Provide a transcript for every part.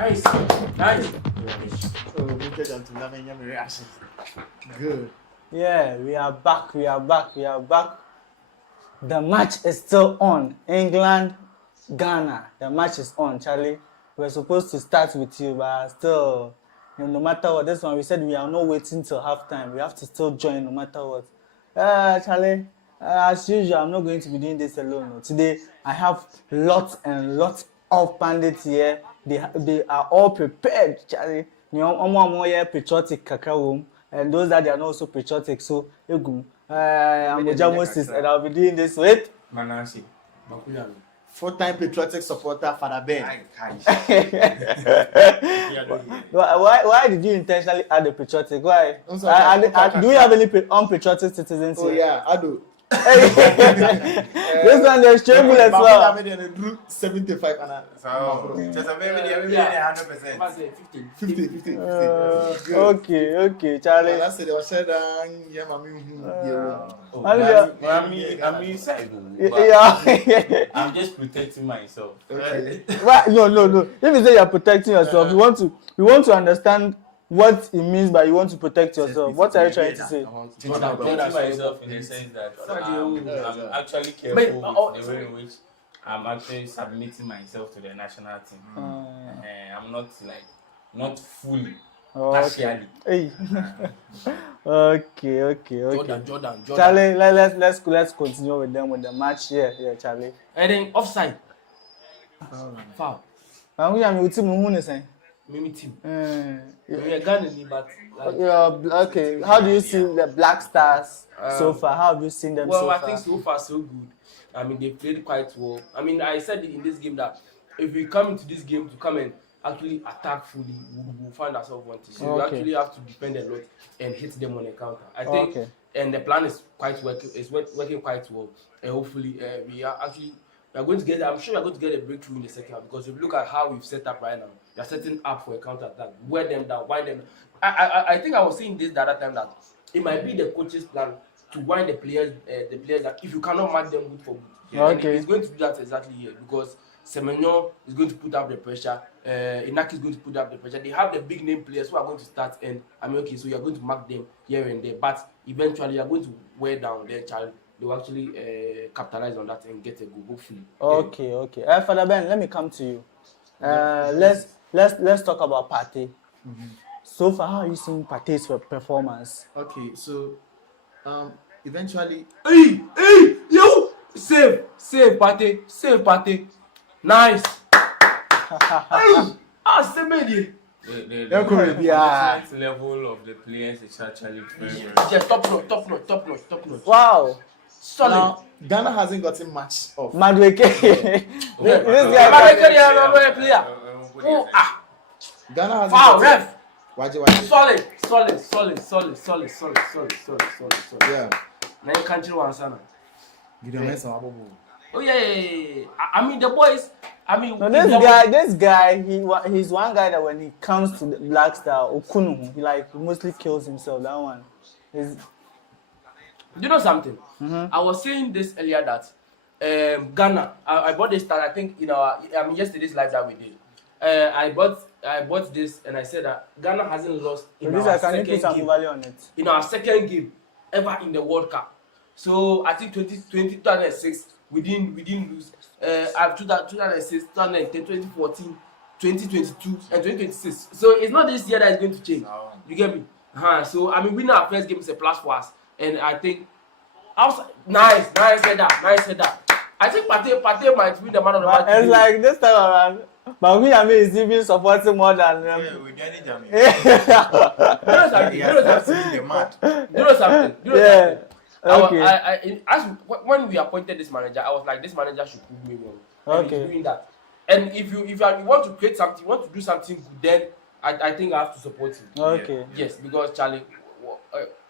Nice. Nice. Good. Yeah, we are back. The match is still on. England, Ghana. The match is on, Charlie. We're supposed to start with you, but still, no matter what, this one we said we are not waiting till halftime. We have to still join no matter what. Charlie, as usual, I'm not going to be doing this alone. No. Today, I have lots and lots of bandits here. They are all prepared, Charlie. You know, I'm patriotic kakra, and those that they are not also patriotic. So, I'm Oja Moses, and I'll be doing this with Manasi. Four-time patriotic supporter, Father Ben. Why did you intentionally add the patriotic? Why? Do we have any unpatriotic citizens here? Oh yeah, I do. This one they're straight as well. 75 and Okay, Charlie. That's it. I said, yeah, I'm just protecting myself. Okay. No. If you say you're protecting yourself, you want to understand what it means by you want to protect yourself. What are you trying to say? Protecting myself in the sense that I'm actually careful with the way in which I'm actually submitting myself to the national team. I'm not fully partially. Hey. Okay. Jordan. Charlie, let's continue with them with the match here, Charlie. And then offside. Foul. We are with him. Mimi team. We are Ghana, but okay. How do you see the Black Stars so far? How have you seen them so far? Well, I think so far so good. I mean, they played quite well. I mean, I said in this game that if we come into this game to come and actually attack fully, we'll find ourselves wanting. So we actually have to defend a lot and hit them on the counter. I think, and the plan is working quite well. And hopefully, we are going to get. I'm sure we are going to get a breakthrough in the second half because if you look at how we've set up right now, we are setting up for a counter attack. Wear them down, wind them. I think I was saying this the other time that it might be the coach's plan to wind the players that if you cannot mark them good for good. Okay. He's going to do that exactly here because Semenyo is going to put up the pressure. Inaki is going to put up the pressure. They have the big name players who are going to start, and I mean, okay, so you are going to mark them here and there, but eventually you are going to wear down their child. They will actually capitalize on that and get a goal, hopefully. Okay. Father Ben, let me come to you. Let's talk about Partey. So far, how are you seeing Partey's performance? Okay, so eventually, Yo, save Partey, nice. Semenyo. The level of the players is actually very top notch. Wow. Solid. now Ghana hasn't gotten much of. Madueke. This guy. Player. Ghana hasn't. Foul, gotten. ref. Why? Solid. Yeah. Now you can't one sana. Gideon Mensah, Abobo. Oh yeah. I mean the boys. No, this guy, he's one guy that when he comes to the Black Star, Okunu, he mostly kills himself. That one. You know something? I was saying this earlier that Ghana. I bought this stat. I think yesterday's live that we did. I bought this and I said that Ghana hasn't lost in our second game. In our second game ever in the World Cup. So I think 2006 we didn't lose. 2006, 2010, 2014, 2022, and 2026. So it's not this year that is going to change. You get me? So I mean, winning our first game is a plus for us, and I think nice header. I think Partey might win the man of the match. It's like this time around, but we is even supporting more than them. we get it, Jamie. You know something. Yeah. Okay. I when we appointed this manager, I was like, this manager should prove me wrong. And he's doing that. And if you want to create something, you want to do something good, then I think I have to support him. Okay. Yes, because Charlie,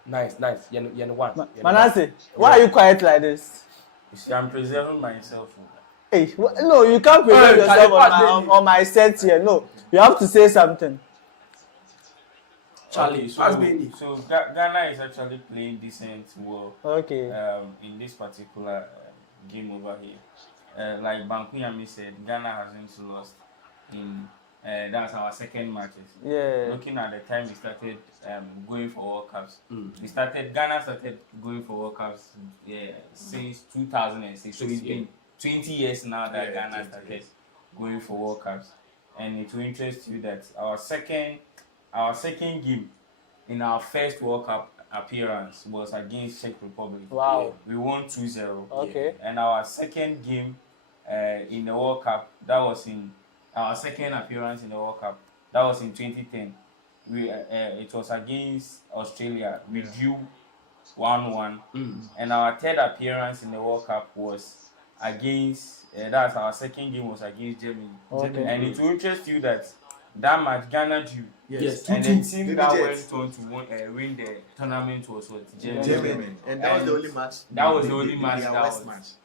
nice. You're one. Manasseh, why are you quiet like this? You see, I'm preserving myself. Hey, no, you can't preserve yourself on my set here. No, you have to say something. Charlie, so Ghana is actually playing decent well. Okay. In this particular game over here, like Bankuyami said, Ghana hasn't lost in That's our second matches. Yeah. Looking at the time we started going for World Cups, Ghana started going for World Cups since 2006. So it's been 20 years now that Ghana started going for World Cups. And it will interest you that our second game in our first World Cup appearance was against Czech Republic. Wow. We won 2-0. Okay. And our second game in the World Cup, that was in our second appearance in the World Cup, that was in 2010. It was against Australia. We drew 1-1. And our third appearance in the World Cup was against, that's our second game was against Germany. Okay. And it will interest you that match Ghana drew. Yes. And the team Baby that Jets. went on to win the tournament was what? Germany. And that was the only match. That was the only match their that West was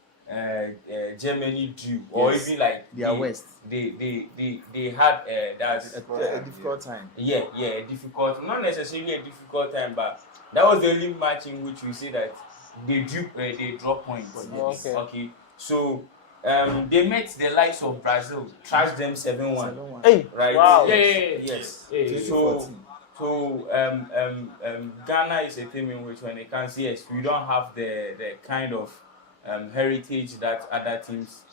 Germany drew, or Yes. even like Their West. They had that's A difficult time. a difficult, not necessarily a difficult time, but that was the only match in which we say that they draw points. Okay. So they met the likes of Brazil, trashed them 7-1. Hey. Right? Wow. Yes. Yeah. So Ghana is a team in which when it comes, yes, we don't have the kind of heritage that other teams,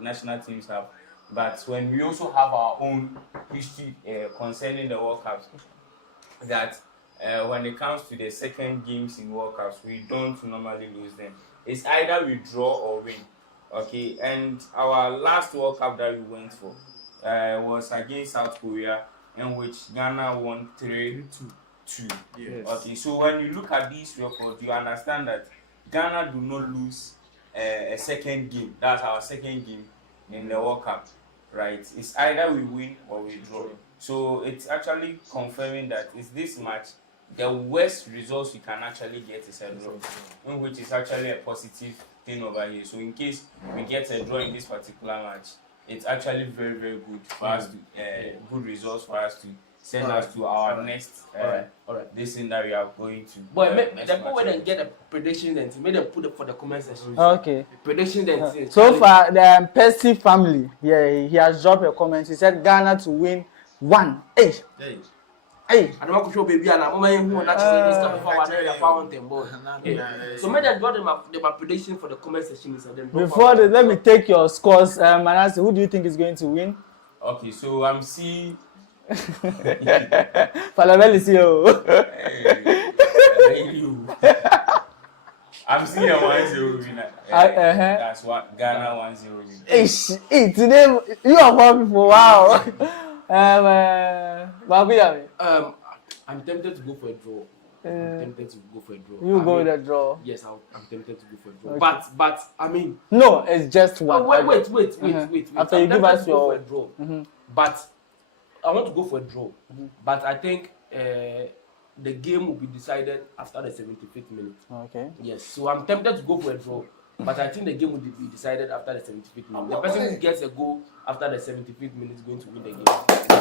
national teams have. But when we also have our own history concerning the World Cups, that when it comes to the second games in World Cups, we don't normally lose them. It's either we draw or win. Okay, and our last World Cup that we went for was against South Korea, in which Ghana won 3-2. Yes. Okay, so when you look at these records, you understand that Ghana do not lose a second game. That's our second game in the World Cup, right? It's either we win or we draw. So it's actually confirming that it's this match, the worst results we can actually get is a draw, in which is actually a positive thing over here. So in case we get a draw in this particular match, it's actually very, very good for us to good results for us to send us to our next this thing that we are going to. But the people when they get a prediction then make them put it for the comment section. Okay. Prediction then. So far, the Percy family, he has dropped a comment. He said Ghana to win 1. Hey. I don't want to show baby and I'm who not say this stuff before I found them boy. So make them drop my prediction for the comment section is then. Before that, let me take your scores. Manasi, who do you think is going to win? Okay, so I'm seeing. Falabella is here. I'm seeing a 1-0 winner. That's what Ghana 1-0 winner. Hey, today you are one people. Wow. I'm tempted to go for a draw. You go with a draw. Yes, I'm tempted to go for a draw. Okay. But I mean. No, it's just one. Oh, wait. After you give us your draw. But I want to go for a draw. But I think the game will be decided after the 75th minute. Okay. Yes, so I'm tempted to go for a draw. But I think the game will be decided after the 75th minute. The person who gets a goal after the 75th minute is going to win the game.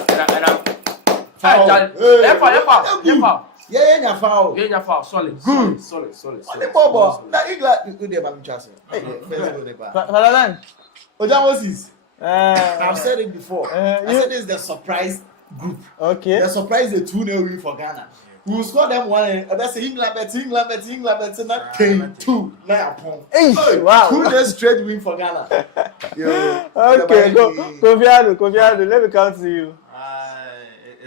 And I'm foul. Solid. Bobo, na England you dey ba me chance. Moses. I've said it before. I said this is the surprise group. Okay. The surprise is a 2-0 win for Ghana. We will score them one and that's England bet not came 2 9 upon. Wow. 2 days straight win for Ghana. Okay, Kofiado, let me come to you.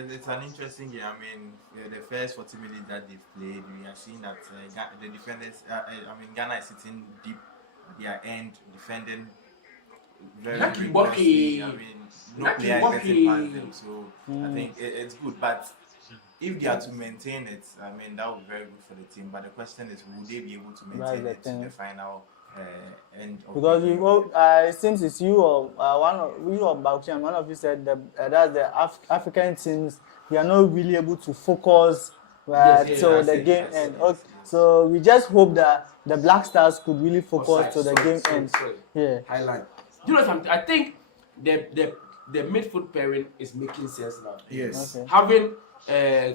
It's an interesting game. I mean, the first 40 minutes that they've played, we have seen that the defenders, Ghana is sitting deep at their end, defending very rigorously. I mean, no player is getting past them. So I think it's good. But if they are to maintain it, I mean, that would be very good for the team. But the question is, will they be able to maintain it in the final end of because the you it seems it's you or Bauchi, and one of you said that the African teams, they are not really able to focus till the game ends. Okay. So we just hope that the Black Stars could really focus till the game ends. Yeah. Highlight. You know something? I think the midfield pairing is making sense now. Yes. Okay. Having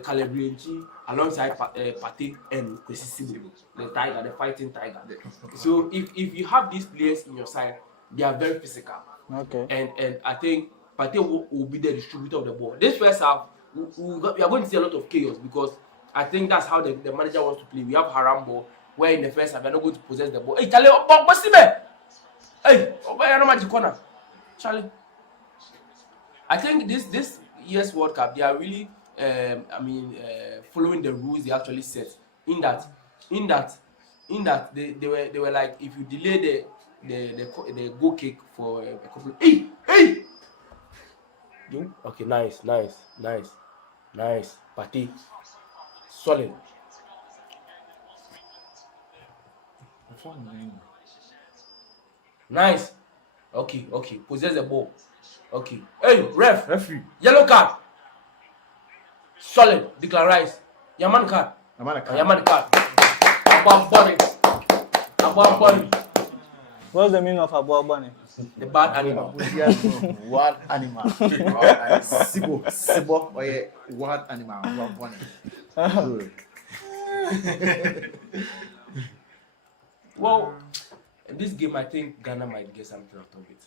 Calabrianchi alongside Pate and Kwesi, the tiger, the fighting tiger. So if you have these players in your side, they are very physical. Okay. And I think Partey will be the distributor of the ball. This first half, we are going to see a lot of chaos because I think that's how the manager wants to play. We have haram ball, where in the first half we are not going to possess the ball. Hey, Charlie, what's the hey, where are the corner? Charlie. I think this year's World Cup, they are really, following the rules they actually set. In that, they were like, if you delay the goal kick for a couple. Hey. Okay, nice. Partey, solid. Nice. Okay. Possess the ball. Okay. Hey, referee. Yellow card. Solid. Declan Rice. Yaman card. Above body. What's the meaning of Abua Bunny? The bad animal. Wild animal. Sibo. Oh yeah, wild animal. Good. Well, in this game, I think Ghana might get something out of it.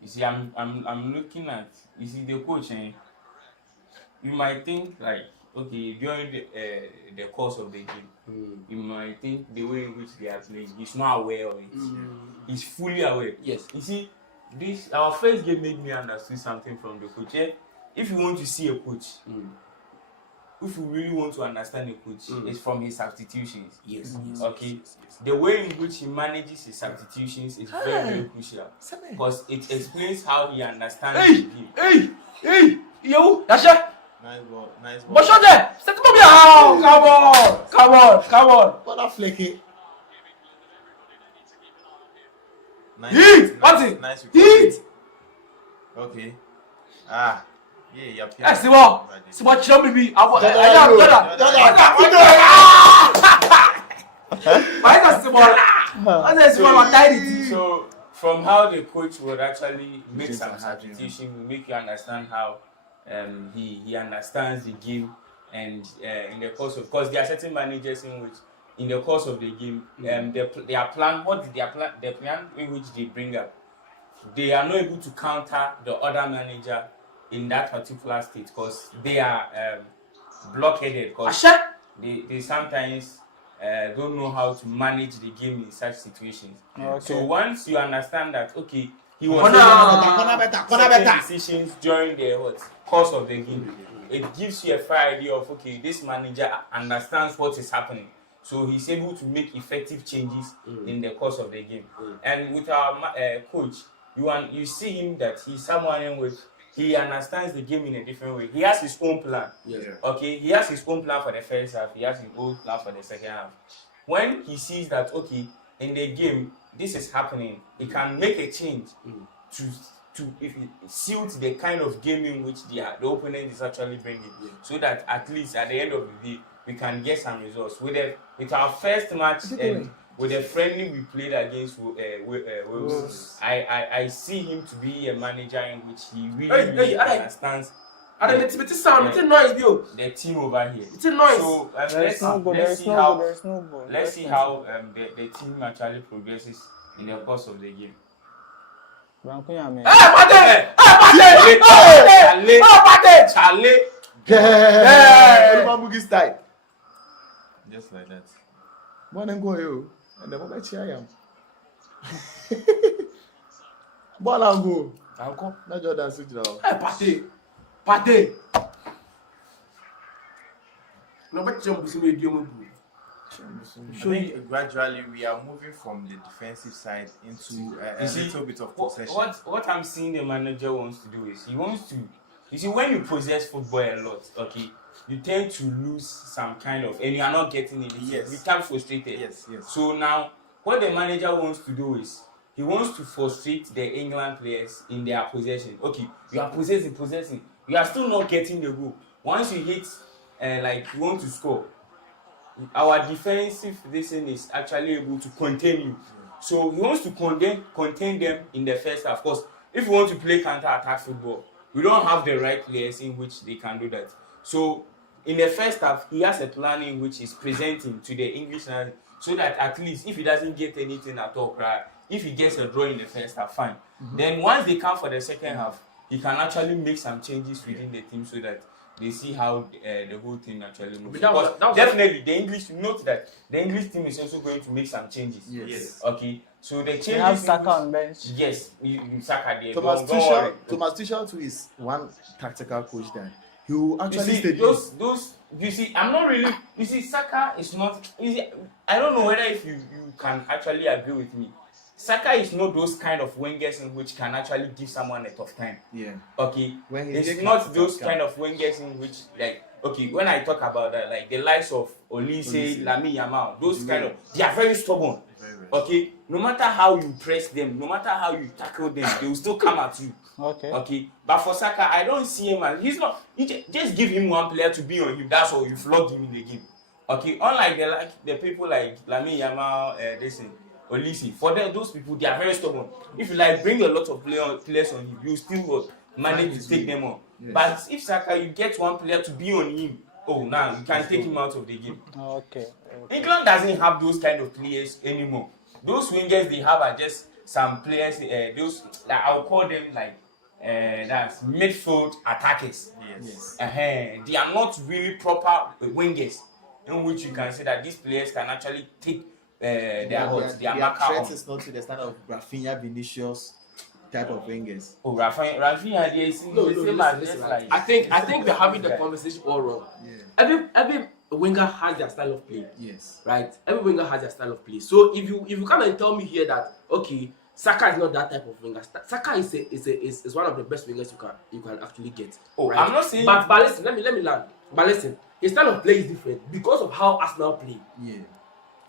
You see, I'm looking at, you see, the coach, you might think like, okay, during the course of the game, you might think the way in which they are playing, he's not aware of it. He's fully aware. Yes. You see, our first game made me understand something from the coach. If you want to see a coach, if you really want to understand a coach, it's from his substitutions. Yes. Okay. The way in which he manages his substitutions is very, very crucial because it explains how he understands the game. Hey, yo, Dasha. Nice ball. But shot there. Set him up here. Oh, come on. What a flaky. Nice. Heat. Okay. Yeah. Hey, Sibo, chill me. So, from how the coach would actually make some substitution, make you understand how he understands the game, and in the course of, because there are certain managers in which, in the course of the game, their plan in which they bring up, they are not able to counter the other manager in that particular state because they are blockheaded, because they sometimes don't know how to manage the game in such situations. Okay. So once you understand that, okay, he was taking decisions during the course of the game, it gives you a fair idea of, okay, this manager understands what is happening, so he's able to make effective changes in the course of the game. And with our coach, you see him that he's someone in which he understands the game in a different way. He has his own plan. Okay, he has his own plan for the first half. He has his own plan for the second half. When he sees that, okay, in the game this is happening, he can make a change to suit the kind of game in which the opponent is actually bringing, so that at least at the end of the day we can get some results. With our first match and with the friendly we played against Wales, I see him to be a manager in which he really understands the team over here. It's a noise. So let's see how the team actually progresses in the course of the game. Charlie. Just like that. Morning go you. And the moment I am. Ball and go. Uncle. Not Jordan switch now. Hey, Partey. No, but jump with me. Gradually we are moving from the defensive side into a little bit of possession. What I'm seeing the manager wants to do is he wants to. You see, when you possess football a lot, okay, you tend to lose some kind of, and you are not getting it. Yes. You become frustrated. Yes. So now, what the manager wants to do is he wants to frustrate the England players in their possession. Okay, you are possessing. You are still not getting the goal. Once you hit, like you want to score, our defensive listen is actually able to contain you. So he wants to contain them in the first half. Of course, if you want to play counter-attack football, we don't have the right players in which they can do that. So in the first half, he has a plan in which he's presenting to the English side, so that at least if he doesn't get anything at all, if he gets a draw in the first half, fine. Then once they come for the second half, he can actually make some changes within the team so that they see how the whole team actually moves. Because definitely the English, note that the English team is also going to make some changes. Yes. Okay. So the changes. They have Saka on bench. Yes, you Saka there. Thomas Tuchel too is one tactical coach that he will actually stay. Those you see, I'm not really. You see, Saka is not. You see, I don't know whether if you can actually agree with me. Saka is not those kind of wingers in which can actually give someone a tough time. Yeah. Okay. When it's not those kind of wingers in which, like, okay, when I talk about that, like the likes of Olise, Lamine Yamal, those kind of, they are very stubborn. Okay. No matter how you press them, no matter how you tackle them, they will still come at you. Okay. Okay. But for Saka, I don't see him as he's not. Just give him one player to be on him. That's all. You flog him in the game. Okay. Unlike the people like Lamine Yamal, this thing. Olise, for them, those people, they are very stubborn. If you like bring a lot of players on him, you still manage to take them on. Yes. But if Saka, you get one player to be on him, now you can take him out of the game. Okay. England doesn't have those kind of players anymore. Those wingers they have are just some players. Those I'll call them like that's midfield attackers. Yes. They are not really proper wingers, in which you can say that these players can actually take. Their threat is not to the standard of Rafinha, Vinicius type of wingers. Rafinha, they see listen. I think we're having the conversation all wrong. Yeah. Every winger has their style of play. Yes. Right. Every winger has their style of play. So if you come and tell me here that okay, Saka is not that type of winger. Saka is one of the best wingers you can actually get. Right? I'm not saying. But listen, let me learn. But listen, his style of play is different because of how Arsenal play. Yeah.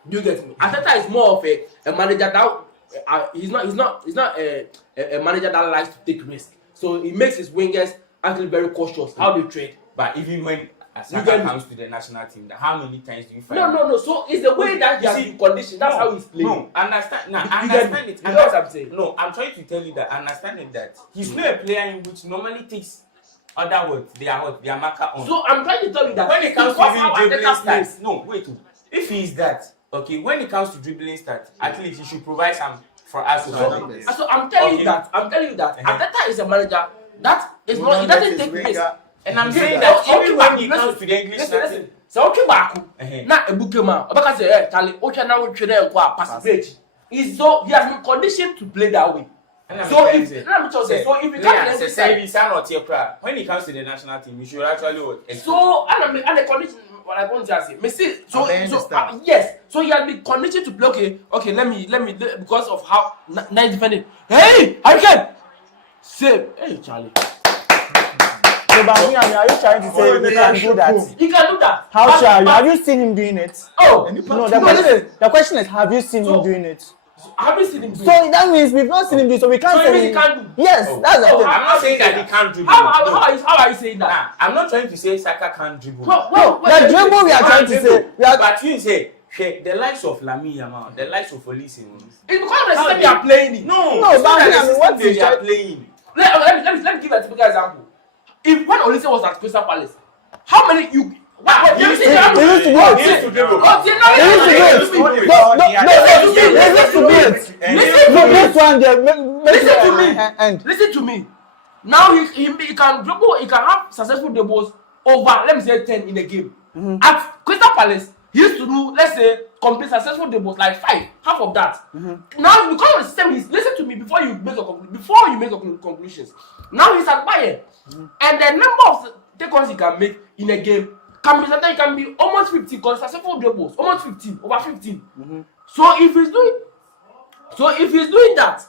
Do you get me? Arteta is more of a manager that he's not a manager that likes to take risk. So he makes his wingers actually very cautious how they trade. But even when Saka comes to the national team, how many times do you find? No. So it's the way that he has been conditioned. That's how he's playing. No, understand. Now, understand it. You know what I'm saying? No, I'm trying to tell you that understanding that he's not a player in which normally takes other words. They are marker on. So I'm trying to tell you that when it comes to even dribbling stats, no, wait. If he is that. Okay, when it comes to dribbling stats, at least he should provide some for us. So I'm telling you that Arteta is a manager that is not. He doesn't take risk. And I'm saying that even when he comes to the English listen. So okay, back. Na ebukema. Obaka say, Charlie, okay now we train and go participate. He has been conditioned to play that way. So if you can't say when he comes to the national team, you should actually work. So and the condition. What I want to say, yes. So he has been conditioned to play. Okay. Let me because of how nice defending. Hey, I can save. Hey, Charlie. So, but are you trying to say he can do that? He can do that. How sure? Have you seen him doing it? Oh, no. The question is, have you seen him doing it? I haven't seen him do it. So that means we've not seen him do it, so we can't say he can't do. Yes, that's the thing. I'm not saying that he can't dribble. How are you saying that? I'm not trying to say Saka can't dribble. No, the dribble we are trying to say. But you say the likes of Lamine Yamal, the likes of Olise. It's because of the system they are playing it. No, but I mean, what they are playing. Let me give a typical example. If when Olise was at Crystal Palace, how many you? He used to do it. Listen to me. Now he can dribble. He can have successful dribbles over, let me say, 10 in a game. At Crystal Palace, he used to do, let's say, complete successful dribbles like 5, half of that. Now because of the system, listen to me before you make your conclusions. Now he's at Bayern, and the number of takeaways he can make in a game can be almost 50 because successful dribbles, almost 15, over 15. So if he's doing that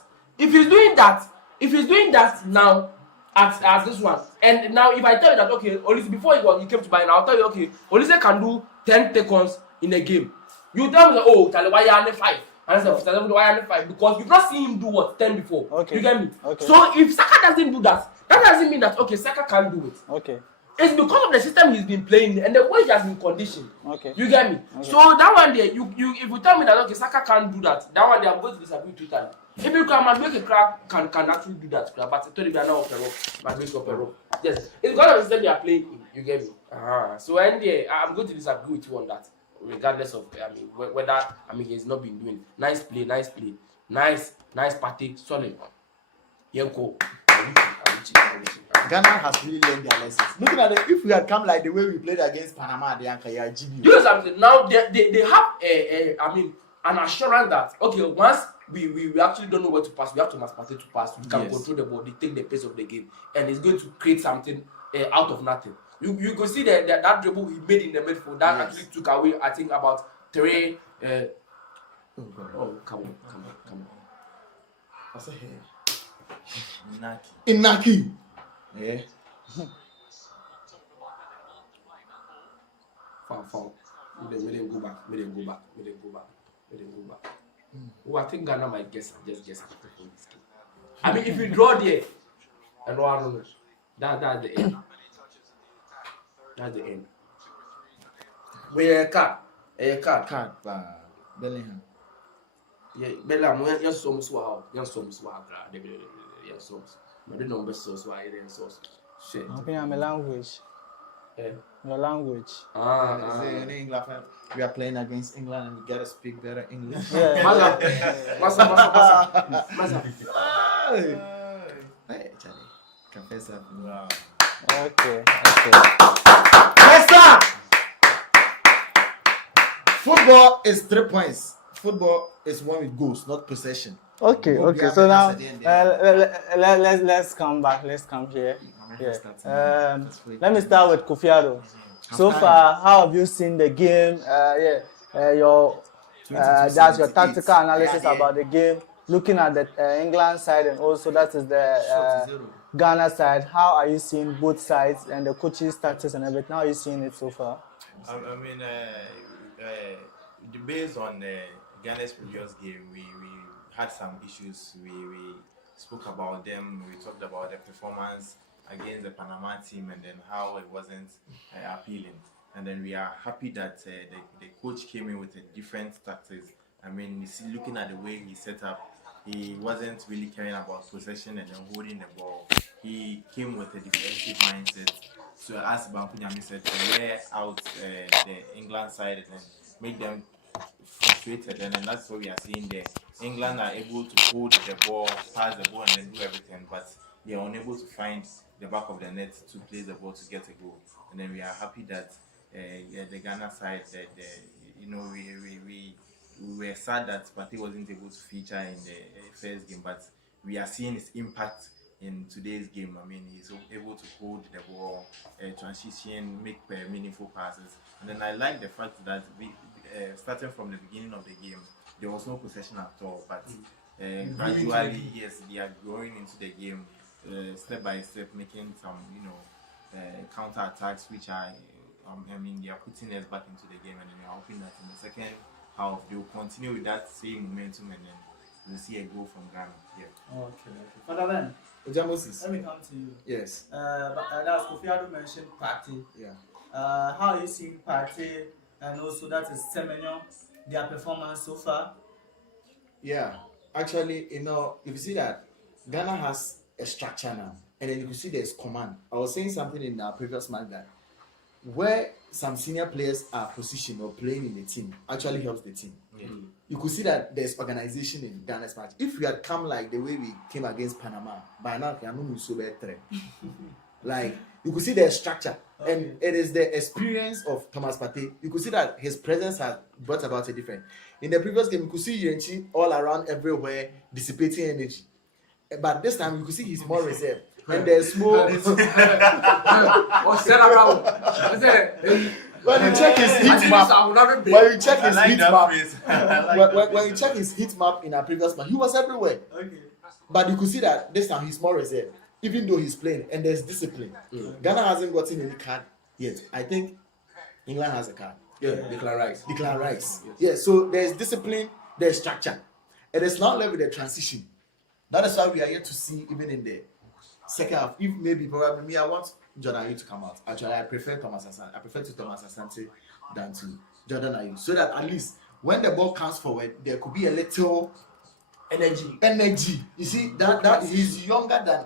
now at this one, and now if I tell you that okay, Olise before he came to Bayern, I'll tell you okay, Olise can do 10 takeaways in a game. You tell me that oh, Charlie, why you only 5? And I said, why only 5? Because you've not seen him do what 10 before. Okay. You get me? Okay. So if Saka doesn't do that, that doesn't mean that okay, Saka can't do it. Okay. It's because of the system he's been playing and the way he has been conditioned. Okay. You get me? Okay. So that one there, you if you tell me that okay, Saka can't do that one there I'm going to disagree totally. If you can make a crack can actually do that, but I tell you they are not off the rock, but make up a rock. Yes. It's because of the system they are playing in. You get me? So and there I'm going to disagree with you on that. Regardless of whether he's not been doing nice play. Nice party, solid. Yenko. Ghana has really learned their lessons. Looking at it, if we had come like the way we played against Panama, the Ankara GB. You know something? Now they have an assurance that okay, once we actually don't know where to pass, we have to pass it to pass. We can control the ball, they take the pace of the game, and it's going to create something out of nothing. You could see that dribble he made in the midfield that actually took away, I think, about 3. Come on. I said, hey. Inaki. Yeah. Foul. Let them go back. Oh, I think Ghana might guess. Just guess. I mean, if you draw there, I don't know. That's the end. That's the end. Where a card? Bellingham. Yeah, Bellingham. You're so small. Yes. My number so I didn't so. Shit. I'm a language. Your language. We are playing against England and we gotta speak better English. Yeah. Masa. Hey, Charlie. Confess that. Wow. Okay. Professor! Football is 3 points. Football is one with goals, not possession. Okay. So now let's come back. Let's come here. Yeah. Let me start with Kofiado. So far, how have you seen the game? Your that's your tactical analysis about the game. Looking at the England side and also that is the Ghana side. How are you seeing both sides and the coaches' tactics and everything? How are you seeing it so far? I mean, based on Ghana's previous game, we had some issues. We spoke about them. We talked about the performance against the Panama team and then how it wasn't appealing. And then we are happy that the coach came in with a different tactics. I mean, you see, looking at the way he set up, he wasn't really caring about possession and then holding the ball. He came with a defensive mindset. So as Bampunyami said, to wear out the England side and then make them frustrated, and then that's what we are seeing there. England are able to hold the ball, pass the ball, and then do everything, but they are unable to find the back of the net to place the ball to get a goal. And then we are happy that the Ghana side, we were sad that Partey wasn't able to feature in the first game, but we are seeing his impact in today's game. I mean, he's able to hold the ball, transition, make meaningful passes. And then I like the fact that starting from the beginning of the game, there was no possession at all, but gradually, yes, they are growing into the game step by step, making some, counter attacks, which they are putting us back into the game, and then we are hoping that in the second half they will continue with that same momentum, and then we'll see a goal from Ghana. Yeah. Okay. Father Ben, Moses. let me come to you. Yes. That's Kofiado mentioned Partey. Yeah. How are you seeing Partey and also that is Semenyo, their performance so far? Yeah. Actually, if you see that Ghana has a structure now, and then you can see there's command. I was saying something in our previous match that where some senior players are positioned or playing in the team actually helps the team. Yeah. You could see that there's organization in Ghana's match. If we had come like the way we came against Panama, by now we are not so better. Like you could see their structure, and it is the experience of Thomas Partey. You could see that his presence has brought about a different. In the previous game, you could see Yenchi all around everywhere dissipating energy, but this time you could see he's more reserved. And there's more. When you check his heat map in our previous match, he was everywhere. Okay. But you could see that this time he's more reserved, even though he's playing, and there's discipline. Ghana hasn't gotten any card yet. I think England has a card. Yeah, Declan Rice. Yeah, so there's discipline, there's structure. It is not left with a transition. That is why we are yet to see even in the second half. If maybe probably me, I want Jordan Ayew to come out. Actually, I prefer Thomas Asante. I prefer to Thomas Asante than to Jordan Ayew, so that at least when the ball comes forward, there could be a little energy. You see that he's younger than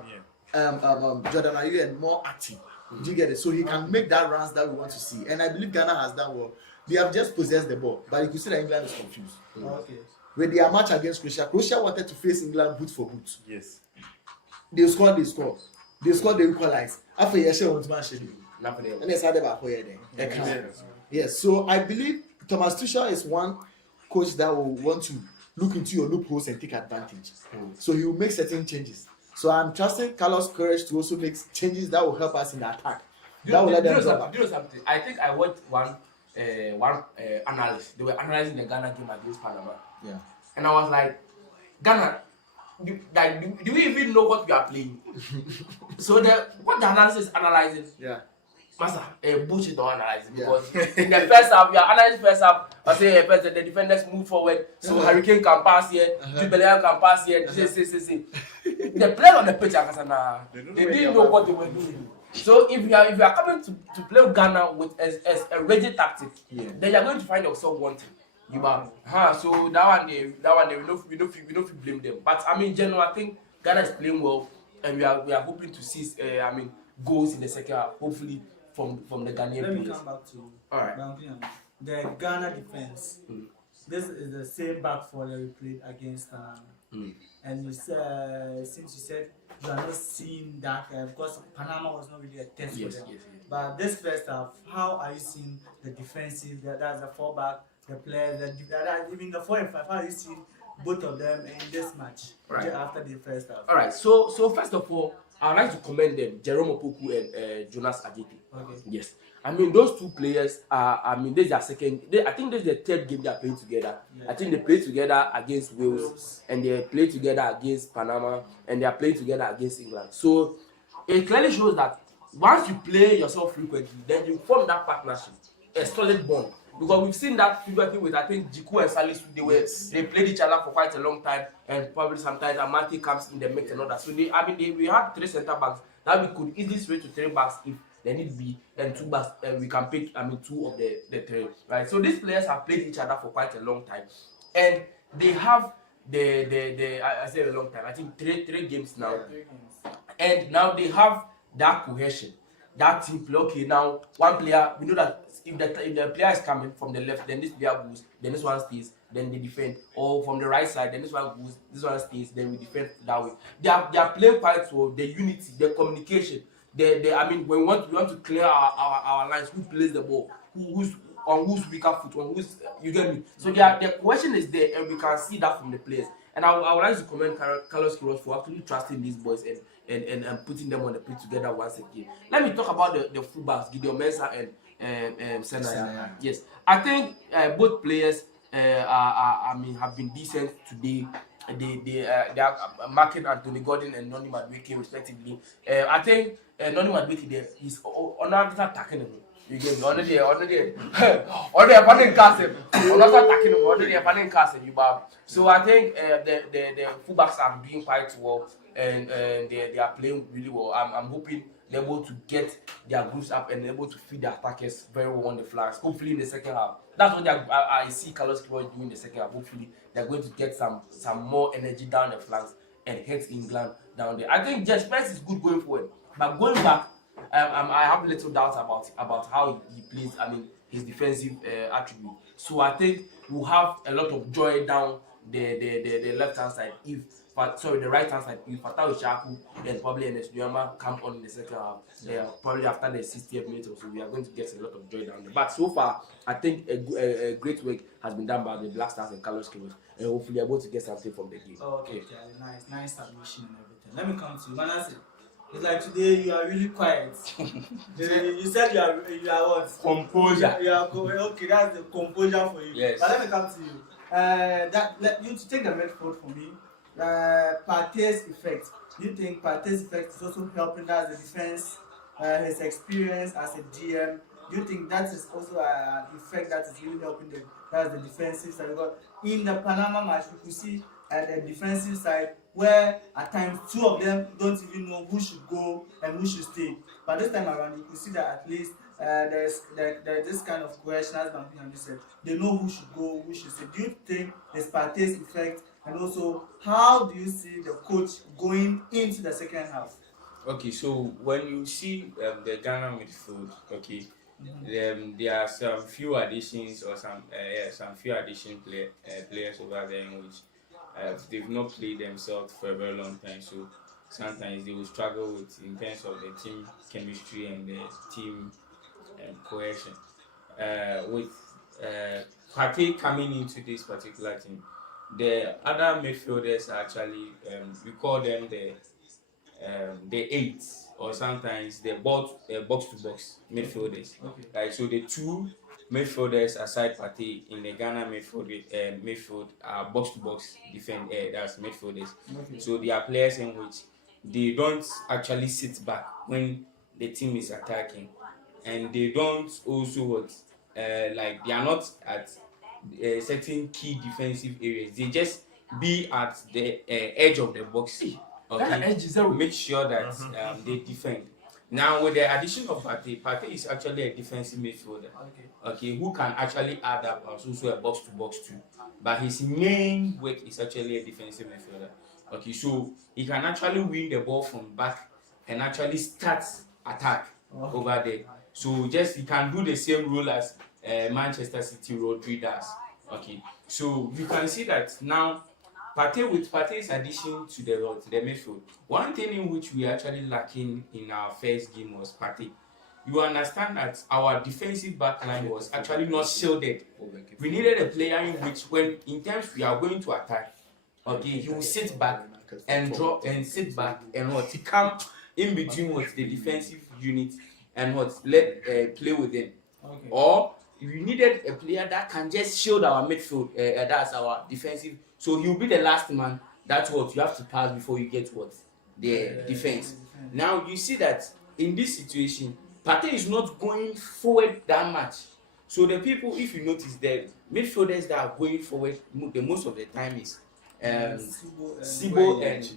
Jordan Ayew and more active. Do you get it? So he can make that runs that we want to see. And I believe Ghana has done well. They have just possessed the ball, but you could see that England is confused. Okay. With their match against Croatia, Croatia wanted to face England boot for boot. Yes. They scored, they equalized. After Yeshe went to match, and they started back here then. Yes, so I believe Thomas Tuchel is one coach that will want to look into your loopholes and take advantage. So he will make certain changes. So I'm trusting Carlos Queiroz to also make changes that will help us in the attack. That will let them drop back. Do you know something? I think I watched one analyst. They were analyzing the Ghana game against Panama. Yeah. And I was like, Ghana, do we even know what we are playing? So what the analyst is analyzing, Yeah. Master, bullshit or analyzing, because in the first half, we are analyzing first half. I say first the defenders move forward, so Hurricane can pass here, Jubilean can pass here. See. The players on the pitch, they didn't know what they were doing. So if you are coming to play Ghana with a rigid tactic, then you are going to find yourself wanting. So that one we don't blame them. But I mean, general, I think Ghana is playing well, and we are hoping to see goals in the second half, hopefully from the Ghanaian players. Let me come back to Alright. the Ghana defense. This is the same back four that we played against and you said, since you said you are not seeing that because Panama was not really a test for them. Yes. But this first half, how are you seeing the defensive? That's the four back, the players, even the 4 and 5. How are you seeing both of them in this match after the first half? All right. So first of all, I'd like to commend them, Jerome Opoku and Jonas Adjeti. Okay. Yes. I mean, those two players are, this is their second, I think this is the third game they are playing together. Yeah. I think they played together against Wales, and they played together against Panama, and they are playing together against England. So it clearly shows that once you play yourself frequently, then you form that partnership, a solid bond. Because we've seen that frequently with, I think, Jiku and Salisu, they played each other for quite a long time, and probably sometimes Amante comes in the mix and all that. So we had 3 center backs that we could easily switch to 3 backs if there need be, and 2 backs, and we can pick 2 of the 3, right? So these players have played each other for quite a long time, and they have I said a long time, I think 3 games now, and now they have that cohesion. That team play, okay, now one player, we know that if the player is coming from the left, then this player goes, then this one stays, then they defend. Or from the right side, then this one goes, this one stays, then we defend that way. They are playing quite well, the unity, the communication. I mean, when we want to clear our lines, who plays the ball, who's on whose weaker foot, on who's, you get me? So the question is there, and we can see that from the players. And I would like to commend Carlos Queiroz for actually trusting these boys and putting them on the pitch together once again. Let me talk about the fullbacks, Gideon Mensah and Senegal. Yes, I think both players have been decent today. They are marking Anthony Gordon and Noni Madueke respectively. I think Noni Madueke he's attacking him. You get me? Already attacking him. So I think the fullbacks are doing quite well, and they are playing really well. I'm hoping they're able to get their groups up and able to feed the attackers very well on the flanks. Hopefully in the second half. That's what I see Carlos Queiroz doing in the second half. Hopefully they're going to get some more energy down the flanks and hit England down there. I think Jess Spence is good going forward, but going back, I have little doubts about how he plays. I mean, his defensive attribute. So I think we'll have a lot of joy down the left hand side the right hand side if Fatawu Shaku and probably Enes Nyama come on in the second half. Probably after the 60th minute or so, we are going to get a lot of joy down there. But so far, I think a great work has been done by the Black Stars and Carlos Queiroz, and hopefully able to get something from the game. Okay, nice submission and everything. Let me come to you. Manasseh, it's like today you are really quiet. You said you are what? Composure. Okay, that's the composure for you. Yes. But let me come to you. Let you to take the midfield for me. Partey's effect. Do you think Partey's effect is also helping us the defense? His experience as a GM. Do you think that is also an effect that is really helping them? That's the defensive side. Because in the Panama match, we could see at the defensive side where at times 2 of them don't even know who should go and who should stay. But this time around, you could see that at least there's this kind of question, as Bambi said. They know who should go, who should stay. Do you think there's Partey's effect? And also, how do you see the coach going into the second half? Okay, so when you see the Ghana midfield, okay, There are some few additions or some few players over there in which they've not played themselves for a very long time. So sometimes they will struggle with in terms of the team chemistry and the team cohesion. With Partey coming into this particular team, the other midfielders are actually we call them the eights or sometimes the box to box midfielders. Okay. Right, so the two midfielders aside Partey in the Ghana midfield are box to box that's midfielders. Okay. So they are players in which they don't actually sit back when the team is attacking, and they don't also like they are not at certain key defensive areas. They just be at the edge of the box. That edge is zero. Make sure that they defend. Now with the addition of Partey is actually a defensive midfielder. Okay, who can actually add up as also a box to box too. But his main work is actually a defensive midfielder. Okay, so he can actually win the ball from back and actually start attack over there. So just he can do the same role as Manchester City Rodri does. Okay, so you can see that now with Partey's addition to the midfield, one thing in which we actually lacking in our first game was Partey. You understand that our defensive backline was actually not shielded. We needed a player in which, when in terms we are going to attack, okay, he will sit back and drop and sit back and he come in between the defensive unit and let play with them. Okay. Or we needed a player that can just shield our midfield, that's our defensive. So he'll be the last man. That's what you have to pass before you get the defense. Now you see that in this situation, Partey is not going forward that much. So the people, if you notice, the midfielders that are going forward the most of the time is Sibo and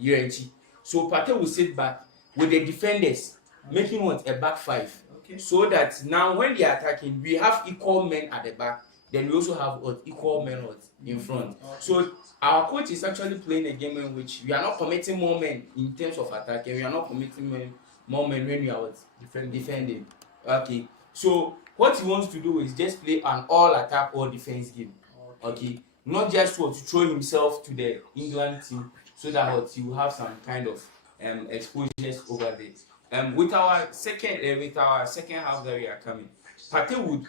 Yuenchi. So Partey will sit back with the defenders, making a back five. Okay. So that now when they are attacking, we have equal men at the back. Then we also have equal men in front. So our coach is actually playing a game in which we are not committing more men in terms of attacking. We are not committing more men when we are defending. Okay. So what he wants to do is just play an all attack, all defense game. Okay. Not just to throw himself to the England team so that he will have some kind of exposures over there. With our second half that we are coming, Partey would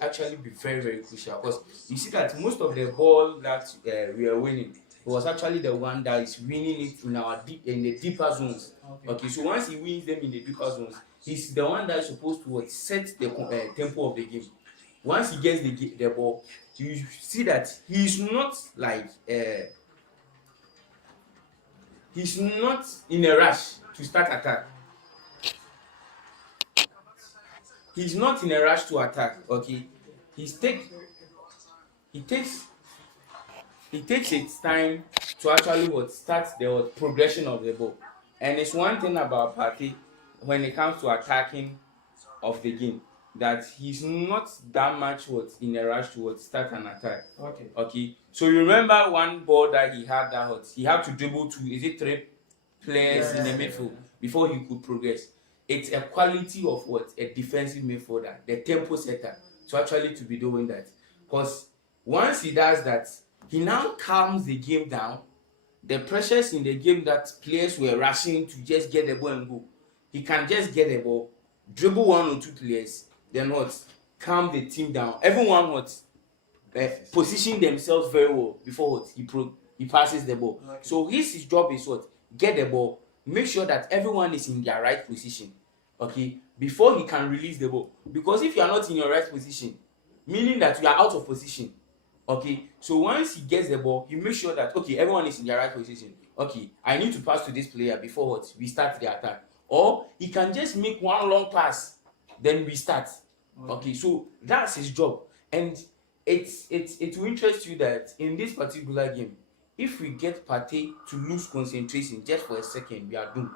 actually be very, very crucial, because you see that most of the ball that we are winning was actually the one that is winning it in the deeper zones. Okay, so once he wins them in the deeper zones, he's the one that is supposed to set the tempo of the game. Once he gets the ball, you see that he's not like he's not in a rush to start attack. He's not in a rush to attack. Okay, he takes its time to actually start the progression of the ball. And it's one thing about Partey when it comes to attacking of the game, that he's not that much in a rush to start an attack. Okay. So you remember one ball that he had he had to dribble three players in the midfield before he could progress. It's a quality of a defensive midfielder, the tempo setter, to actually to be doing that. Because once he does that, he now calms the game down. The pressures in the game that players were rushing to just get the ball and go, he can just get the ball, dribble one or two players, then calm the team down. Everyone position themselves very well before he passes the ball. Okay. So his job is get the ball, make sure that everyone is in their right position, okay, before he can release the ball. Because if you are not in your right position, meaning that you are out of position, okay, so once he gets the ball, you make sure that everyone is in their right position. Okay, I need to pass to this player before we start the attack. Or he can just make one long pass, then we start. Okay, so that's his job. And it will interest you that in this particular game, if we get Partey to lose concentration just for a second, we are doomed.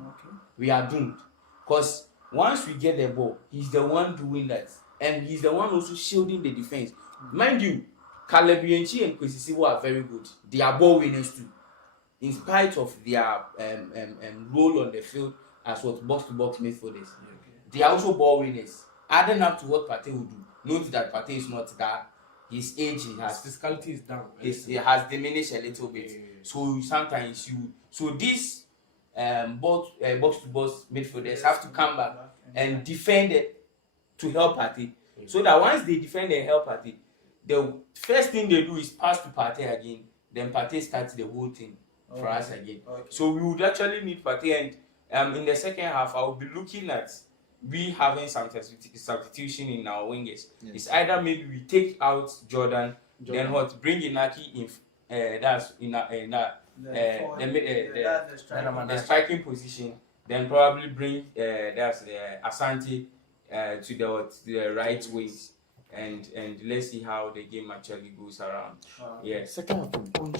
Okay. We are doomed. Because once we get the ball, he's the one doing that. And he's the one also shielding the defense. Mind you, Caleb Yenchi and Kwesi Sibo are very good. They are ball winners too. In spite of their role on the field as box-to-box midfielders. they are also ball winners. Adding up to what Partey will do, note that Partey is not that. His age, His physicality is down. it has diminished a little bit. So sometimes these box to box midfielders have to come back and defend it to help Partey. So that once they defend and help Partey, the first thing they do is pass to Partey again. Then Partey starts the whole thing for us again. So we would actually need Partey, and in the second half, I will be looking at we having some substitution in our wingers. It's either maybe we take out Jordan. Then what? Bring Inaki in. That's in the striking position. Then probably bring that's Asante to the right wings. And let's see how the game actually goes around. Second half.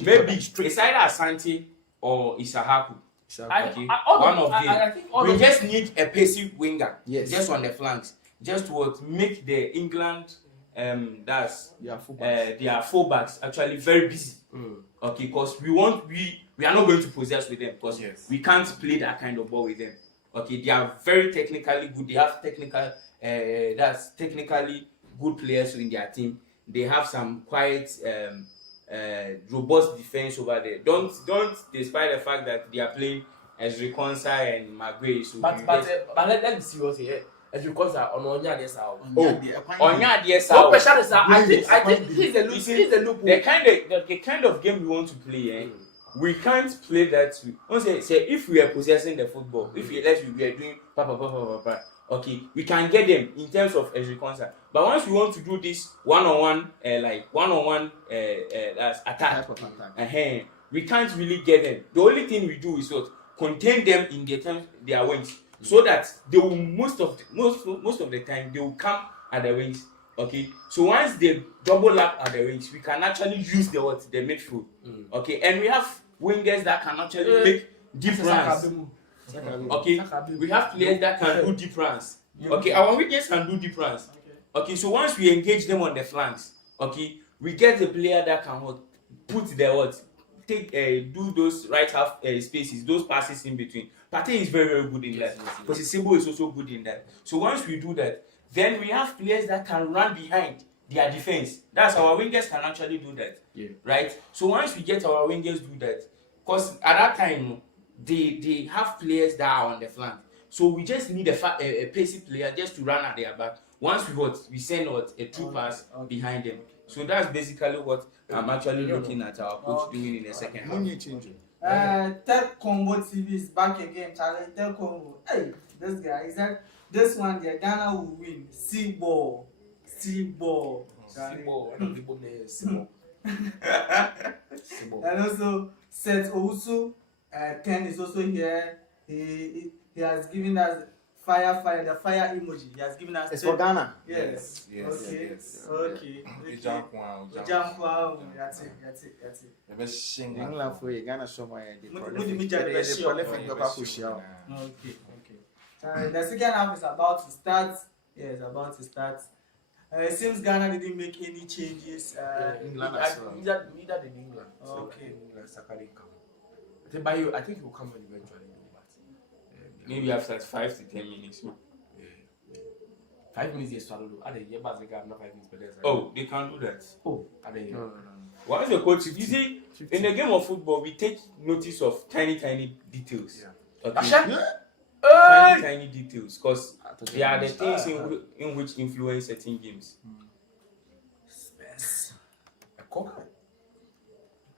Maybe it's either Asante or Isahaku. Okay. One of them. We just need a pacey winger. Yes. Just on the flanks. Just to make the England that's their fullbacks actually very busy. Okay, because we are not going to possess with them because we can't play that kind of ball with them. Okay, they are very technically good. They have technically good players in their team. They have some quite robust defense over there. Don't despite the fact that they are playing as Reconsa and Maguire. So but let me see what's here. As Reconsa on Onya Desao. Onya Desao. I think he's a loop. The kind of game we want to play, we can't play that. Say if we are possessing the football, if we are doing okay, we can get them in terms of Reconsa. But once we want to do this one-on-one attack, we can't really get them. The only thing we do is what contain them in their wings, so that they will most of the time they will come at the wings. Okay, so once they double up at the wings, we can actually use the midfield. Okay, and we have wingers that can actually make deep runs. Okay, we have players that can do deep runs. Okay, our wingers can do deep runs. Okay, so once we engage them on the flanks, okay, we get the player that can put do those right half spaces, those passes in between. Partey is very, very good in that. Posisibo is also good in that. So once we do that, then we have players that can run behind their defense. That's our wingers can actually do that. Right? So once we get our wingers do that, because at that time they have players that are on the flank. So we just need a pacey player just to run at their back. Once we send a true pass behind them. So that's basically what I'm actually looking at our coach doing in the second half. Tech Combo TV is back again, Charlie. Tech Combo. Hey, this guy, he said this one, Ghana will win. See ball. And also, Seth Owusu, 10 is also here. He has given us fire, the fire emoji. He has given us. It's for Ghana. Yes. Okay. That's it. England for Ghana somewhere. The second half is about to start. Yes, about to start. It seems Ghana didn't make any changes. England as well. Neither did England. Okay. I think he will come on eventually. Maybe after 5 to 10 minutes. 5 minutes, yes, swallow. Are they here? But they got not 5 minutes, but there's. Oh, they can't do that. Are they here? No. Once the coach, you see, in the game of football, we take notice of tiny details. Okay. Tiny details, because they are the things in which influence certain games.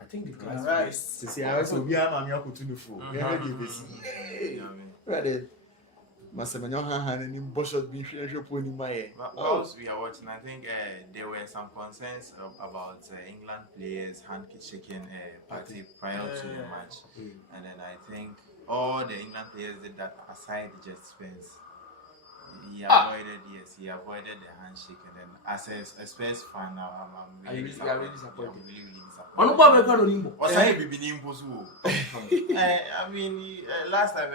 I think the class. Right. See, I also be a man who to do for. Whilst we are watching, I think there were some concerns about England players shaking Partey prior to the match, and then I think all the England players did that aside just Spence. He avoided the handshake, and then as a Spurs fan now, I'm really disappointed. I'm really disappointed. I mean, last time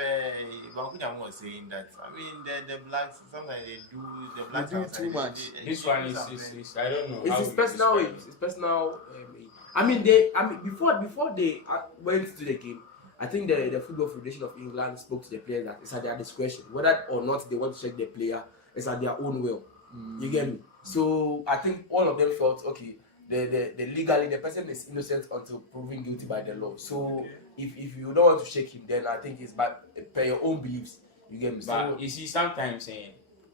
Bakunyam was saying that. I mean, the blacks sometimes they do the blacks do too much. This one is I don't know. It's personal. It's personal. Before they went to the game, I think the Football Federation of England spoke to the players that it's at their discretion. Whether or not they want to check the player, it's at their own will. You get me? So I think all of them felt, okay, the legally, the person is innocent until proven guilty by the law. So if you don't want to shake him, then I think it's per your own beliefs. You get me? But So you see, sometimes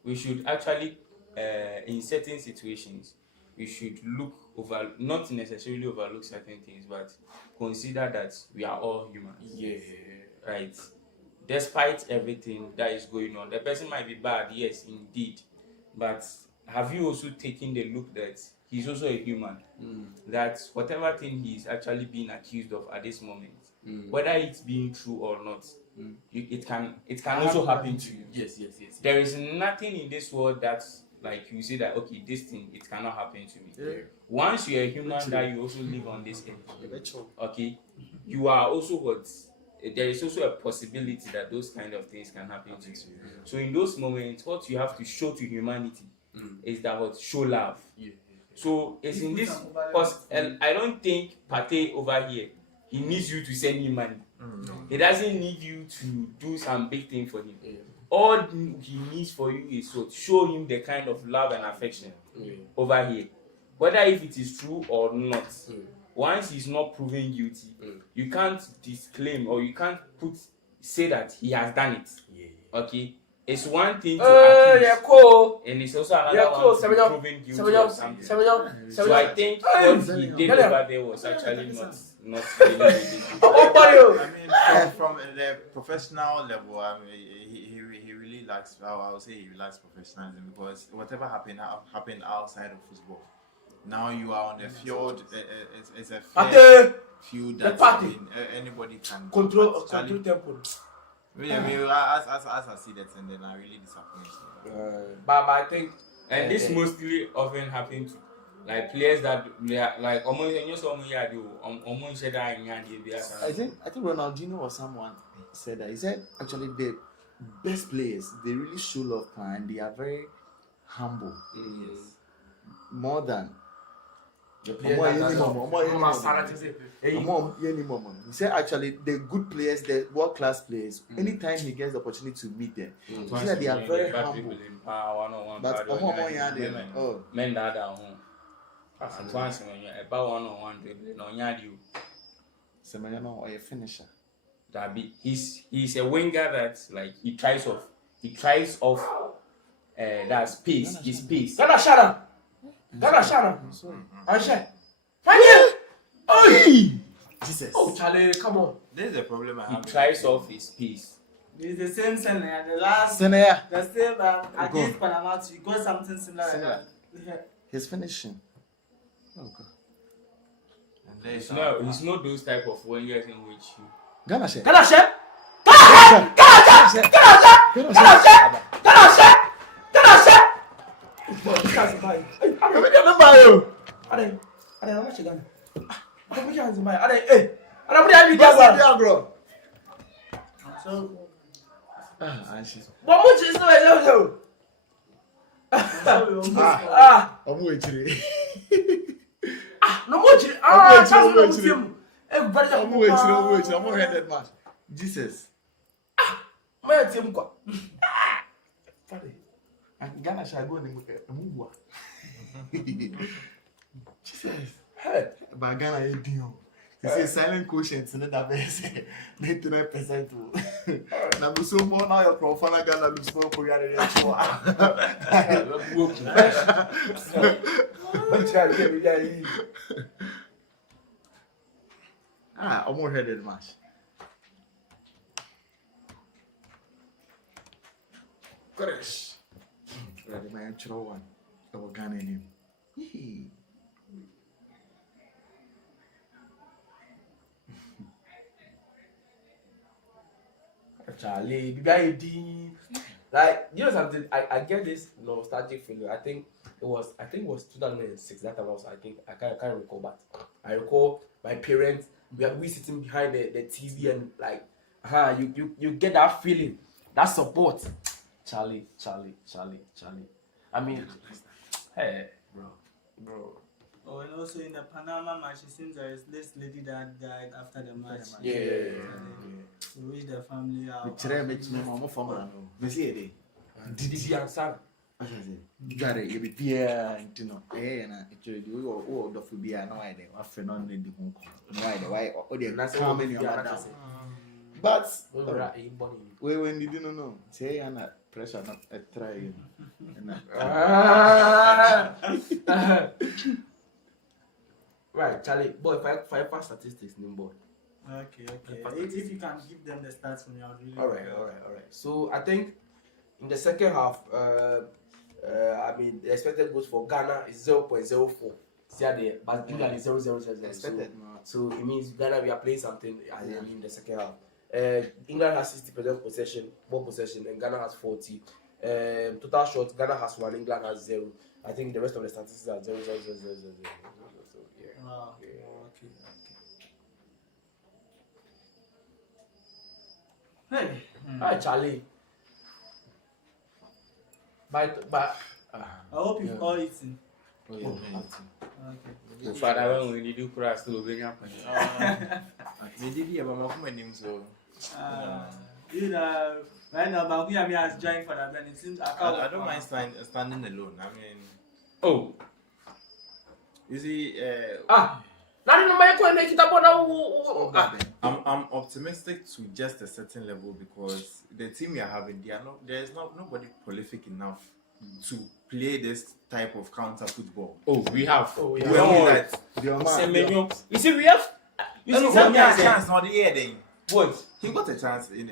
we should actually, in certain situations, we should not necessarily overlook certain things, but consider that we are all humans. yeah. Right? Despite everything that is going on, the person might be bad, yes, indeed. But have you also taken the look that he's also a human? That whatever thing he's actually being accused of at this moment, whether it's being true or not, it can also happen to you. Yes. There is nothing in this world that's like you say that, okay, this thing, it cannot happen to me. Yeah. Once you're a human, that you also live on this earth, okay, you are also what? There is also a possibility that those kind of things can happen to you. So in those moments, what you have to show to humanity is that what? Show love. So it's in this, because I don't think Pate over here, he needs you to send him money. He doesn't need you to do some big thing for him. All he needs for you is to show him the kind of love and affection over here. Whether if it is true or not, once he's not proven guilty, you can't disclaim or you can't say that he has done it. Okay? It's one thing to accuse, and it's also another one to be proven guilty of something. So I think what he did over there was actually not really. I mean, from the professional level, I mean, he really likes. I would say he likes professionalism, because whatever happened outside of football. Now you are on the field. It's a fair field that anybody can control tempo. As I see that, and then I really disappointed. But I think, and this mostly often happens to like players that like I think Ronaldinho or someone said that. He said actually the best players, they really show love and they are very humble. More than he said actually the good players, the world class players, anytime he gets the opportunity to meet them, he said they are very humble. But men that are home. Once when you're about 1-on-1 no nyadi or a finisher. That be he's a winger that like he tries off that space, his space. Gana Shana. Anshe. Oi! Jesus. Oh, Charlie, come on. This is the problem I have. He tries off his space. It's the same Senegal. The last Senegal. the same against Panama, you got something similar like that. His finishing. Oh God. He's not those type of wingers in which you. Ganashe. Jesus. Ghana shall go in Jesus. Hey, but Ghana is deal. They say silent quotient in that base 99%. Now, so more now your profile Ghana looks more for your I'm more headed match. Correct. My actual one. I will Ghana in him. Charlie, like you know something, I get this nostalgic feeling. I think it was 2006. That time I can't recall, but I recall my parents. We sitting behind the TV and like, you get that feeling, that support. Charlie. I mean, hey, bro. Oh, and also in the Panama match, it seems there is this lady that died after the match. Yeah. We wish the family out. We try make me more for man. We see it. Didi and Sam. Jare, you be Pierre, you know, and actually, you all the phobia, no idea. What phenomenon did you no idea why or the coming your mother. But when you didn't know, say, and pressure not a try. Right, Charlie, boy, five statistics, boy. Okay. If you can give them the stats from your really. All right. So I think in the second half, I mean, the expected goals for Ghana is 0.04. See there, but England is 0.000. Expected. So it means Ghana we are playing something in the second half. England has 60% possession, ball possession, and Ghana has 40. Total shots, Ghana has 1, England has 0. I think the rest of the statistics are 0.000. So yeah. Wow. Yeah. Okay. Hey, hi Charlie. But I hope you've all eaten. Okay. So father, when we do cross to bring up. Maybe about my name so. You know, right now, Bangu Yami has joined for that, and it seems I don't mind standing alone. I mean, Oh, you see, I'm optimistic to just a certain level because the team we are having, there's nobody prolific enough to play this type of counter football. we have. You know that. You see, we have. You see, sometimes chance not here then. what? He got a chance in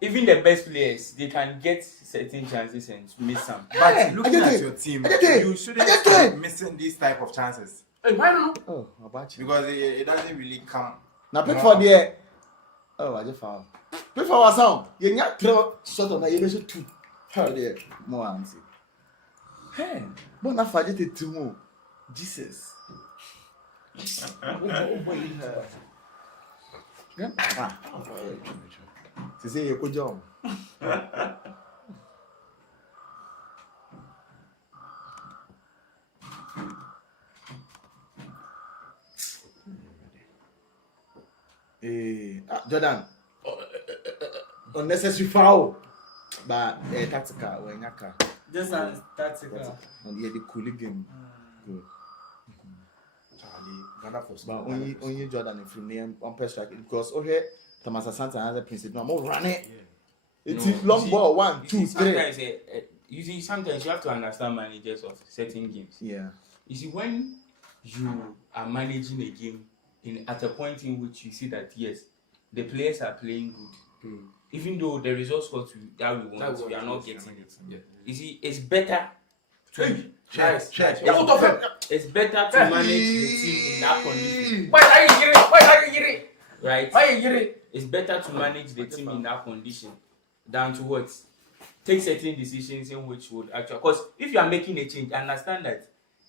Even the best players, they can get certain chances and miss some. But looking at your team, you shouldn't start missing these type of chances. Hey, why not? Oh, about you. Because it doesn't really come. Now pick for the. Oh, I just found. Pick for our sound. You not throw sort of you should two. How there? More answer. Hey, but now forget it too more. Jesus. To say you could jump. Jordan, unnecessary foul, but tactical or nyaka. Just as tactical. And the cooling game. Good. Ghana for But only Jordan if you name on per strike because okay, Thomas Asante and other principle. I'm more running. It's long ball 1, 2, 3. Sometimes, sometimes you have to understand managers of certain games. Yeah. You see, when you are managing a game at a point in which you see that yes, the players are playing good, even though the results that we want, we are not getting it. Yeah. You see, it's better to it's better to manage the team in that condition. Why are you Right? Why are you It's better to manage the team in that condition than to what? Take certain decisions in which would actually, because if you are making a change, understand that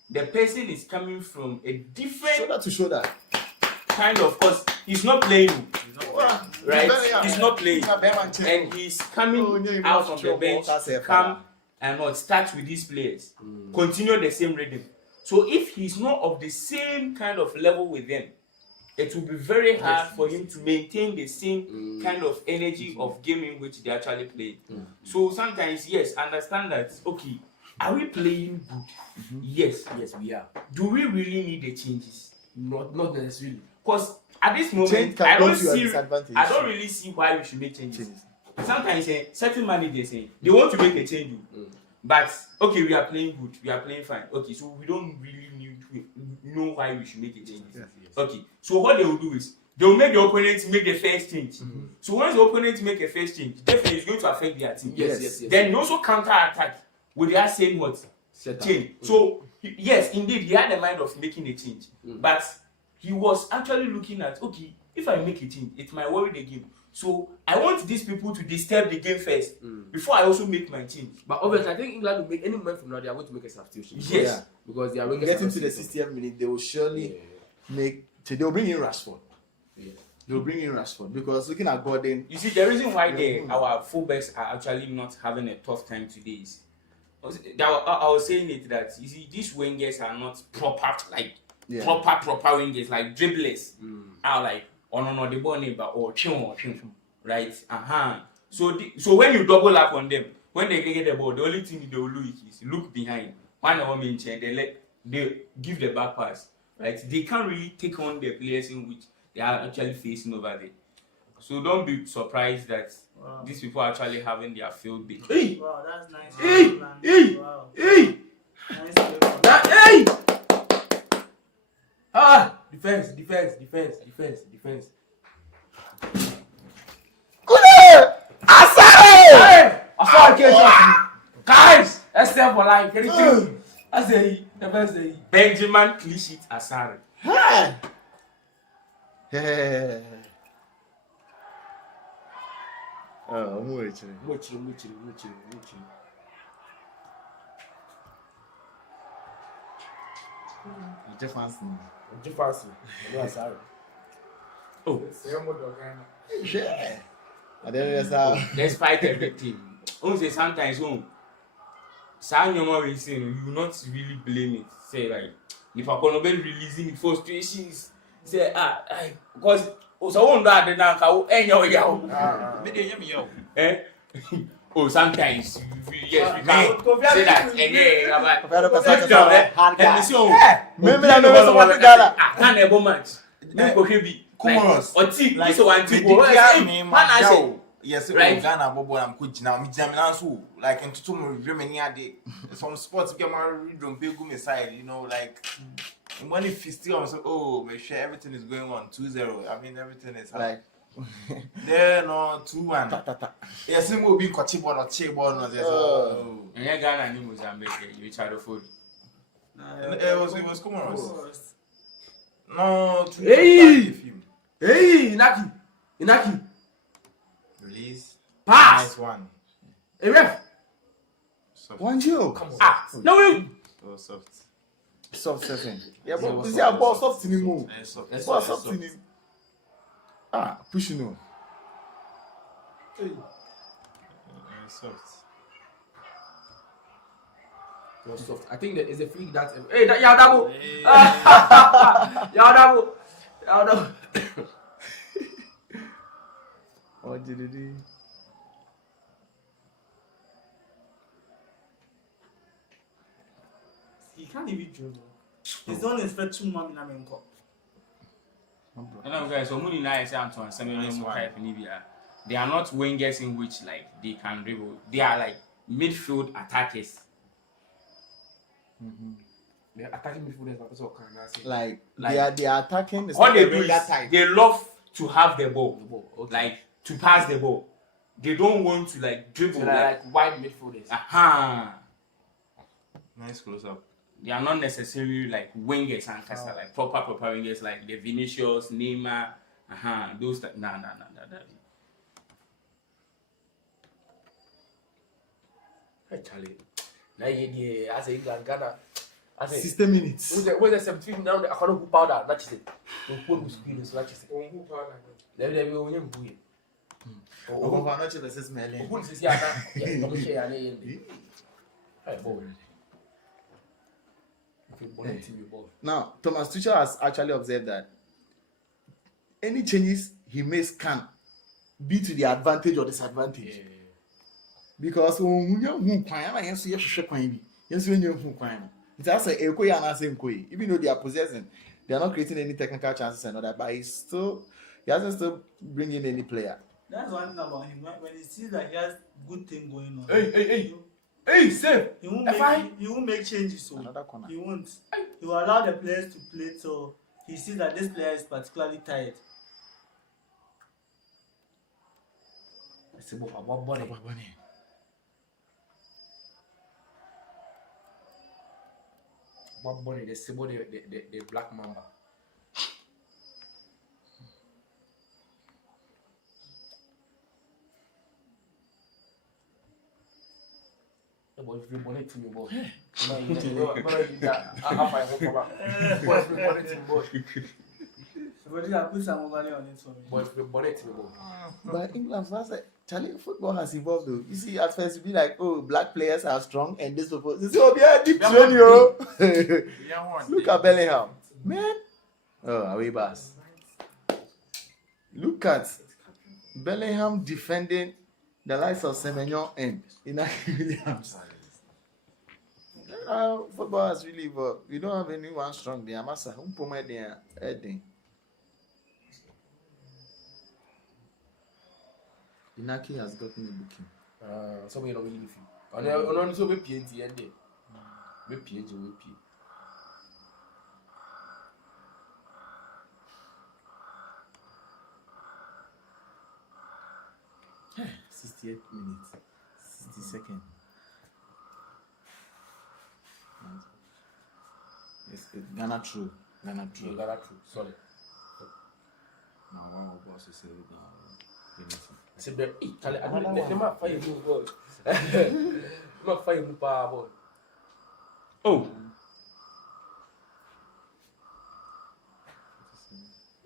the person is coming from a different Shoulder to shoulder. kind of, because he's not playing, right? He's not playing, and he's coming out from the bench to come and not start with these players, continue the same rhythm. So if he's not of the same kind of level with them, it will be very hard for him to maintain the same kind of energy of game in which they actually play. So sometimes, yes, understand that, okay, are we playing good? Yes, we are. Do we really need the changes? Not necessarily. Because at this moment, I don't really see why we should make changes. Sometimes certain managers say they want to make a change, but okay, we are playing good, we are playing fine. Okay, so we don't really need to know why we should make a change. Okay, so what they will do is they will make the opponent make the first change. So once the opponent make a first change, definitely it's going to affect their team. Yes. Then you also counter attack with their same what? Change. So yes, indeed, he had the mind of making a change, but he was actually looking at, okay, if I make a change, it might worry the game. So I want these people to disturb the game first before I also make my change. But obviously, I think England will make any moment from now. They are going to make a substitution. Yes, because they are going getting to the 60th minute. They will surely make. They will bring in Rashford. Yeah. They will bring in Rashford because looking at Gordon. You see, the reason why our fullbacks are actually not having a tough time today is I was saying it that you see these wingers are not proper Yeah. proper wingers like dribblers. Are like no the ball neighbor or chin, right? So when you double up on them, when they get the ball, the only thing they will do is look behind. One of them in chain, they give the back pass, right? They can't really take on the players in which they are actually facing over there. So don't be surprised that these people are actually having their field day. Hey! Wow, that's nice. Hey! Wow. Hey! Nice play from That, hey! Defense. Hey! Asare can't shot. Guys, SF for life. Can you do? I say, the best say. Benjamin Clichet Asare. Hey. Oh, I'm waiting. Muchi. Just fancy. Jefferson. Asare. Oh, Yeah. And then there's despite everything, say sometimes you not really blame it. Say like if I can be releasing the frustrations, say because so that the sometimes yes we can say that maybe I know something that can't ever match. Comoros. Or tea, like so Yes, right. Ghana bobo am coach now. Me jamina so like in tutu mo remeni ade. Some sports get my don't pay go side, you know, like money still on so make sure everything is going on 2-0. I mean everything is like there no 2-1. Yes, we will be coaching ball or check ball no and Ghana ni Mozambique, you try to food. it was Comoros. No, Hey! Inaki. Release. Pass. Nice one. Hey, ref. Soft. 1-0. Come on. No way. Oh, soft. Soft setting. Yeah, but you see a ball soft in him. Soft. Ball soft in him. Pushing on. Soft. Soft. I think there is a freak that. Hey, that Yadabo. Yadabo. What did it do? He can't even dribble. His own is for 2 months in America. Guys, so many nice Antoine, they are not wingers in which like they can dribble. They are like midfield attackers. They're attacking midfielders, but also can I say. Like they are attacking. All they do is they love to have the ball, Okay. like to pass the ball. They don't want to like dribble. So like wide midfielders. Nice close up. They are not necessarily like wingers and like proper wingers like the Vinicius, Neymar, those that nah. Hey Charlie. Now you as a England Ghana. I say 60 minutes. who's the 17 now the account who powder not just it. Who put screen is not just it. Who powder. They will win who. Oh, I'm not sure this is Melly. Who is here now? Yeah, come share any. Hey boy. Now, Thomas Tuchel has actually observed that any changes he makes can be to the advantage or disadvantage. Because when you it has even though they are possessing, they are not creating any technical chances and all that, but he hasn't still bringing any player. That's one thing about him. When he sees that he has good thing going on, Hey, save. he won't make changes. So Another corner. he won't. He will allow the players to play. So he sees that this player is particularly tired. What bunny? The black mamba. Boy, if you bonnet to me, boy. But I put some money on it for me. But bonnet. But England fans, Charlie, football has evolved though. You see, at first, be like, oh, black players are strong, and this people, you see, oh, yeah, deep train, yo. Look at Bellingham, man. Oh, away pass. Look at Bellingham defending the likes of Semenyo and Inaki Williams. Football has really evolved. We don't have anyone strong there. Massa, Inaki has gotten a booking. So we don't really feel. On so we PNT and day. We PNT, we P. 68 minutes, 60 seconds. It's Ghana true. Ghana true. Sorry. Now, one boss is I said, Kylian, I don't let them up fire you ball. Not fire you ball. Oh.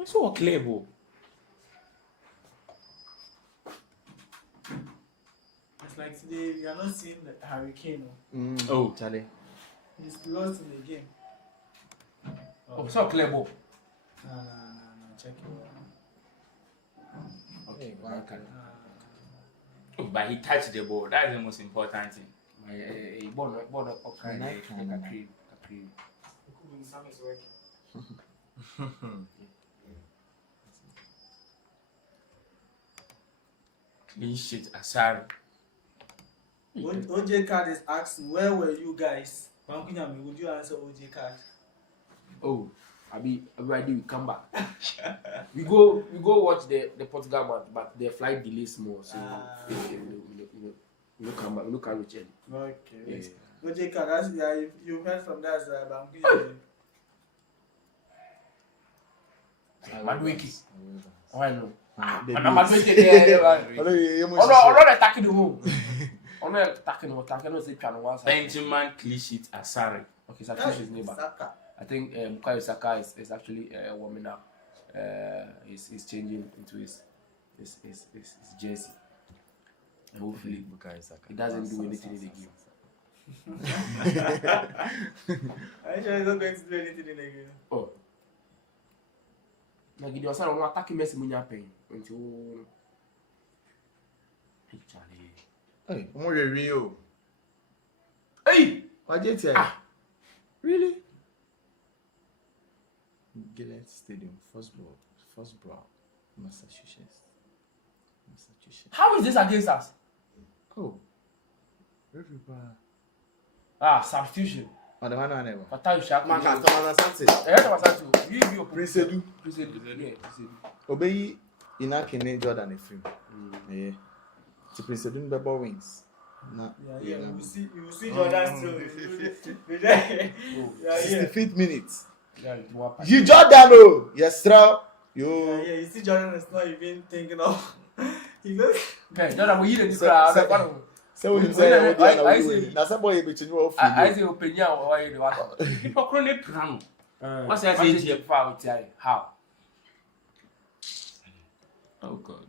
I saw a clear ball. It's like today we are not seeing the hurricane. Oh, Charlie. He's lost in the game. Oh, so clear ball. No, check it. Okay, one can. Oh, but he touched the ball. That is the most important thing. My ball up kind of cream. Clean sheet, Asari. OJ Card is asking, where were you guys? Would you answer OJ Card? Oh, Abi ready we come back. we go watch the Portugal match, but the flight delays more, so we come back. We look at Richard. Okay. Yeah. OJ Card, you heard from that side. Madwiki. Oh, I know. I'm Madwiki there. Oh, attacking the home. Oh, attacking no say piano once. Benjamin clean sheet, Asari. Okay, Saka's his neighbor. I think Bukayo Saka is actually warming up. He's changing into his jersey. And hopefully he doesn't do anything in the game. Are you sure he's not going to do anything in the game? Oh. Now Gideon Sara won't attack Messi Munya pain until. Hey Charlie. Hey, I'm Rio. Hey! What did you say? Really? Gillette Stadium, first ball, Massachusetts. How is this against us? Oh, everybody. Substitution. The one I never. But how you shall Man, Thomas Asante. You Prince Edu. Yeah, Obey Inaki Jordan a film. Yeah. To Prince Edu Bebo wings. No. Yeah. You will see Jordan still. 65th minute. yeah. You Jordan, oh yes, sir. Yo. Yeah, you see Jordan is not even thinking of. He goes. Okay, Jordan, we eat the crowd. So we say, I see. Now some boy between you. I say opinion why you the water. People chronic plan. What's that What's saying? How? Oh God.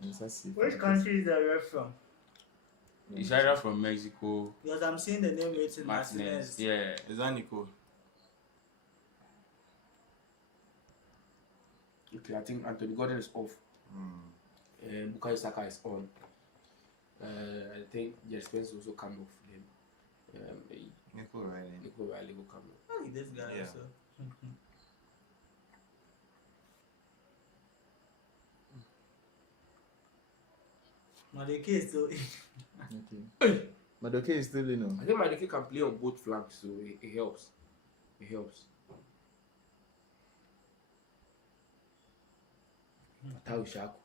Which country is the ref from? It's either from Mexico, Because I'm seeing the name written Martinez. Martinez. Yeah. Is that Nico? Okay, I think Anthony Gordon is off. Bukayo Saka is on. I think Jess Spence also come off then. Nico Riley. Nico Riley will come off. Oh, this guy Yeah. also. Madeke is still Okay. Madoke is still in. I think Madeke can play on both flanks, so it helps. It helps. Matau Shaku.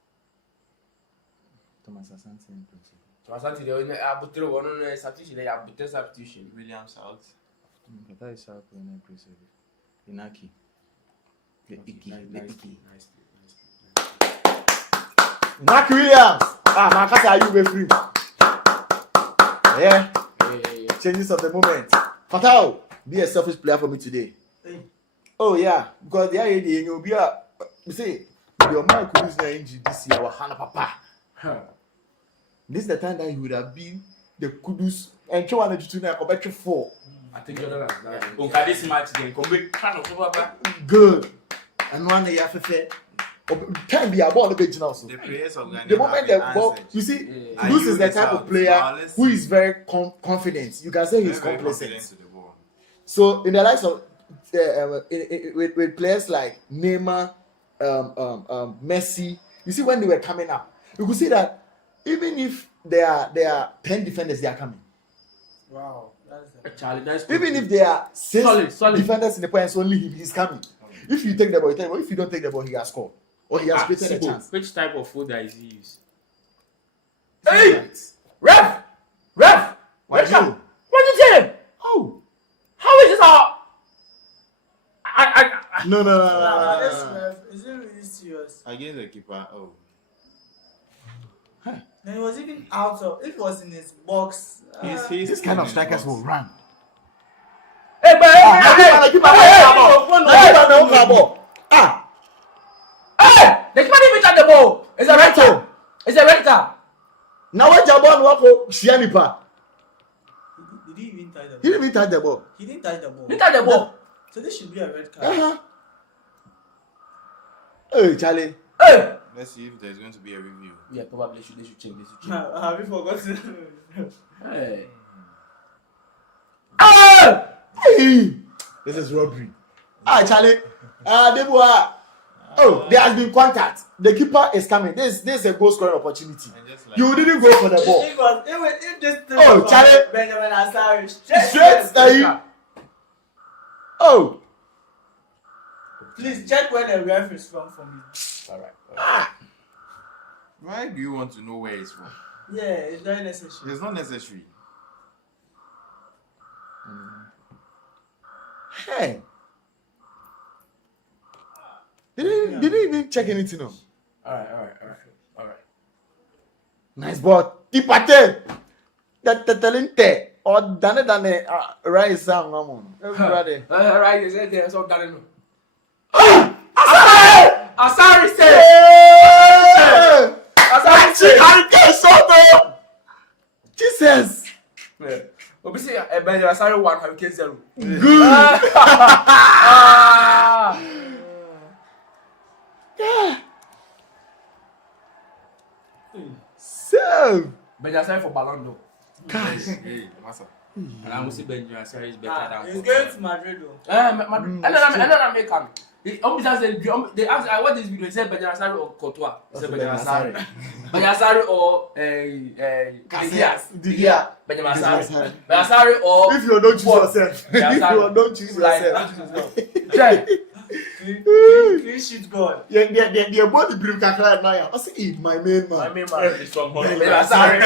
Thomas Asante in principle. Asante the abutre one on substitution. They abutre substitution. Williams out. That is sharp in principle. Inaki. The Iki. Nice. Inaki Williams. Makasa, are you free? Yeah. Changes of the moment. Fatao, be a selfish player for me today. Oh yeah, because they are you see your man could lose the injury this year. Wahana Papa. This is the time that he would have been the Kudus and Joanna to now go back to 4. I think Jordan has done it. Okay, this match then come back kind of over. Good. And one day after time be about the bench now. So The players of Ghana the moment the have ball, answered. you see, Yeah. And Kudus you is the miss type out. of player Now, let's who see. is very confident. You can say he's Very complacent. confident to the ball. So in the likes of with players like Neymar, Messi, you see when they were coming up, you could see that even if there are 10 defenders, they are coming. Wow, that's Charlie, nice. Even if there are 6 Solid. defenders in the points, only him, he's coming. If you take the ball, you take the ball. If you don't take the ball, he has scored or he has created a chance. Which type of food does he use? Hey! Ref! What What you? you tell him? Oh How is this all? I no. this ref, is it really serious? Against the keeper, oh. And he was even out of. If it was in his box, This kind of strikers will run. Hey, but Hey, they can't even touch the ball. It's a red card. It's a red card. now what Jabon wako Shianipa? did he even touch the ball? He didn't even touch the ball. He didn't touch the ball. They touch the ball. So this should be a red card. Uh-huh. Hey, Charlie. Hey. Let's see if there's going to be a review. Yeah, probably they should change. Have you forgotten? Hey. Hey. Hey, this is robbery. Charlie. Oh, there has been contact. The keeper is coming. This is a goal scoring opportunity. And just like You didn't go for the ball. If this thing Oh, was Charlie. Benjamin Asari Straight. Oh. Please check where the ref is from for me. All right. why do you want to know where it's from? Yeah, it's very necessary. It's not necessary. Hey. Didn't even check anything on. All right. Nice ball. Tipate. That talente. Or dane right sound mamon. Everybody. All right. Is it there? So done. Asari said. Jesus. Yeah. Obviously, Benjamin Asari won Hurricane 0. Good. So. Benjamin Asari for Ballon d'Or. Hey, Massa. And I'm say Benjamin Asari is better than. He's going to Madrid though. And then I make him. They asked, I watched this video. He said Benjamin Asari or Courtois. He said Benjamin Asari. Benjamin Asari or Diaz. Benjamin Asari. Benjamin Asari or If you don't choose yourself. Yeah, If sorry. you don't choose yourself. Check. Clean sheet God. They're both the brim kakra now. I say, my main My man. main man. It's from Benjamin Honduras. Asari.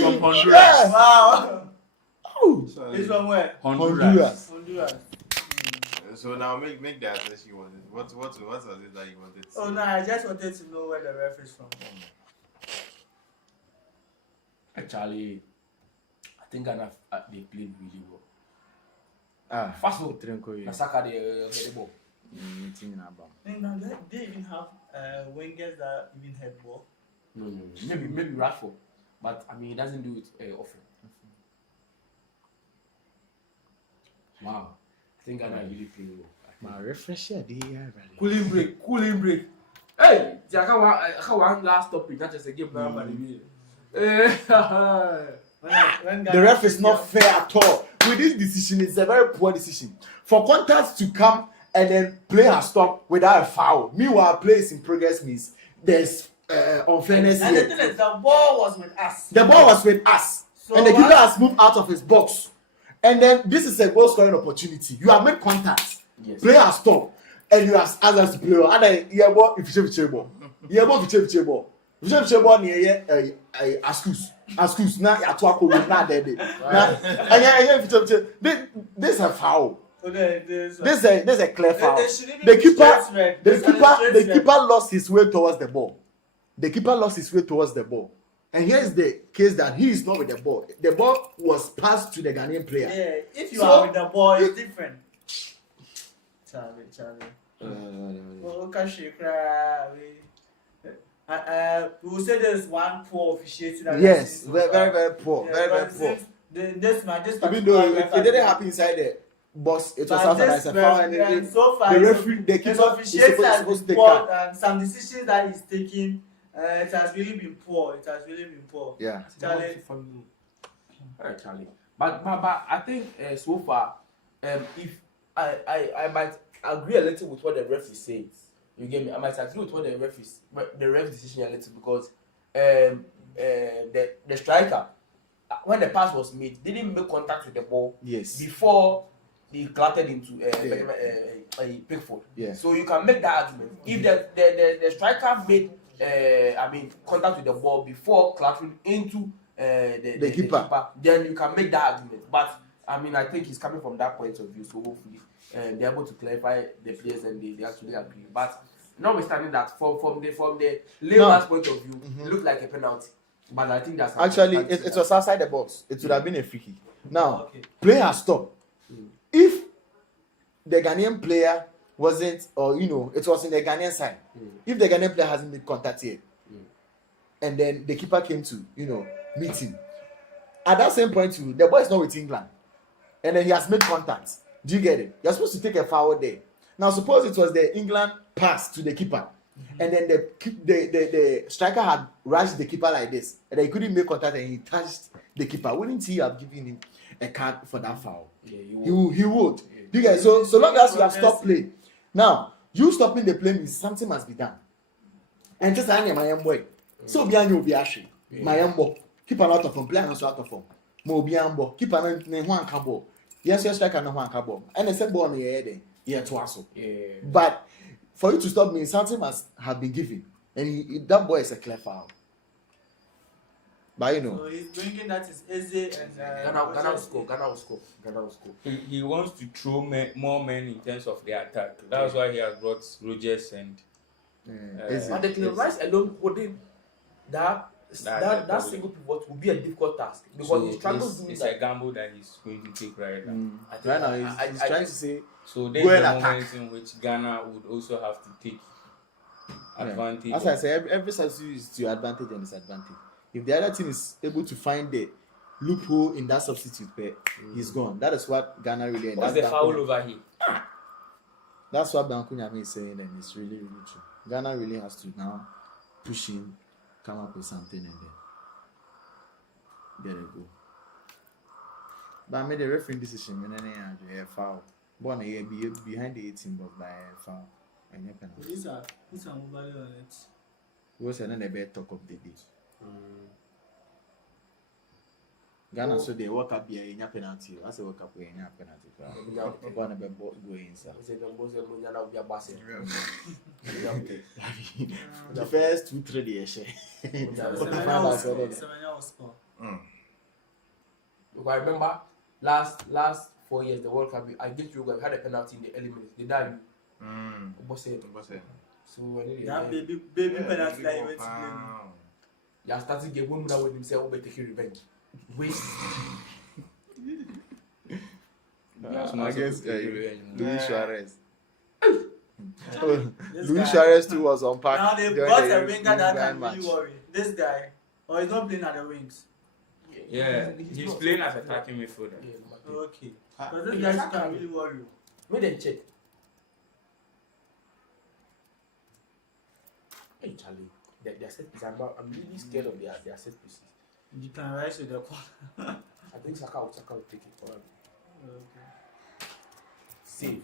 From Honduras. Yes. Wow. Oh. He's from where? Honduras. Honduras. So now make the assess you wanted. What was it that you wanted to say? Oh no, I just wanted to know where the ref is from. Actually, I think Ghana they played really well. Fast food. Nasaka they get the ball. England, they even have wingers that even head ball. No. Maybe Rashford, but I mean he doesn't do it often. Wow, I think Ghana really played well. My refresher, Cooling break. Hey, I can't one last topic. That's just a game now, but The ref is not fair at all. With this decision, it's a very poor decision. For contact to come and then play has stopped without a foul. Meanwhile, play is in progress means there's unfairness And the here. thing is, the ball was with us. The ball was with us. So And the keeper what? has moved out of his box. And then this is a goal scoring opportunity. You have made contact. Yes. Player has stopped. And you have asked us to play. And then you have ball if you ball. You have ball if you ball. If you ball near excuse. Now you are to a now there. This is a foul. So there's This is a clear foul. There should even The be keeper straight red. There's a straight the red. keeper lost his way towards the ball. And here's the case that he is not with the ball. The ball was passed to the Ghanaian player. Yeah, if you So- are with the ball, it's different. Charlie. We will say there's one poor officiating. Yes, very poor, Yeah, very but poor. since this man, this Even though particular it didn't happen inside the box, it was but outside this as a foul, and so far, the referee, the his keeper, is officiating has supposed to been take poor, that. and some decisions that he's taking, it has really been poor. Yeah. Charlie. Alright, Charlie. But I think so far, if I might agree a little with what the ref is saying. You get me? I might agree with what the ref decision a little because the striker when the pass was made didn't make contact with the ball before he clattered into a Pickford. Yeah. So you can make that argument. If the striker made contact with the ball before clattering into the keeper, then you can make that argument. But I think he's coming from that point of view, so hopefully they're able to clarify the players and they actually agree. But notwithstanding that, from the layman's point of view, it looked like a penalty. But I think that's actually it was outside the box. It would have been a free kick. Now, play has stopped. If the Ghanaian player wasn't, or it was in the Ghanaian side, if the Ghanaian player hasn't made contact yet, and then the keeper came to meet him, at that same point too, the boy is not with England, and then he has made contact. Do you get it? You're supposed to take a foul there. Now suppose it was the England pass to the keeper, and then the striker had rushed the keeper like this, and then he couldn't make contact, and he touched the keeper. Wouldn't he have given him a card for that foul? Yeah, he would. Do you get it? So long as you have stopped play, now you stopping the play means something must be done. And just my young boy. So behind you be actually my young boy. Keep an out of form, play and also out of form. Mo biambo, keep an one cabo. Yes, your striker no one cabo. And the same ball on the head, yeah, to us. But for you to stop me, something must have been given, and that boy is a clear foul. But So he's bringing that is easy and Ghana will score. He wants to throw more men in terms of the attack. That's why he has brought Rogers and. But the clear rights alone holding that single pivot will be a difficult task because he struggles doing it's that. a gamble that he's going to take right now. right now he's trying to say. So there's the moment in which Ghana would also have to take advantage. As I say, every substitute is to your advantage and disadvantage. If the other team is able to find the loophole in that substitute pair, he's gone. That is what Ghana really. What's the foul over here? That's what Bankunyame is saying, and it's really true. Ghana really has to now push in, come up with something, and then get it go. But I made the referee decision when I foul. Born a be behind the 18 box by a foul. And you can. These are mobile on it. Was another bad talk of the day. Ghana so they work up here in a penalty. I say work up here in a penalty. One of the going sir. The first 2-3 days. I remember last 4 years the World Cup I get you we had a penalty in the early minutes. They died. So that baby penalty that you went to play. Yeah, starting game when now with himself will be taking revenge. Waste. I guess Luis Suarez. This Luis guy- Suarez too was on pack. Now they've got a winger that can really worry. This guy, or he's not playing at the wings. Yeah, he's playing as attacking midfielder. Okay. But this guy can really worry you. Make them check. Hey Charlie, their set piece. I'm really scared of their set pieces. You can rise to the corner. I think Saka will take it for him. Okay. Save.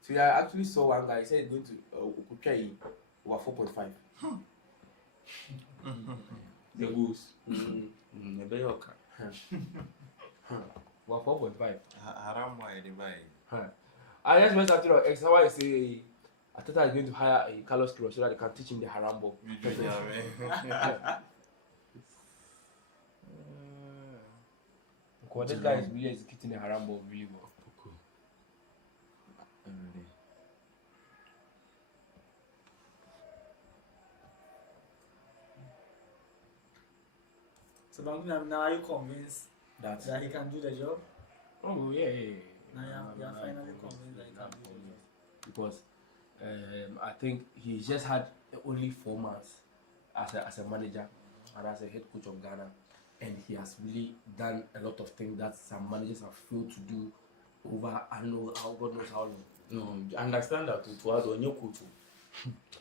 So I actually saw one guy. He said he's going to try over 4.5. The goose. The Bayoka. Over 4.5. Haram why they buy. I just went after X. How I say I thought I was going to hire a Carlos Queiroz so that they can teach him the haram ball. Because this guy is really executing the haram ball really well. So now are you convinced that. That he can do the job. Oh yeah. Now you are finally convinced that he can do the job. Because I think he just had only 4 months as a manager and as a head coach of Ghana, and he has really done a lot of things that some managers have failed to do over I don't know how God knows how long. No, I understand that to add on your coach.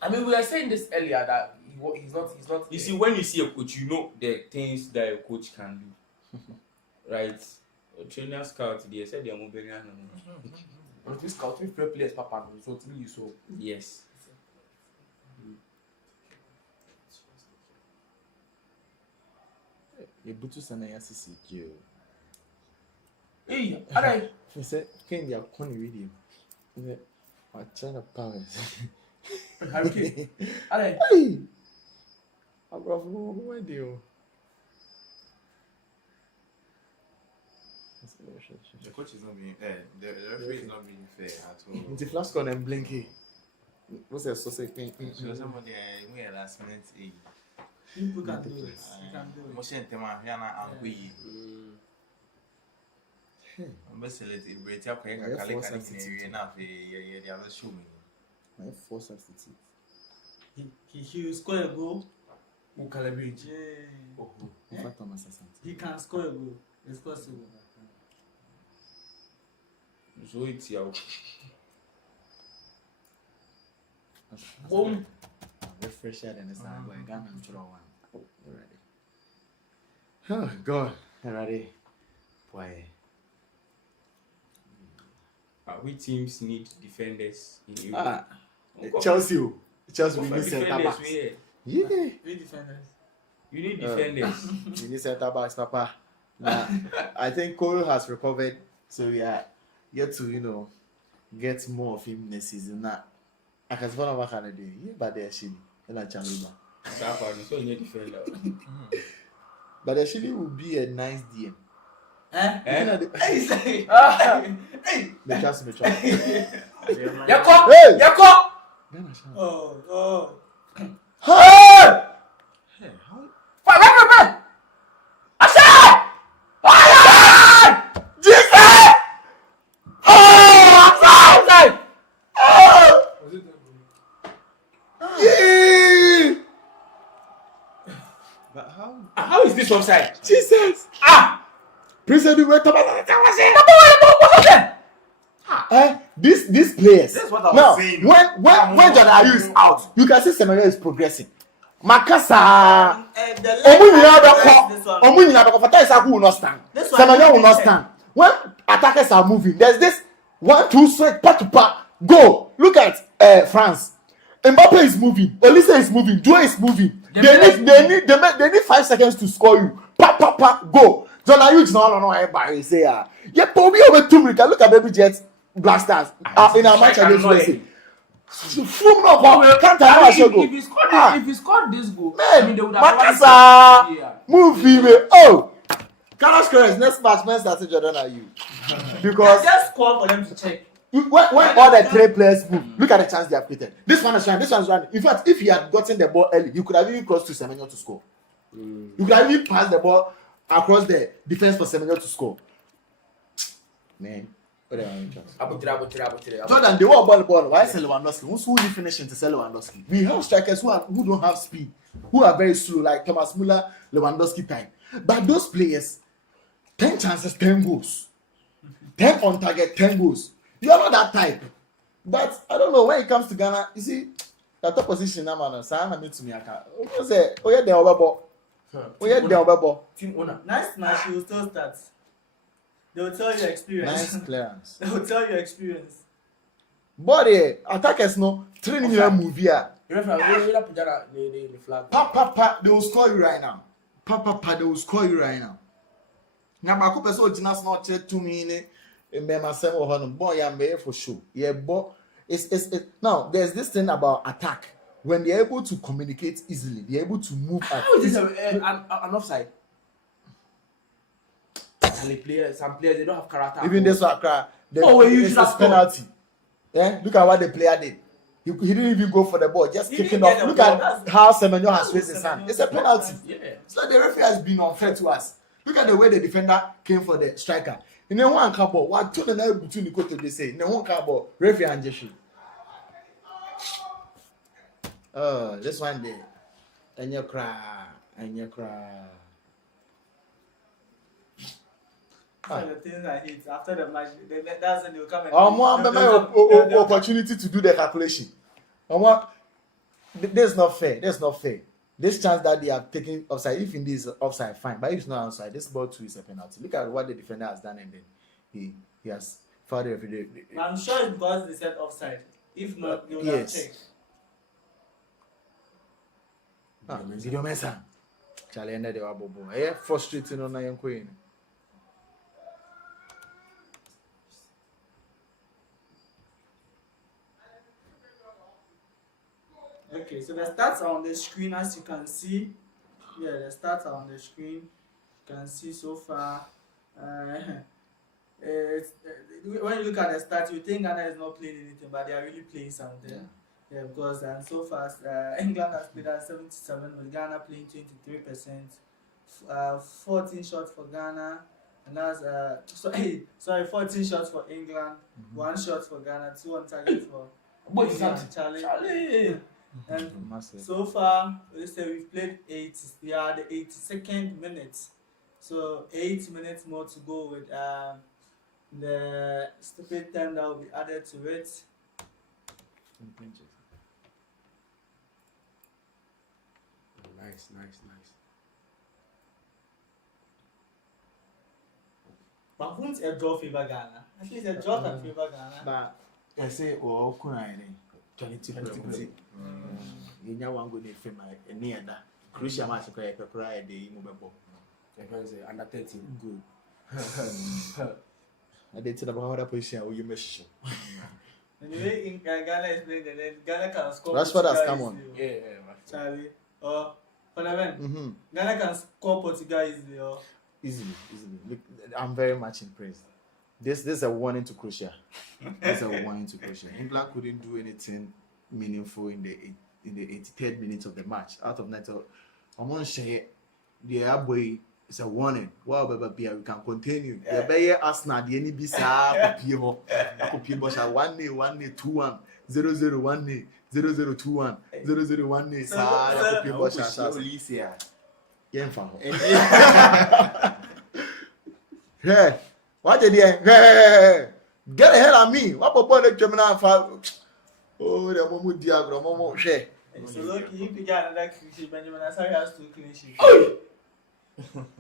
I mean, we were saying this earlier that he's not. You see, when you see a coach, you know the things that a coach can do, right? A trainer scout, they said they are moving on. But this scouting fair players, Papa, so to me, so Yes. You put us on a CCQ. hey, alright. He said, "Can you come with him?" He said, "I'm trying to Paris." Okay, alright. Hey, I'm with you. The coach is not being the referee is not being fair at all. It's a flash con and blinky. What's the sausage thing? So somebody we are last minute People can do it. You can do it. Motion tema yana angwe. I'm celebrate break up kwa kale kale ni na fe ye dey have show me. My first substitute. He will score a goal. Who calibrate? Yeah. In fact, I'm assistant. He can score a goal. It's possible. So it's your Boom. Refresher than this time. Boy, Ghana, I'm sure one. Oh, ready. Oh God, ready. Boy. which teams need defenders in Europe? Chelsea. Chelsea Go we for need centre defenders, backs. where? Yeah. We defenders. You need defenders. We need centre backs, Papa. Nah, I think Cole has recovered, so we are yet to get more of him next season. Nah, I can follow what can I do? Yeah, but they're shitty. And I challenge them. So you need defender. But the Chile will be a nice DM. Hey, They trust me, trust me. Yako! Hey! Yako! Oh. Hey! Hey, how Yeah! but how How is this offside? Jesus! President, we were talking about these players. That's what I was now, saying. when Jordan Ayew is out, you can see Senegal is progressing. Makasa. Fata will not stand. Senegal will not stand. When attackers are moving, there's this 1-2 straight pack to pack. Go. Look at France. Mbappé is moving. Olise is moving. Joe is moving. They need 5 seconds to score you. Pack, go. Jordan Ayew is not everybody say yeah, but we over 2 minutes. Look at Baby Jets Black Stars in our match against USA. If he scored this goal, I mean, they would have Makasa move him. Oh, Carlos Perez next match men started Jordan Ayew because Just score for them to check. when all the 3 players move, look at the chance they have created. This one is running. In fact, if he had gotten the ball early, you could have even crossed to Semenyo to score. You could have even passed the ball across the defense for Semenyo to score. Man, what are you doing? Jordan, they were ball. Why is Lewandowski? Who's who finishing to sell Lewandowski? We have strikers who don't have speed, who are very slow, like Thomas Muller, Lewandowski type. But those players, 10 chances, 10 goals. 10 on target, 10 goals. You are not that type. But I don't know, when it comes to Ghana, you see, the top position now, man, Sana me to me, I can't say, oh yeah, they're overball. Oh yeah, they're overball. Team owner. Next match, you will still start. They will tell you experience. Nice clearance. They will tell you experience. But attackers no training your move here. The flag. They will score you right now. They will score you right now. Now, my couple so jinas not check to me. Boy, I'm here for sure. Yeah, but it's now there's this thing about attack. When they're able to communicate easily, they're able to move. How is this an offside? Some players they don't have character. Even this one, it's a penalty. Yeah, look at what the player did. He didn't even go for the ball, just kicking off. Look at how Semenyo has raised his hand. It's a penalty. Yeah. So the referee has been unfair to us. Look at the way the defender came for the striker. In the one cardboard, what two the night between the court they say. In the one cardboard, referee and Jeshi. Oh, this one there. And you cry. The things I hate after the match, that's when they'll come and. Opportunity to do the calculation. This is not fair. This chance that they are taking offside, if indeed is offside, fine. But if it's not offside, this ball too is a penalty. Look at what the defender has done, and then he has fouled every day. I'm sure it's because they said offside. If not, they would have checked. Video mesa. Charlie ended the abobo. Frustrating on your queen. Okay, so the stats are on the screen, as you can see. Yeah, the stats are on the screen. You can see so far. When you look at the stats, you think Ghana is not playing anything, but they are really playing something. Yeah, because so far England has played at 77, with Ghana playing 23%. 14 shots for Ghana, and that's 14 shots for England, 1 shot for Ghana, 2 on target for Charlie. And so far, we've played 8. We are the 82nd minute, so 8 minutes more to go with the stupid time that will be added to it. Nice. But who's a draw favor Ghana? I think it's a draw can favor Ghana. But I say, oh, Kunai, 22. You know, one good film, a near that. Crucial match, a cry, the immovable. Under 13. Good. I did tell about how position you miss. Anyway, in Ghana is playing, and then Ghana can score. That's what has come on. Yeah, Charlie. For the men, Ghana can score Portugal easily. Easily. Look, I'm very much impressed. This is a warning to Croatia. England couldn't do anything meaningful in the 83rd minute of the match. Out of 90, I'm going to say the boy is a warning. Wow, baby, we can continue. The Bayer Arsenal, the NBC, Pio, 1-0, 2-1, 0-0, 1-0, 0-0, 2-1, 0-0, 1-0. Hey, what did you? Hey, get the hell on me! What about the German? Oh, the Momo Diagro, Momo She. So look, if you get another clean sheet, Benjamin Asari has 2 clean sheets.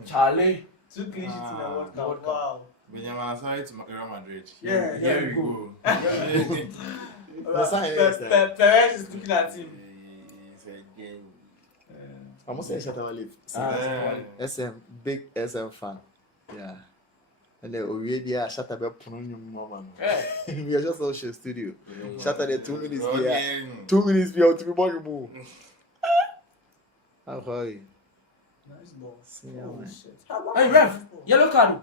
Charlie. 2 clean sheets in the World Cup. Wow. Benjamin Asari to Real Madrid. Yeah, here we go. Perez is looking at him. I'm gonna say Shatta Leaf. SM, big SM fan. Yeah. And then already Shatta be pronouncing mama. We are just all share studio. Shatta the 2 minutes here. 2 minutes here to be more move. How are you? Nice ball. Hey, ref, yellow card.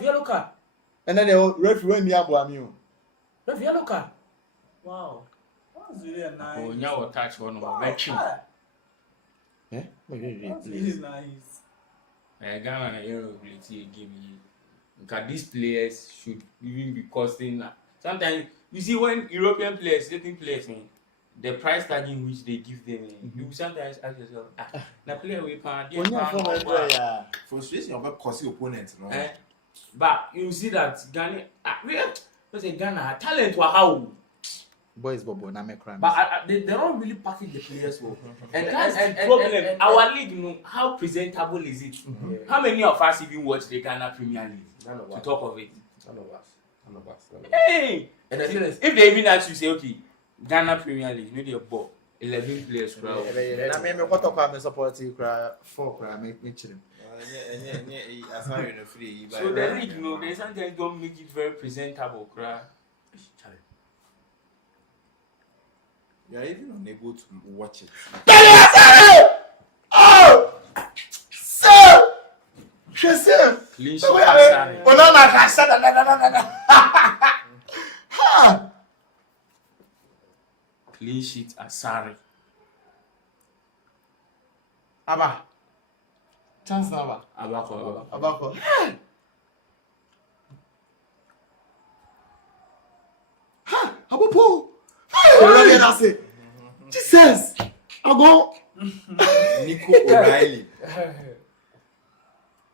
Yellow card. And then the ref went near Boamio. Ref, yellow card. Wow. That was really a nice. Oh, now touch one more. Yeah? That's really nice. Ghana and Europe will see a game. Because these players should even be costing. Sometimes you see when European players, certain players, the price tag in which they give them, you sometimes ask yourself, the player we pay, frustration of cause opponent, no? But you see that Ghana, Ghana talent were how. Boys, Bobo, na me cry. But they don't really package the players well. And that's the problem. Our league, how presentable is it? How many of us even watch the Ghana Premier League? None of us. To talk of it. None of us. Hey! And the thing is, if they even ask you, say, okay, Ghana Premier League, maybe a ball, 11 players. I mean, what talk me support you cry 4 cry make me chill. So the league, they sometimes don't make it very presentable, cry. You are even unable to watch it. Oh! Sir! Clean sheet Asari. Clean sheet Asari. Abba. Chance number. Abako. Abopo. Hey, that's it. Jesus. I go. Nico O'Reilly.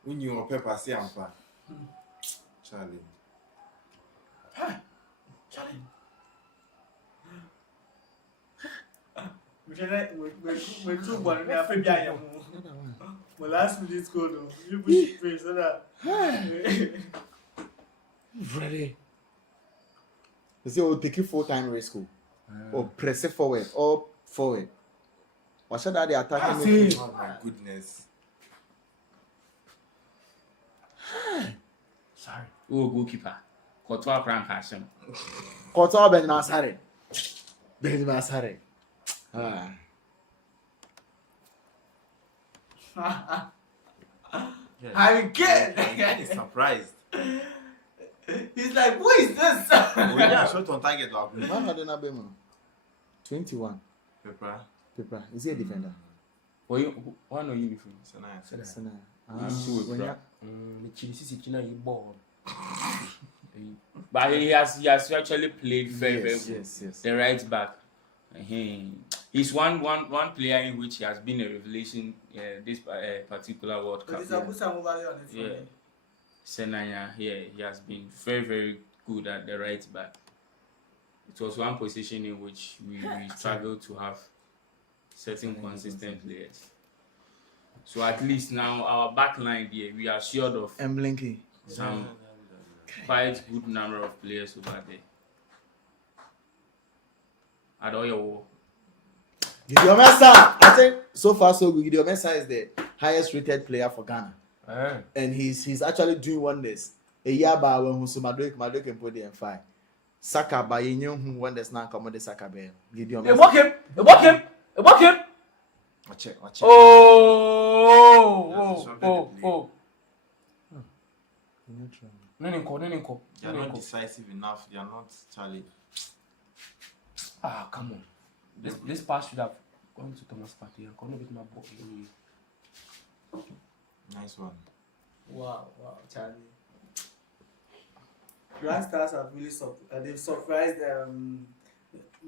When you on paper, say I'm fine. Charlie. We're too one. My last minute goal, though. You push it through so that. Ready. They say, oh, take it full-time race school. Or press it forward. Or forward. Or should that the attacking? Oh my goodness. Sorry. Oh, goalkeeper. Kotoa Frank Hashem. Kota Benjamin Asare. Benjamin Asare. I get. He's surprised. He's like, who is this? We are short on target. Man had an abemo. 21. Paper. Is he a defender? Why know you before? So When The China you born. But he has actually played very good. Yes. The right back. He's one player in which he has been a revelation this particular World Cup. Yeah. Senaya, he has been very, very good at the right back. It was one position in which we struggled to have certain consistent players. So at least now our back line here, we are assured of Mblinky. some quite good number of players over there. Adoyo. Gideon Mensah. I think so far so good. Gideon Mensah is the highest rated player for Ghana. And he's actually doing wonders. A year by when Madueke can put the M5. Saka by you who wonders now come on the Saka bell. Gideon Mensah. It walk him. Watch it. Oh. Nenenko. They are not decisive enough. They are not Charlie. Ah, come on. This pass should have gone to Thomas Partey and come with my ball. Nice one. Wow, Charlie. Grand Stars have really they've surprised the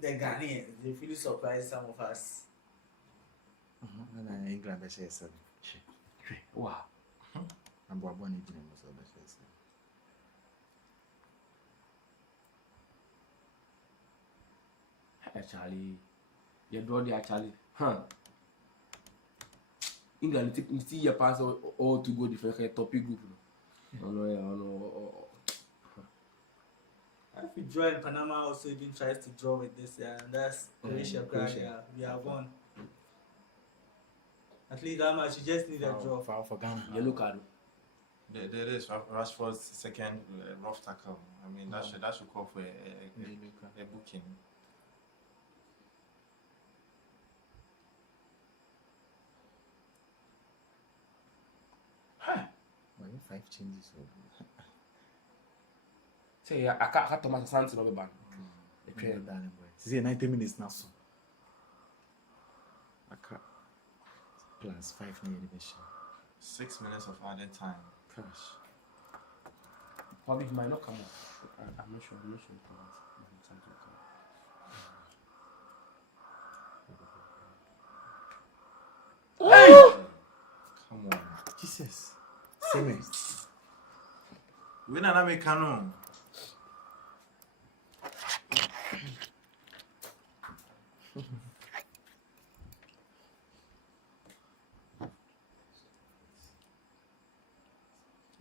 Ghanaians. They've really surprised some of us. England be say seven. Wow. I'm born in England so be say seven. Charlie. You draw there, Charlie. England see your pass all to go different topic group. No. If we draw in Panama, also even tries to draw with this, and that's Croatia. We have won. At least that much, you just need a draw. For Ghana. Yellow card. There is Rashford's second rough tackle. I mean, that should call for a booking. Why 5 changes? Say, I can't Thomas Santos no be ban. This is 90 minutes now. So. Plus 5 near the 6 minutes of added time. Gosh. Probably he might not come off. I'm not sure. Come on. Jesus. Same. We don't have a canon.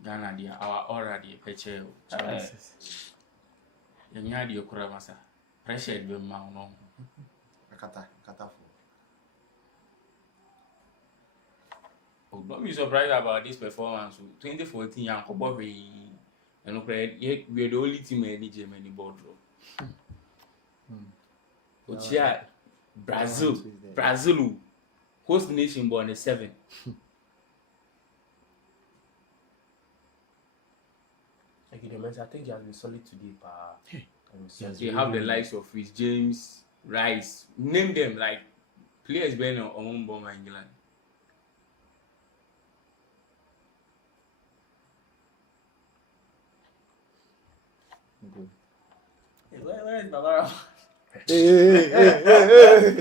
Ghana dia our already peche. Yenya dia kura masa. Pressure be ma no. Kata for. Oh, don't be surprised about this performance. 2014 Yankobo we are the only team in Germany boardroom. Ochia Brazil host nation born 7. I think he has been solid today, They have the likes of Rhys James, Rice, name them like players being on bomb England. Where is Baba? Hey.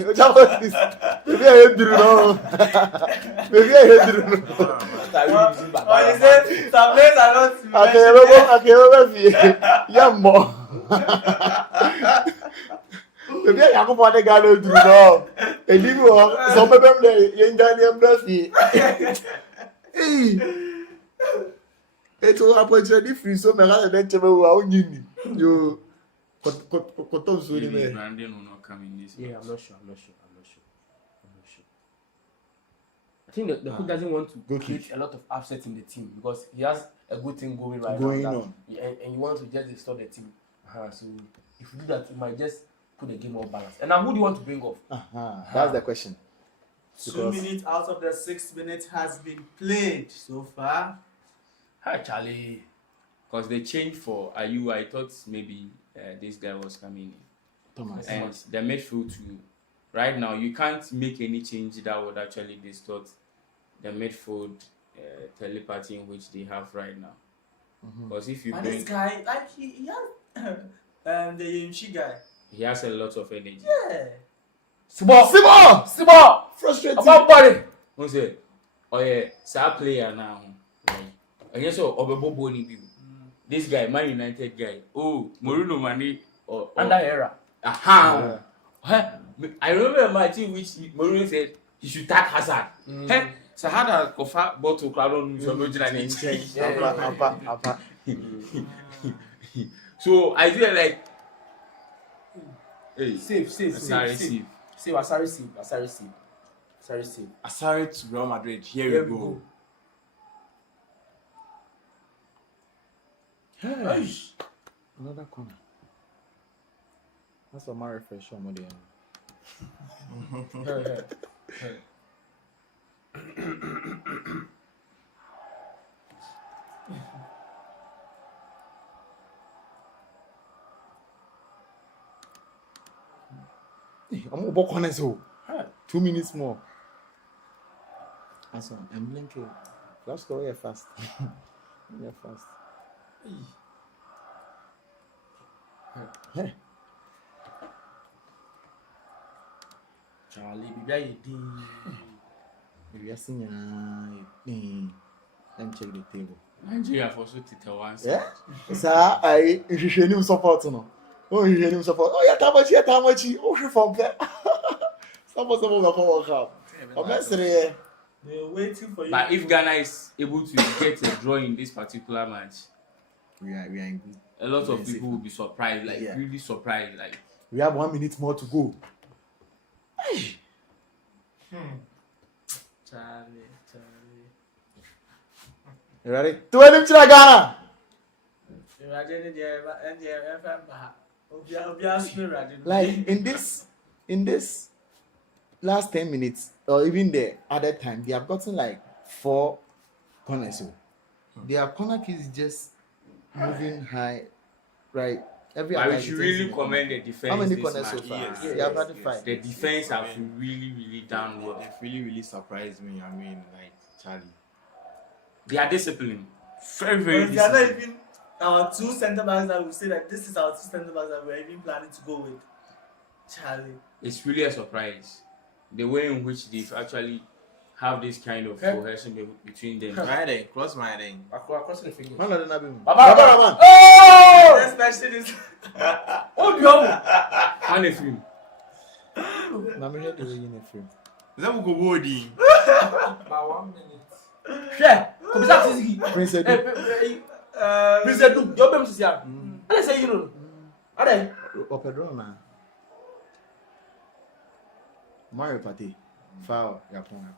What is this? Maybe I hate you now. Maybe I hate you now. Oh, you said some players are not. Okay, yeah, more. Maybe I have one guy to do now. And you are some of them there. Young Murphy. Hey, it's all opportunity free. So, my other than you. Brandon will not come in this. Yeah, I'm not sure. I think the coach doesn't want to create a lot of upset in the team because he has a good thing going right now. And you want to just destroy the team. So if you do that, you might just put the game off balance. And now, who do you want to bring off? That's the question. 2 minutes out of the 6 minutes has been played so far. Hi, Charlie. Because they changed for Ayu, I thought maybe this guy was coming in. Thomas. And the midfield too. Right now, you can't make any change that would actually distort the midfield telepathy in which they have right now. Because if you And bring, this guy, like he has the Yimchi guy. he has a lot of energy. Yeah. Sibo! Frustrating. About body! Who say, oh yeah, star player now. I guess so. Obebo ni bi. This guy, Man United guy. Oh, Mourinho Mane or Under era. Aha. I remember a match in which Mourinho said he should tag Hazard. Hey, so Hazard kofa bottle crowd on so no jina ni change. So I feel like hey, Save. Asari save. Asari to Real Madrid. Here we go. Hey. Another corner. That's what my refresh on the I'm going to corner so 2 minutes more. That's one. I'm blinking. Let's go here fast. Yeah, fast. Hey. Charlie, baby, Maybe I seen let me check the table. Nigeria for so one. Yeah? Sir, I him support no. Oh, him support. Oh, yeah, how much? Oh, she from there. Some go for World Cup. I'm not serious. They're waiting for you. But if Ghana is able to get a draw in this particular match, We are in good. a lot of people will be surprised, like really surprised, like We have 1 minute more to go. Charlie. You ready? 12 to Ghana. Like in this last 10 minutes or even the other time, they have gotten like 4 corners. So their corner kick is just moving high, right? Every but other we should really commend the defense. How many this corners match. so far? Yes. They have had 5. The defense have really done well. They've really surprised me. I mean, like Charlie. They are disciplined. Very They are not disciplined. even our 2 centre backs that we say that this is our 2 centre backs that we're even planning to go with. Charlie. It's really a surprise. The way in which they actually have this kind of cohesion between them. Cross my ring. Across the fingers. Man, I don't Baba. Oh! Especially this. Oh, no! And if you I'm here to win a film. Is that go boarding? About 1 minute. Share. Come back to the Prince Edu. Prince Edu. Your baby is here. I say you know. Are Pedro na. Mario Party. Foul. Yapon.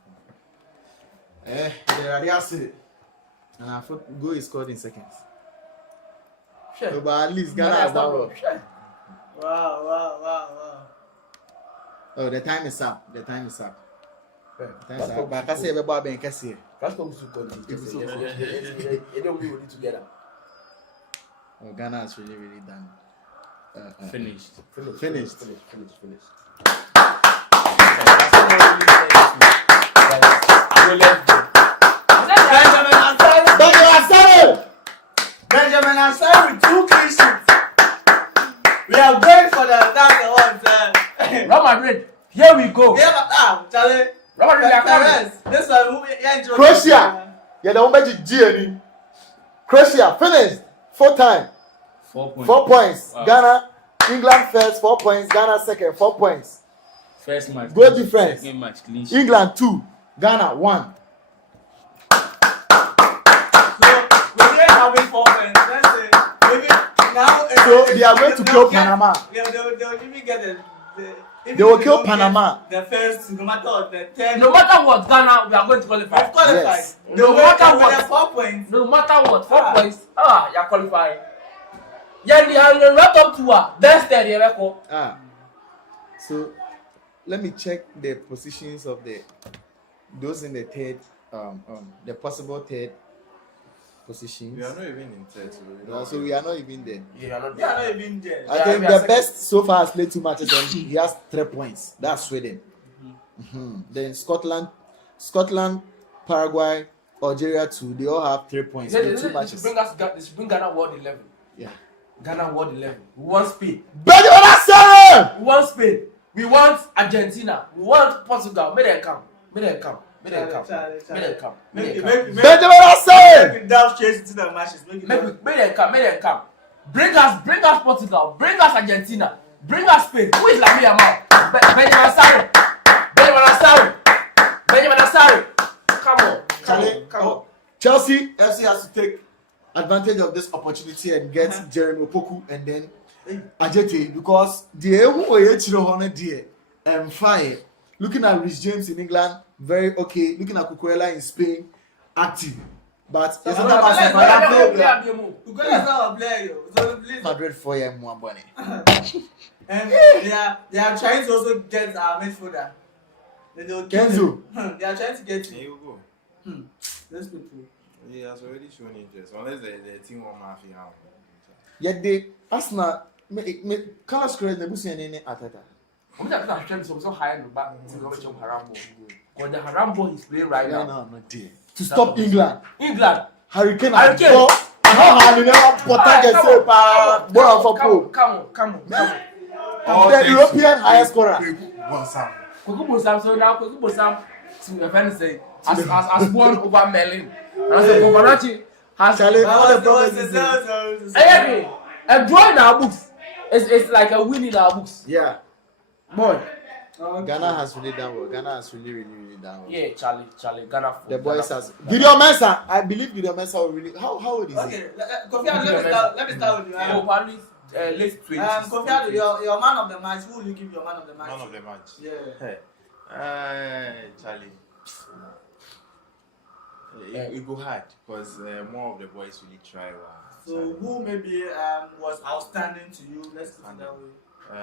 They already asked it. And I thought goal is scored in seconds. Share. So, but at least Ghana has that one. Wow. Oh, the time is up. But I can say about being Cassie. That's come to call it. They don't really together. Oh, Ghana has really done. finished. Finished. Benjamin Ansari with 2 clean sheets. are going for that's the one. Real Madrid, here we go. Charlie. Real Madrid, they are coming. This one, Croatia. Yeah, the one G. Croatia finished 4 times. 4 points. 4 points. Wow. Ghana, England first, 4 points. Ghana second, 4 points. First match. Goal difference. Second match clean sheet. England 2, Ghana 1. So we're having 4 points. Let's say maybe now. So they are going to kill Panama. They will even get They will kill Panama. The first, no matter what, the 10. No matter what, Ghana, we are going to qualify. We've qualified. Yes. No matter what. With the 4 points. No matter what, 4 points. You are qualifying. Yeah, they are right up to that's the record. So let me check the positions of those in the third, the possible third positions. We are not even in third, So we are not even there. Yeah, you are not They are there. not even there. I think the best so far has played 2 matches and he has 3 points. That's Sweden. Then Scotland, Paraguay, Algeria 2. They all have 3 points in 2 matches. This bring Ghana World 11. Yeah. Ghana World 11. We want Spain. Benjamin! We want Spain. We want Argentina. We want Portugal. May they come. May they come. May they come. May they come. May they come. Benjamin Hassan! Make it down straight into the matches. May they come. May they come. Bring us Portugal. Bring us Argentina. Bring us Spain. Who is Lamine Yamal? Benjamin Asare. Benjamin Asare. Benjamin Asare. Come on. Chelsea FC has to take advantage of this opportunity and get Jeremy Opoku and then Ajete because the fire. Looking at Rhys James in England, very okay. Looking at Cucurella in Spain, active. But it's not Madrid for Mwambone. And they are trying to also get our midfielder. Kenzo. They are trying to get There you go. those people. He has already shown interest, unless the team won't have him. Yet they Arsenal color square the busi and Atata. I'm not trying to hire the back to Harambo. Because the Harambo is playing right now. No, dear. To stop England. England. Hurricane. Come on. The European highest scorer. Kukubu Sam, so now Kukubu Sam to a fan say has won over Merlin. And so Governati has Charlie, all the problems. a draw in our books. It's like a win in our books. Yeah. Boy. Ghana has really done well. Ghana has really done well. Yeah, Charlie, Ghana. The boys has Gideon Mensah. I believe Gideon Mensah will really. How old is he? Okay, let me start with you. Probably late 20s. Kofi, your man of the match. Who will you give your man of the match? Man of the match. Yeah. Charlie. It go hard because more of the boys really try. So who maybe was outstanding to you? Let's put it that way. I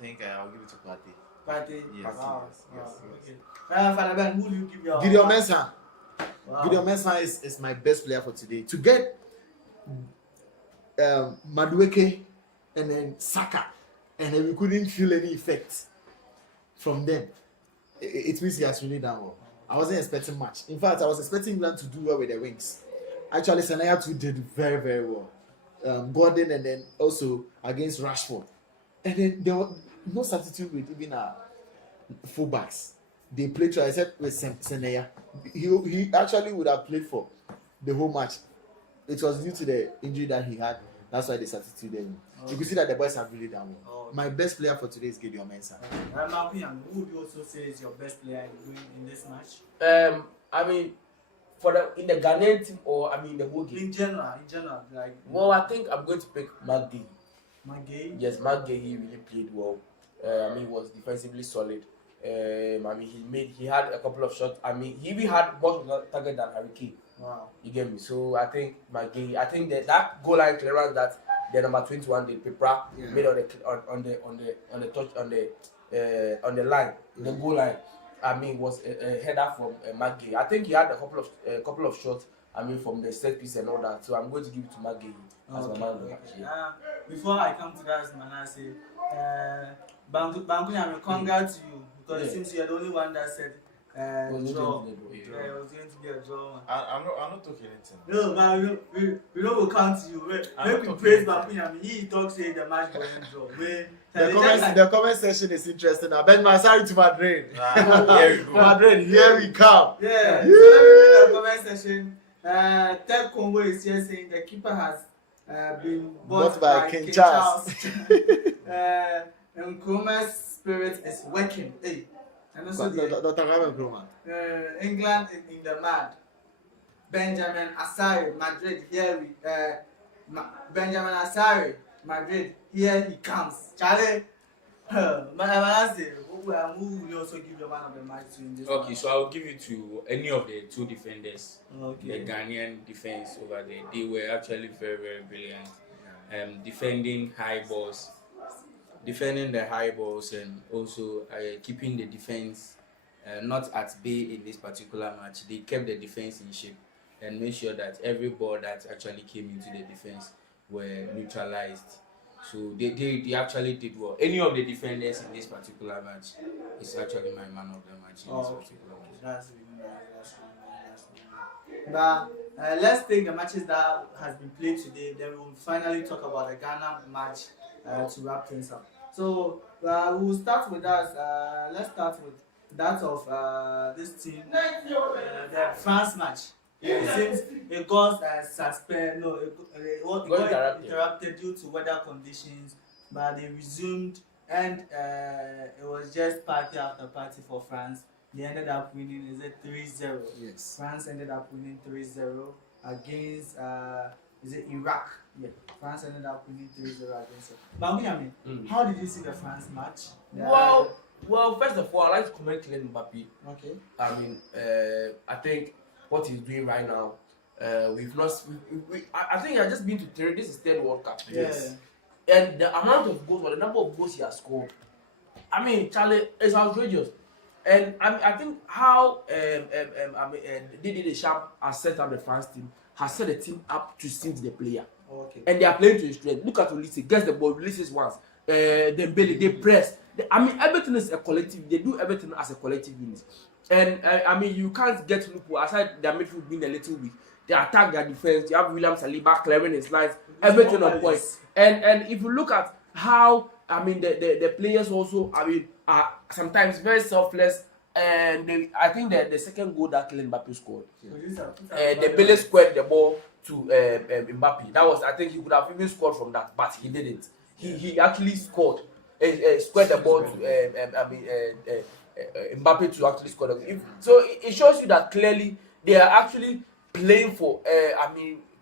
think I'll give it to Partey. Partey. Yes. Wow. Yes. Okay. Father Ben, who do you give your Gideon Mensah. Wow. Gideon Mensah is my best player for today. To get Madueke and then Saka, and then we couldn't feel any effect from them. It means he has really done well. I wasn't expecting much. In fact, I was expecting England to do well with their wings. Actually, Senegal too did very well. Gordon and then also against Rashford. And then there was no substitute with even fullbacks. They played through, except with Senegal. He actually would have played for the whole match. It was due to the injury that he had. That's why they substituted him. You can see that the boys have really done well. My best player for today is Gideon Mensah. Who would you also say is your best player in this match? I mean, in the Ghanaian team or the whole game. In general, like. Well, I think I'm going to pick McGee. McGee? Yes, McGee, he really played well. He was defensively solid. He had a couple of shots. He even had more target than Harry Kane. Wow. You get me? So I think McGee. I think that goal line clearance that the number 21, the Pepra made on the line, the goal line. Was a header from McGee. I think he had a couple of shots. From the set piece and all that. So I'm going to give it to McGee as my man of the match. Before I come to that, Manasseh, Bankunyami, congrats to you because it seems you're the only one that said Was it draw. going to the Yeah, it was going to be a draw. Man. I'm not talking anything. No, man, we don't go count you. I'm Make we not praise talking Mbappé. I mean, he talks say the match going draw. The comment section is interesting now. Ben, sorry to Madrid. Here we go. Madrid, here we come. Yeah. So let me read the comment section. Ted Congo is here saying the keeper has been bought by King Charles. And Nkrumah's spirit is working. Hey, and also Dr. Raven Nkrumah. England in the mad. Benjamin Asare, Madrid, here we Benjamin Asare, Madrid, here he comes. Charlie, who will also give you man of the match to in this Okay, match? so I'll give it to any of the two defenders. Okay. The Ghanaian defense over there. They were actually very, very brilliant. Defending the high balls, and also keeping the defense not at bay in this particular match. They kept the defense in shape and made sure that every ball that actually came into the defense were neutralized. So they actually did well. Any of the defenders in this particular match is actually my man of the match in this particular match. That's really nice. But let's take the matches that has been played today. Then we will finally talk about the Ghana match to wrap things up. So we will start with us. Let's start with that of this team, the France match. It seems it got suspended. No, it got interrupted due to weather conditions, but they resumed, and it was just party after party for France. They ended up winning. Is it 3-0? Yes. France ended up winning 3-0 against is it Iraq? Yeah, France ended up winning 3-0 against it. But how did you see the France match? Well, first of all, I like to commend Kylian Mbappé. Okay. I mean, I think what he's doing right now, I think he has just been to third. This is third World Cup. Yes. And the amount of goals, or the number of goals he has scored, I mean, Charlie, it's outrageous. And I think how Didier Deschamps has set up the France team, has set the team up to suit the player. Okay. And they are playing to his strength. Look at Olise, gets the ball, releases once. Dembele, they press. Everything is a collective. They do everything as a collective unit. And you can't get Liverpool aside their midfield being a little weak. They attack their defense. You have William Saliba clearing his lines, everything on point. And if you look at how the players also are sometimes very selfless. And I think that the second goal that Kylian Mbappé scored, Dembele squared the ball to Mbappé. That was, I think he could have even scored from that, but he didn't. He actually scored, squared the ball to Mbappé to actually score. So it shows you that clearly they are actually playing for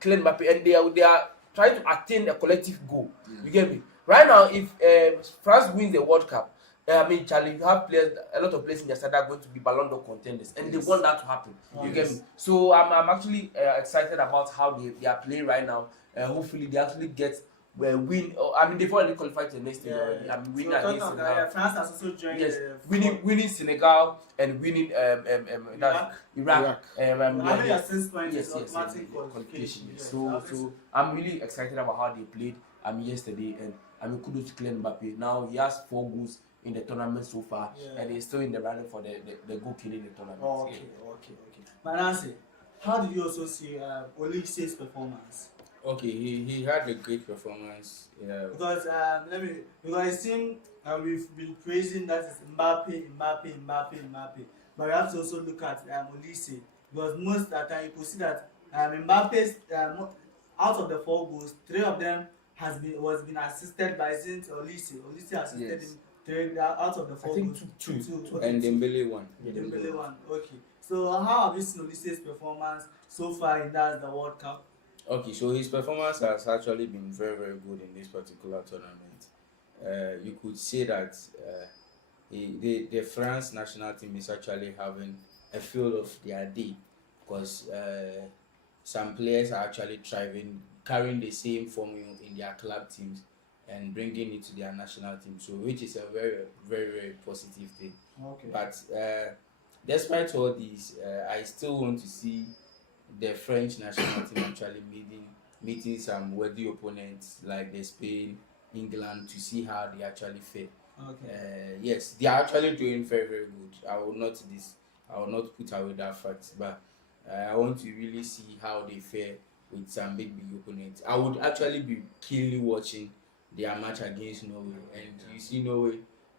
Kylian Mbappé, and they are trying to attain a collective goal. You get me? Right now, if France wins the World Cup, Charlie, you have players, a lot of players in their side are going to be Ballon d'Or contenders, and they want that to happen. You get me? So I'm actually excited about how they are playing right now. Hopefully, they actually get win. They've already qualified to the next stage already. Winning against Senegal. France has also joined. Yes, winning Senegal and winning Iraq. Having assist points yes, is automatic qualification. Yes. So I'm really excited about how they played yesterday, and kudos to Kylian Mbappé. Now he has 4 goals in the tournament so far, and he's still in the running for the goal killing the tournament. Okay. But Nancy, how did you also see Olise's performance? Okay, he had a great performance. Yeah. Because it seems we've been praising that it's Mbappé, but we have to also look at Olise, because most of the time you could see that Mbappe's out of the 4 goals, 3 of them was been assisted by Olise. Olise assisted him 3 out of the 4 goals. Two. Okay, And Dembele won. Dembele won. Okay. So how have you seen Olise's performance so far in the World Cup? Okay, so his performance has actually been very, very good in this particular tournament. You could say that the France national team is actually having a feel of their day, because some players are actually thriving, carrying the same formula in their club teams and bringing it to their national team, so which is a very, very, very positive thing. Okay. But despite all these, I still want to see the French national team actually meeting some worthy opponents like the Spain, England, to see how they actually fare. Okay. Yes, they are actually doing very, very good. I will not I will not put away that fact. But I want to really see how they fare with some big opponents. I would actually be keenly watching their match against Norway, and you see Norway.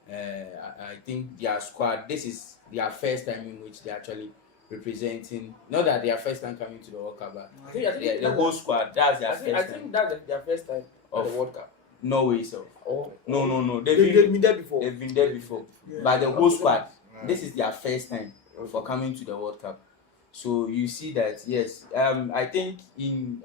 I think their squad. This is their first time in which they actually representing. Not that their first time coming to the World Cup, but I think the whole squad. That's their I first think time. that's their first time at the World Cup. Norway itself. Oh, No. They've been there before. They've been there before. Yeah. But the whole squad. Right. This is their first time for coming to the World Cup. So you see that, yes. I think in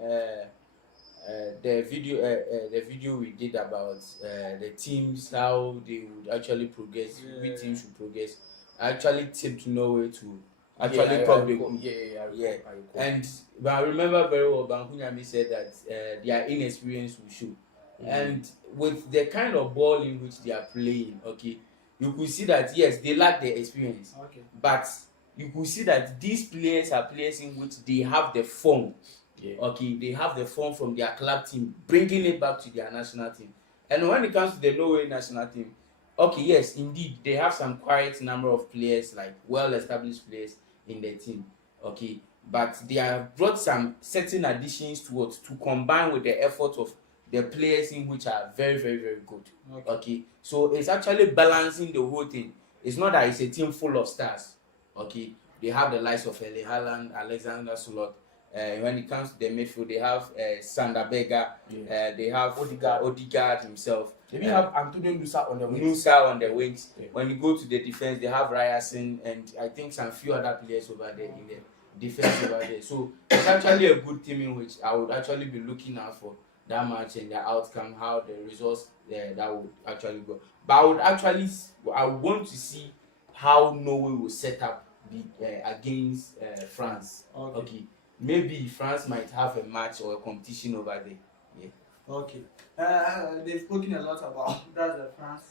the video we did about the teams, how they would actually progress, which teams should progress. I actually tipped Norway to actually top the group. I recall. And but I remember very well, Bankunyami said that their inexperience will show. And with the kind of ball in which they are playing, okay, you could see that yes, they lack the experience. Okay. But you could see that these players are players in which they have the form. Yeah. Okay, they have the form from their club team, bringing it back to their national team. And when it comes to the Norway national team, okay, yes, indeed, they have some quiet number of players, like well-established players in their team. Okay, but they have brought some certain additions to combine with the effort of the players in which are very, very, very good. Okay, so it's actually balancing the whole thing. It's not that it's a team full of stars. Okay, they have the likes of Erling Haaland, Alexander Sulot. When it comes to the midfield, they have Sander Berger. They have Odegaard himself. They even have Antonio Nusa on the wings. Nusa on the wings. Yeah. When you go to the defense, they have Ryerson and I think some few other players over there in the defense over there. So it's actually a good team in which I would actually be looking out for that match and the outcome, how the results that would actually go. But I would want to see how Norway will set up against France. Okay. Maybe France might have a match or a competition over there. Yeah. Okay. They've spoken a lot about that's the France,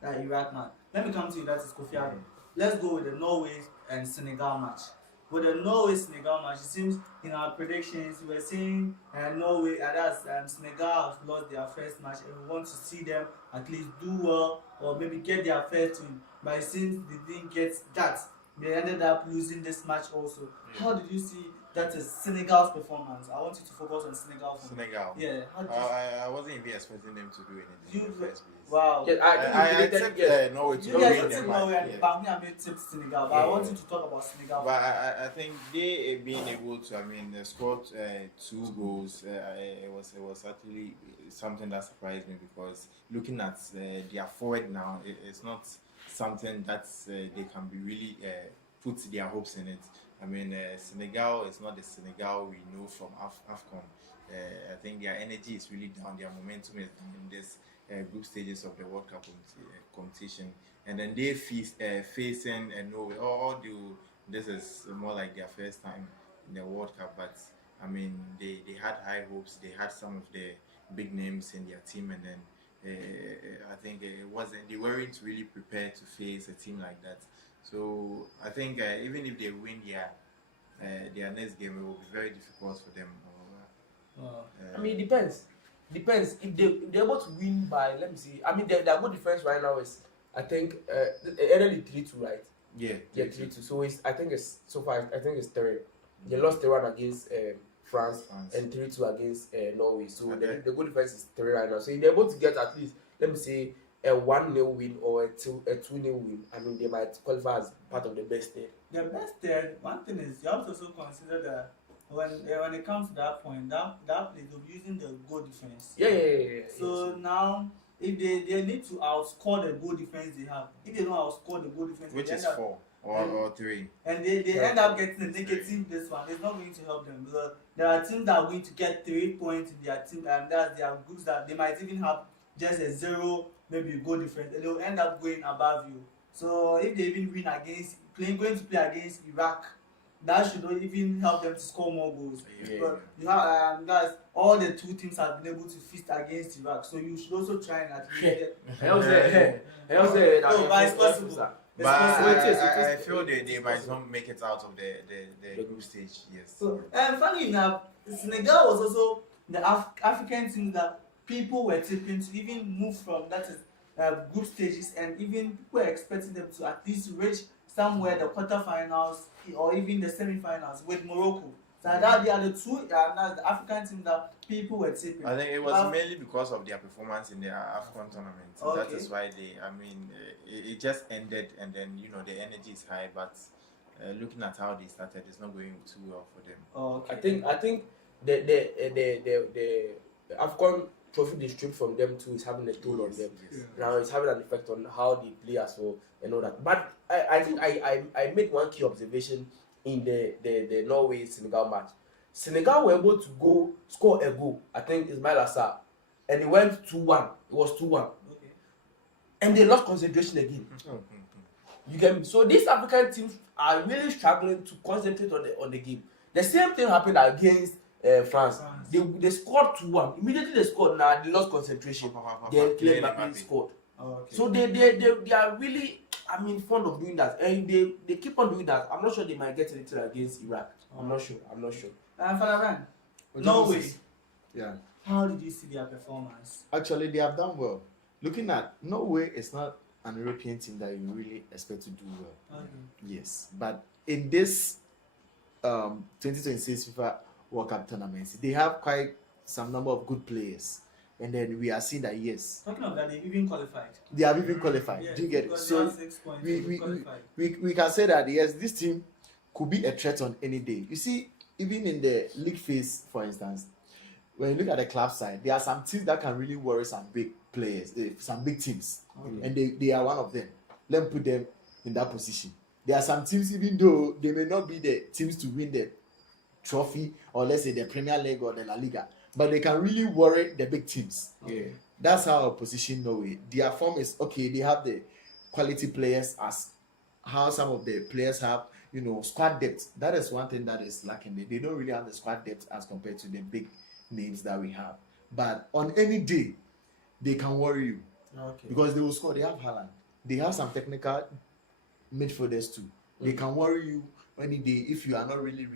that Iraq match. Let me come to you. That is Kofi Addo. Let's go with the Norway and Senegal match. With the Norway Senegal match, it seems in our predictions we were saying Norway, Senegal have lost their first match, and we want to see them at least do well or maybe get their first win. But it seems they didn't get that. They ended up losing this match also. How did you see that is Senegal's performance? I want you to focus on Senegal. Senegal. Yeah. How did I wasn't even expecting them to do anything in the first place. Wow. Yes, I accept Norway to You win guys the took match. Norway and Yeah. Bangladesh tipped Senegal, but I want you to talk about Senegal. But I think they being able to, score 2 goals, it was actually something that surprised me, because looking at their forward now, it's not something that they can be really put their hopes in it. Senegal is not the Senegal we know from AFCON. I think their energy is really down, their momentum is down in this group stages of the World Cup competition. And then they facing Norway. This is more like their first time in the World Cup, but they had high hopes. They had some of the big names in their team, and then I think they weren't really prepared to face a team like that. So I think even if they win their next game, it will be very difficult for them. It depends. Depends if they're able to win by, let me see. Their good defense right now is, I think, nearly 3-2, right? Yeah, 3-2. So I think it's 3. They lost 3-1 against France and 3-2 against Norway. So the good defense is 3 right now. So if they're able to get at least, let me say, a 1-0 win or a 2-0 win, they might qualify as part of the best 10. The best 10, one thing is you have to also consider that when it comes to that point, that place they'll be using the goal defense. Yeah. So now, if they need to outscore the goal defense they have, if they don't outscore the goal defense, which is 4 or 3, and they end up getting a negative this one, it's not going to help them, because there are teams that are going to get 3 points in their team, and that's their groups that they might even have just a 0, maybe goal difference, and they'll end up going above you. So if they even win going to play against Iraq, that should even help them to score more goals. Yeah. But you have guys, all the 2 teams have been able to feast against Iraq, so you should also try and at least get. It's possible. But I feel they might not make it out of the group stage. Yes. So, and funny enough, Senegal was also the African team that people were tipping to even move from, that is, group stages, and even people were expecting them to at least reach somewhere the quarterfinals or even the semi-finals with Morocco. So that they are the two the African team that people were tipping. I think it was mainly because of their performance in their AFCON tournament. Okay. That is why it just ended, and then the energy is high, but looking at how they started, it's not going too well for them. Okay. I think the AFCON trophy they stripped from them too is having a toll on them. Yes. Now it's having an effect on how they play as well and all that. But I think I made one key observation in the Norway Senegal match. Senegal were able to go score a goal. I think Ismail Assar, and it went 2-1. It was 2-1. Okay. And they lost concentration again. You get me? So these African teams are really struggling to concentrate on the game. The same thing happened against France. They scored 2-1. Immediately they scored. Now they lost concentration. Then Kylian Mbappé scored. Okay. So they are really, fond of doing that, and they keep on doing that. I'm not sure they might get anything against Iraq. I'm not sure. Father Ben, Norway. Yeah. How did you see their performance? Actually, they have done well. Looking at Norway, it's not an European team that you really expect to do well. Okay. Yes, but in this 2026 FIFA World Cup tournaments, they have quite some number of good players, and then we are seeing that yes, Talking of that, they've even qualified. they have even qualified. Yes, Do you get it? because So they have 6 points. They qualified. we can say that yes, this team could be a threat on any day. You see, even in the league phase, for instance, when you look at the club side, there are some teams that can really worry some big players, some big teams, and they are one of them. Let me put them in that position. There are some teams, even though they may not be the teams to win the trophy, or let's say the Premier League or the La Liga, but they can really worry the big teams. Yeah. That's how our position Norway. Their form is okay. They have the quality players as how some of the players have, squad depth. That is one thing that is lacking. They don't really have the squad depth as compared to the big names that we have. But on any day, they can worry you. Okay. Because they will score. They have Haaland. They have some technical midfielders too. They can worry you any day if you are not really,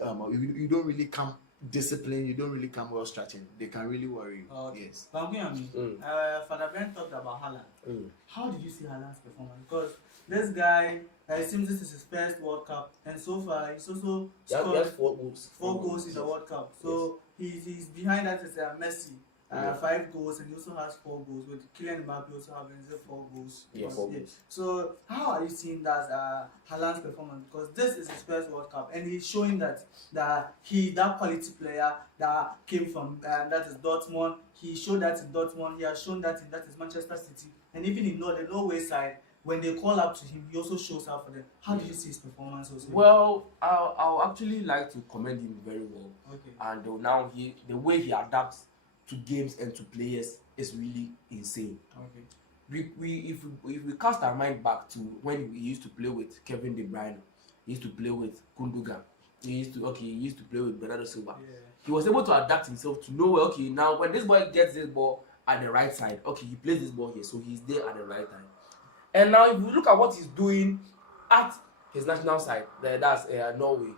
you don't really come disciplined, you don't really come well structured. They can really worry you. Okay. Yes. Father Ben talked about Haaland. How did you see Haaland's performance? Because this guy, it seems this is his first World Cup, and so far he's also He has scored 4 goals. 4 goals in the World Cup. So he's behind that is Messi. 5 goals, and he also has 4 goals. With Kylian Mbappé also having 4 goals. Yeah, 4 goals. So how are you seeing that Haaland's performance? Because this is his first World Cup, and he's showing that that quality player that came from that is Dortmund. He showed that in Dortmund. He has shown that is Manchester City, and even in the Norway side, when they call up to him, he also shows up for them. How did you see his performance also? Well, I'll actually like to commend him very well. Okay. And now the way he adapts to games and to players is really insane. Okay. If we cast our mind back to when he used to play with Kevin De Bruyne, he used to play with Gundogan, he used to play with Bernardo Silva. Yeah. He was able to adapt himself to know, okay, now when this boy gets this ball at the right side, okay, he plays this ball here, so he's there at the right time. And now if you look at what he's doing at his national side, that's Norway,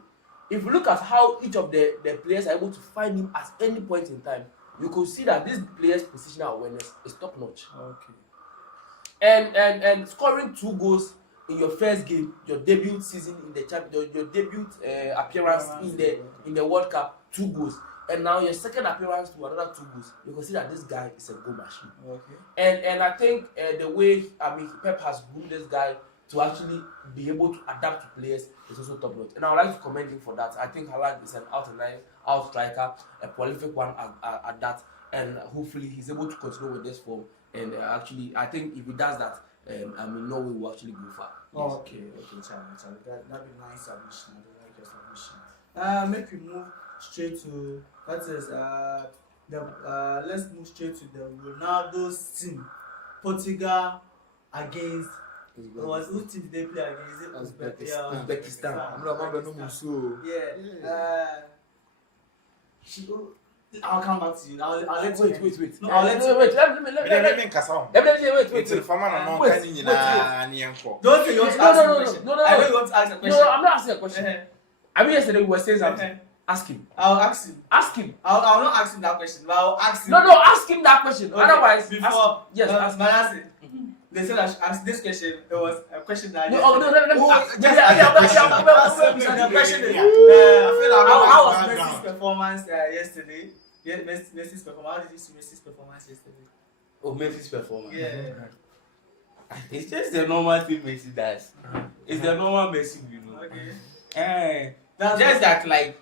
if you look at how each of the players are able to find him at any point in time, you could see that this player's positional awareness is top notch. Okay. And scoring 2 goals in your first game, your debut season in the your debut appearance in the World Cup, 2 goals, and now your second appearance to another 2 goals. You can see that this guy is a goal machine. Okay. And I think the way Pep has groomed this guy to actually be able to adapt to players is also top notch. And I would like to commend him for that. I think Haaland is an out striker, a prolific one at that, and hopefully he's able to continue with this form. And actually, I think if he does that, Norway will actually go far. Yes. Okay, Charlie. That'd be nice submission. I like your submission. Make we move straight to let's move straight to the Ronaldo's team. Portugal against whose team did they play against? Is it Uzbekistan. I'll come back to you. I'll let Wait. No, I'll let you. Wait. Don't say you want to ask a question. No. I know you want to ask a question. No, I'm not asking a question. I mean, yesterday we were saying something. Ask him. I'll ask him. Ask him. I'll not ask him that question, but I'll ask him. No, ask him that question. Okay. Otherwise, Before ask they said I should ask this question. It was a question that No, let me. the question is, I feel like how was background. Messi's performance yesterday? Yeah, Messi's performance. How did you see Messi's performance yesterday? Oh, Messi's performance. Yeah. It's just the normal thing Messi does. It's the normal Messi we know. Okay. That's just that like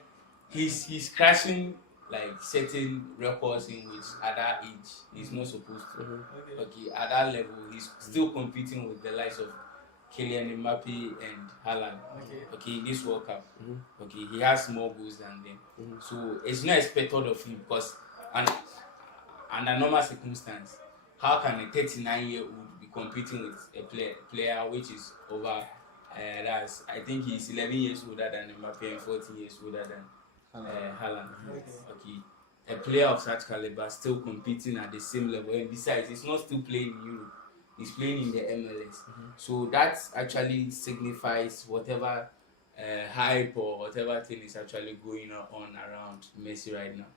he's crashing like certain records in which at that age he's not supposed to. Okay, at that level he's still competing with the likes of Kylian Mbappé and Haaland. Okay, this World Cup. Okay, he has more goals than them. So it's not expected of him because under normal circumstance, how can a 39-year-old be competing with a player which is over that's I think he's 11 years older than Mbappé and 14 years older than Haaland. Okay. A player of such caliber still competing at the same level, and besides, he's not still playing in Europe, he's playing in the MLS. So that actually signifies whatever hype or whatever thing is actually going on around Messi right now.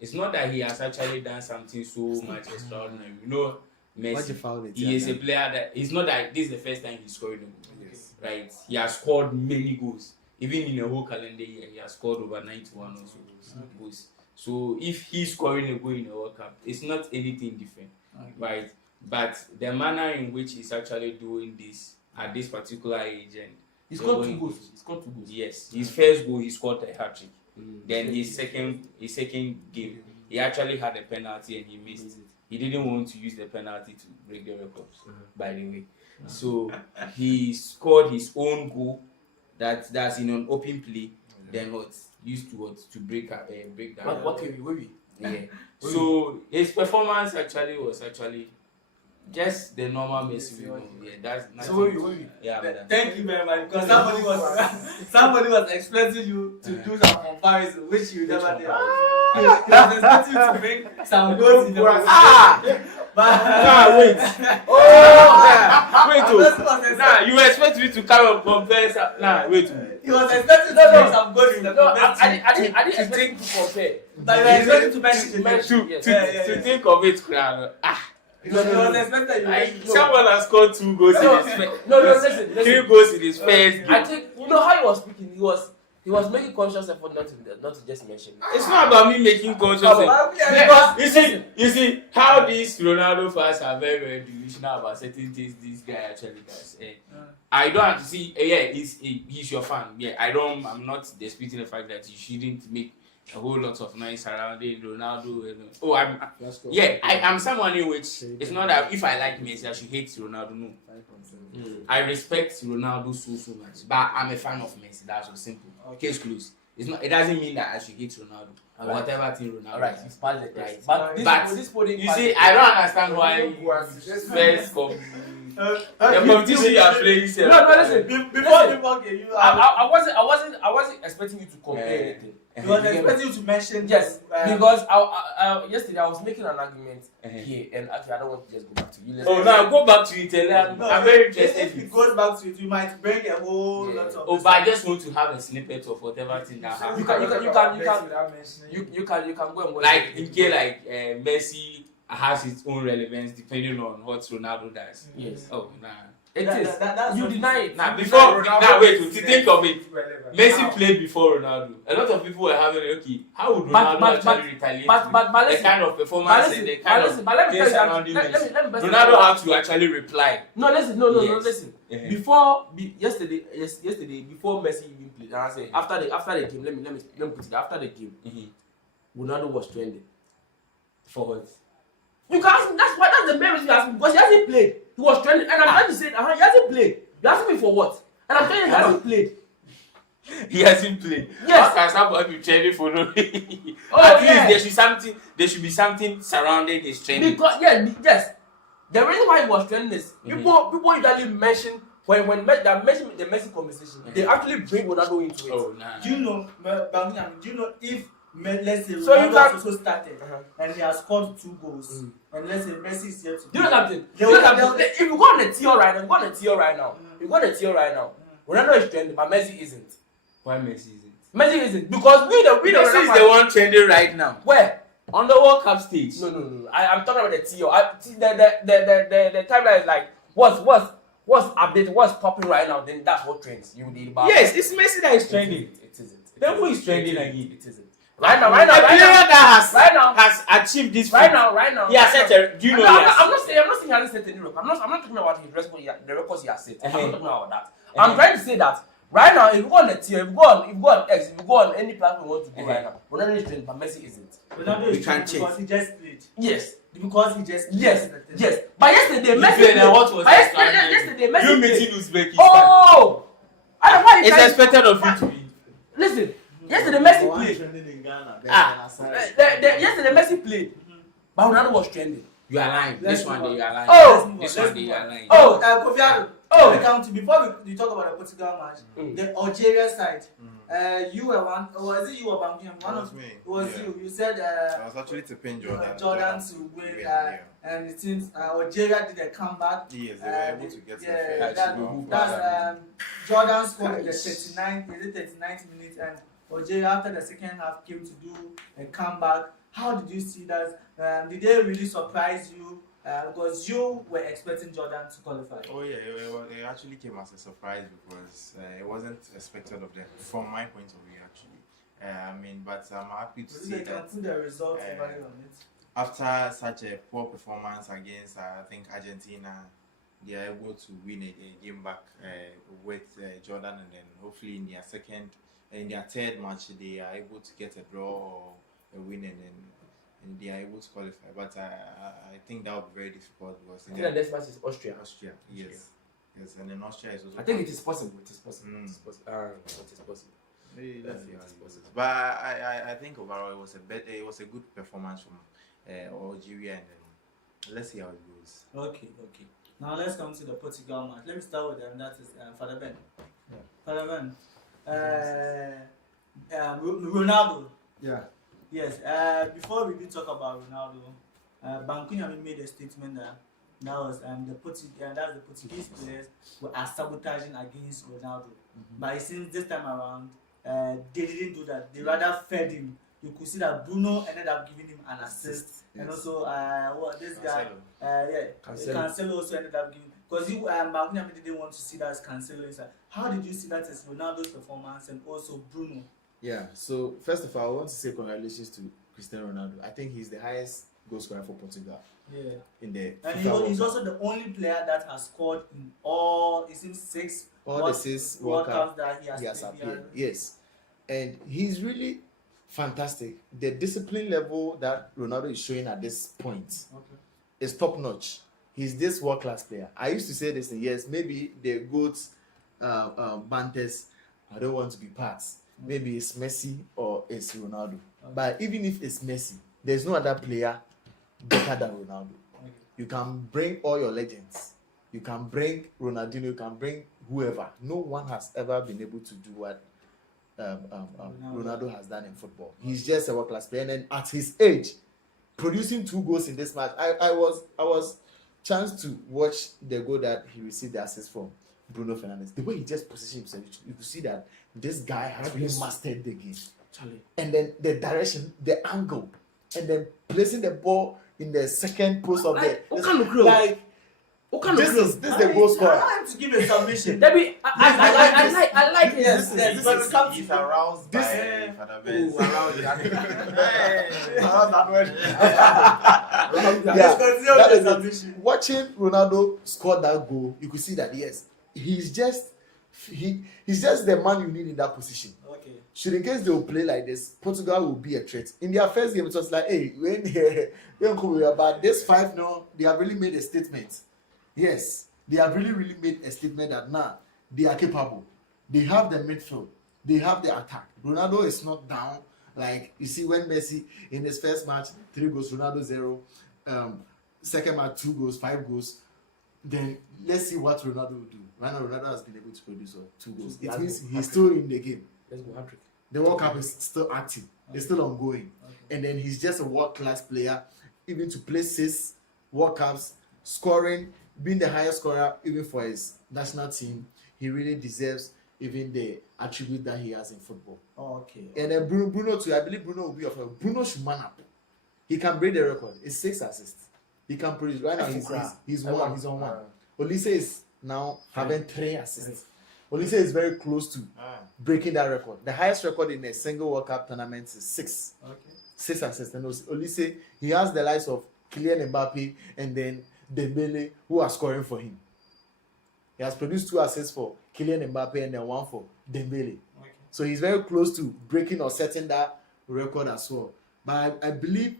It's not that he has actually done something so much extraordinary. You know, Messi, he is a player that it's not that this is the first time he's scoring a goal. Right? He has scored many goals. Even in a whole calendar year, he has scored over 91 or so goals. So if he's scoring a goal in a World Cup, it's not anything different, right? But the manner in which he's actually doing this at this particular age, and He scored 2 goals. Yes, his first goal he scored a hat trick. Then his second game, he actually had a penalty and he missed it. He didn't want to use the penalty to break the records, by the way. So he scored his own goal that's in an open play. Then used to break that. Yeah. So his performance was just the normal Messi. Yeah, that's So wait. Yeah. Thank you very much, because somebody was expecting you to do some comparison, which you never did. He was expecting you to bring some goals in the wait. wait. You expect me to kind of compare some? Wait. He was expecting to bring some goals in the I didn't expect him to compare. But you were expecting to mention To think of it, He was expecting someone has scored 2 goals in his first. Listen. 3 goals in his first game. I think you know how he was speaking. He was making conscious effort not to just mention it. It's not about me making conscious effort. Because you see how these Ronaldo fans are very, very delusional about certain things this guy actually does. I don't have to see. He's your fan. Yeah, I'm not disputing the fact that you shouldn't make a whole lot of noise surrounding Ronaldo. I'm someone in which it's not that if I like Messi, I should hate Ronaldo. No. I respect Ronaldo so much, but I'm a fan of Messi. That's so simple. Case closed. It doesn't mean that I should hate Ronaldo or whatever thing Ronaldo. Alright, does. he's past the test. But This podium you see, I don't understand why first the competition you are playing. No, listen. Before you I wasn't expecting you to compare anything. He was expecting you to mention Yes, because yesterday I was making an argument here, and actually I don't want to just go back to you. Now go back to it. I'm very interested. If it goes back to it, you might bring a whole lot of. But I just want to have a snippet of whatever thing that happened. You can go and watch Like in case Messi has its own relevance depending on what Ronaldo does. Yes. Oh nah. It is. You deny it. Now wait to think of it. Messi played before Ronaldo. A lot of people were having how would Ronaldo actually retaliate the kind of performance and the kind of things surrounding Messi? Ronaldo had to actually reply. No, listen. Yesterday, before Messi even played, and I said after the game, let me put it after the game, Ronaldo was trending. For what? You can ask me, that's the main reason you ask me, because he hasn't played. He was trending, and I'm trying to say he hasn't played. You ask me for what? And I'm telling you he hasn't played. He hasn't played. Yes. How can somebody be training for no reason? At least there should be something surrounding his training. Because yes. The reason why he was trending is people usually mention when they mention the Messi conversation, they actually bring Ronaldo into it. Oh nah. Do you know if let's say Ronaldo has also started and he has scored 2 goals and let's say Messi is yet to. Do you know something? If you go on the TO right now, Ronaldo is trending, but Messi isn't. Why Messi isn't? Messi isn't because we Messi is the one trending right now. Where? On the World Cup stage. No. I'm talking about the TO. The timeline is like what's updated, what's popping right now, then that's what trends. You did about. Yes, it's Messi that is trending. It isn't. Then who is trending again? It isn't. Right now, A player that has achieved this. right now. He has set a. Do you know? I'm not saying he hasn't set any record. I'm not talking about his record. The records he has set. I'm not talking about that. I'm trying to say that right now, if you go on the tier, if you go on X, if you go on any platform you want to go right now, Ronaldo is trending, but Messi isn't. Ronaldo is trending because he just played. Yes. Because he just Yes. But yesterday, Messi. What was yesterday, Messi. You played. meeting Uzbekistan. Oh! I don't know why It's expected of you to be. Listen, yesterday Messi played. in Ghana. Yesterday Messi played, but Ronaldo was trending. You are lying. This one day you are lying. Oh! This one day you are lying. Oh! Kofiaro. Oh! Before we talk about the Portugal match, the Algeria side, you were one. Was it you or Bambian? One of me. it was Yeah. you. You said I was actually tipping Jordan to win, yeah. and it seems Algeria did a comeback. Yes, they were able to get Yeah, the that's Jordan scored in the 39th minute, and Algeria after the second half came to do a comeback. How did you see that? Did they really surprise you? Because you were expecting Jordan to qualify. Oh yeah, it actually came as a surprise because it wasn't expected of them from my point of view actually. But I'm happy to see that the results value on it. after such a poor performance against I think Argentina, they are able to win a game back with Jordan, and then hopefully in their third match they are able to get a draw or a win, and they are able to qualify. But I think that would be very difficult because I think the next match is Austria. Yes, and then Austria is also. I think it is possible. It is possible. Mm. It is possible. It is possible. Maybe let's see how it goes. But I think overall it was a good performance from Algeria, and then let's see how it goes. Okay. Now let's come to the Portugal match. Let me start with them. That is Father Ben. Father Ben. Ronaldo. Yeah. Yes. Before we do talk about Ronaldo, Bankunyami made a statement that that's the Portuguese players are sabotaging against Ronaldo. But it seems this time around, they didn't do that. They rather fed him. You could see that Bruno ended up giving him an assist, and also Cancelo also ended up giving, because Bankunyami didn't want to see that as Cancelo inside. How did you see that as Ronaldo's performance and also Bruno? Yeah, so first of all, I want to say congratulations to Cristiano Ronaldo. I think he's the highest goal scorer for Portugal. Yeah. In the And FIFA he's also the only player that has scored in all, it seems, six World Cups that he has appeared. Yes. And he's really fantastic. The discipline level that Ronaldo is showing at this point is top notch. He's this world class player. I used to say this thing, yes, maybe the GOATs banters, I don't want to be parts. Maybe it's Messi or it's Ronaldo. But even if it's Messi, there's no other player better than Ronaldo. You can bring all your legends. You can bring Ronaldinho, you can bring whoever. No one has ever been able to do what Ronaldo has done in football. He's just a world-class player. And then at his age, producing 2 goals in this match, I was chanced to watch the goal that he received the assist from Bruno Fernandes. The way he just positioned himself, you could see that this guy has really mastered the game. And then the direction, the angle, and then placing the ball in the second post of the this is the goal scorer. I have to give a submission. I like it. Yes, but it comes He's to aroused by Father Ben. Watching Ronaldo score that goal, you could see that yes, he's just the man you need in that position. Okay. Should in case they will play like this, Portugal will be a threat. In their first game, it was like, hey, but this 5-0, they have really made a statement. Yes, they have really made a statement that now they are capable. They have the midfield. They have the attack. Ronaldo is not down. Like, you see when Messi in his first match, 3 goals, Ronaldo 0. Second match, 2 goals, 5 goals. Then let's see what Ronaldo will do. Right now, Ronaldo has been able to produce 2 goals. It means he's still in the game. Let's go hat-trick. The World Cup is still active. It's still ongoing. And then he's just a world-class player. Even to play 6 World Cups, scoring, being the highest scorer even for his national team, he really deserves even the attribute that he has in football. Okay. And then Bruno too. I believe Bruno will be of help. Bruno should man up. He can break the record. It's 6 assists. He can produce. Right now he's on one. Olise is now having 3 assists. Olise is very close to breaking that record. The highest record in a single World Cup tournament is 6. Okay. 6 assists. And Olise, he has the likes of Kylian Mbappé and then Dembele who are scoring for him. He has produced 2 assists for Kylian Mbappé and then 1 for Dembele. Okay. So he's very close to breaking or setting that record as well. But I believe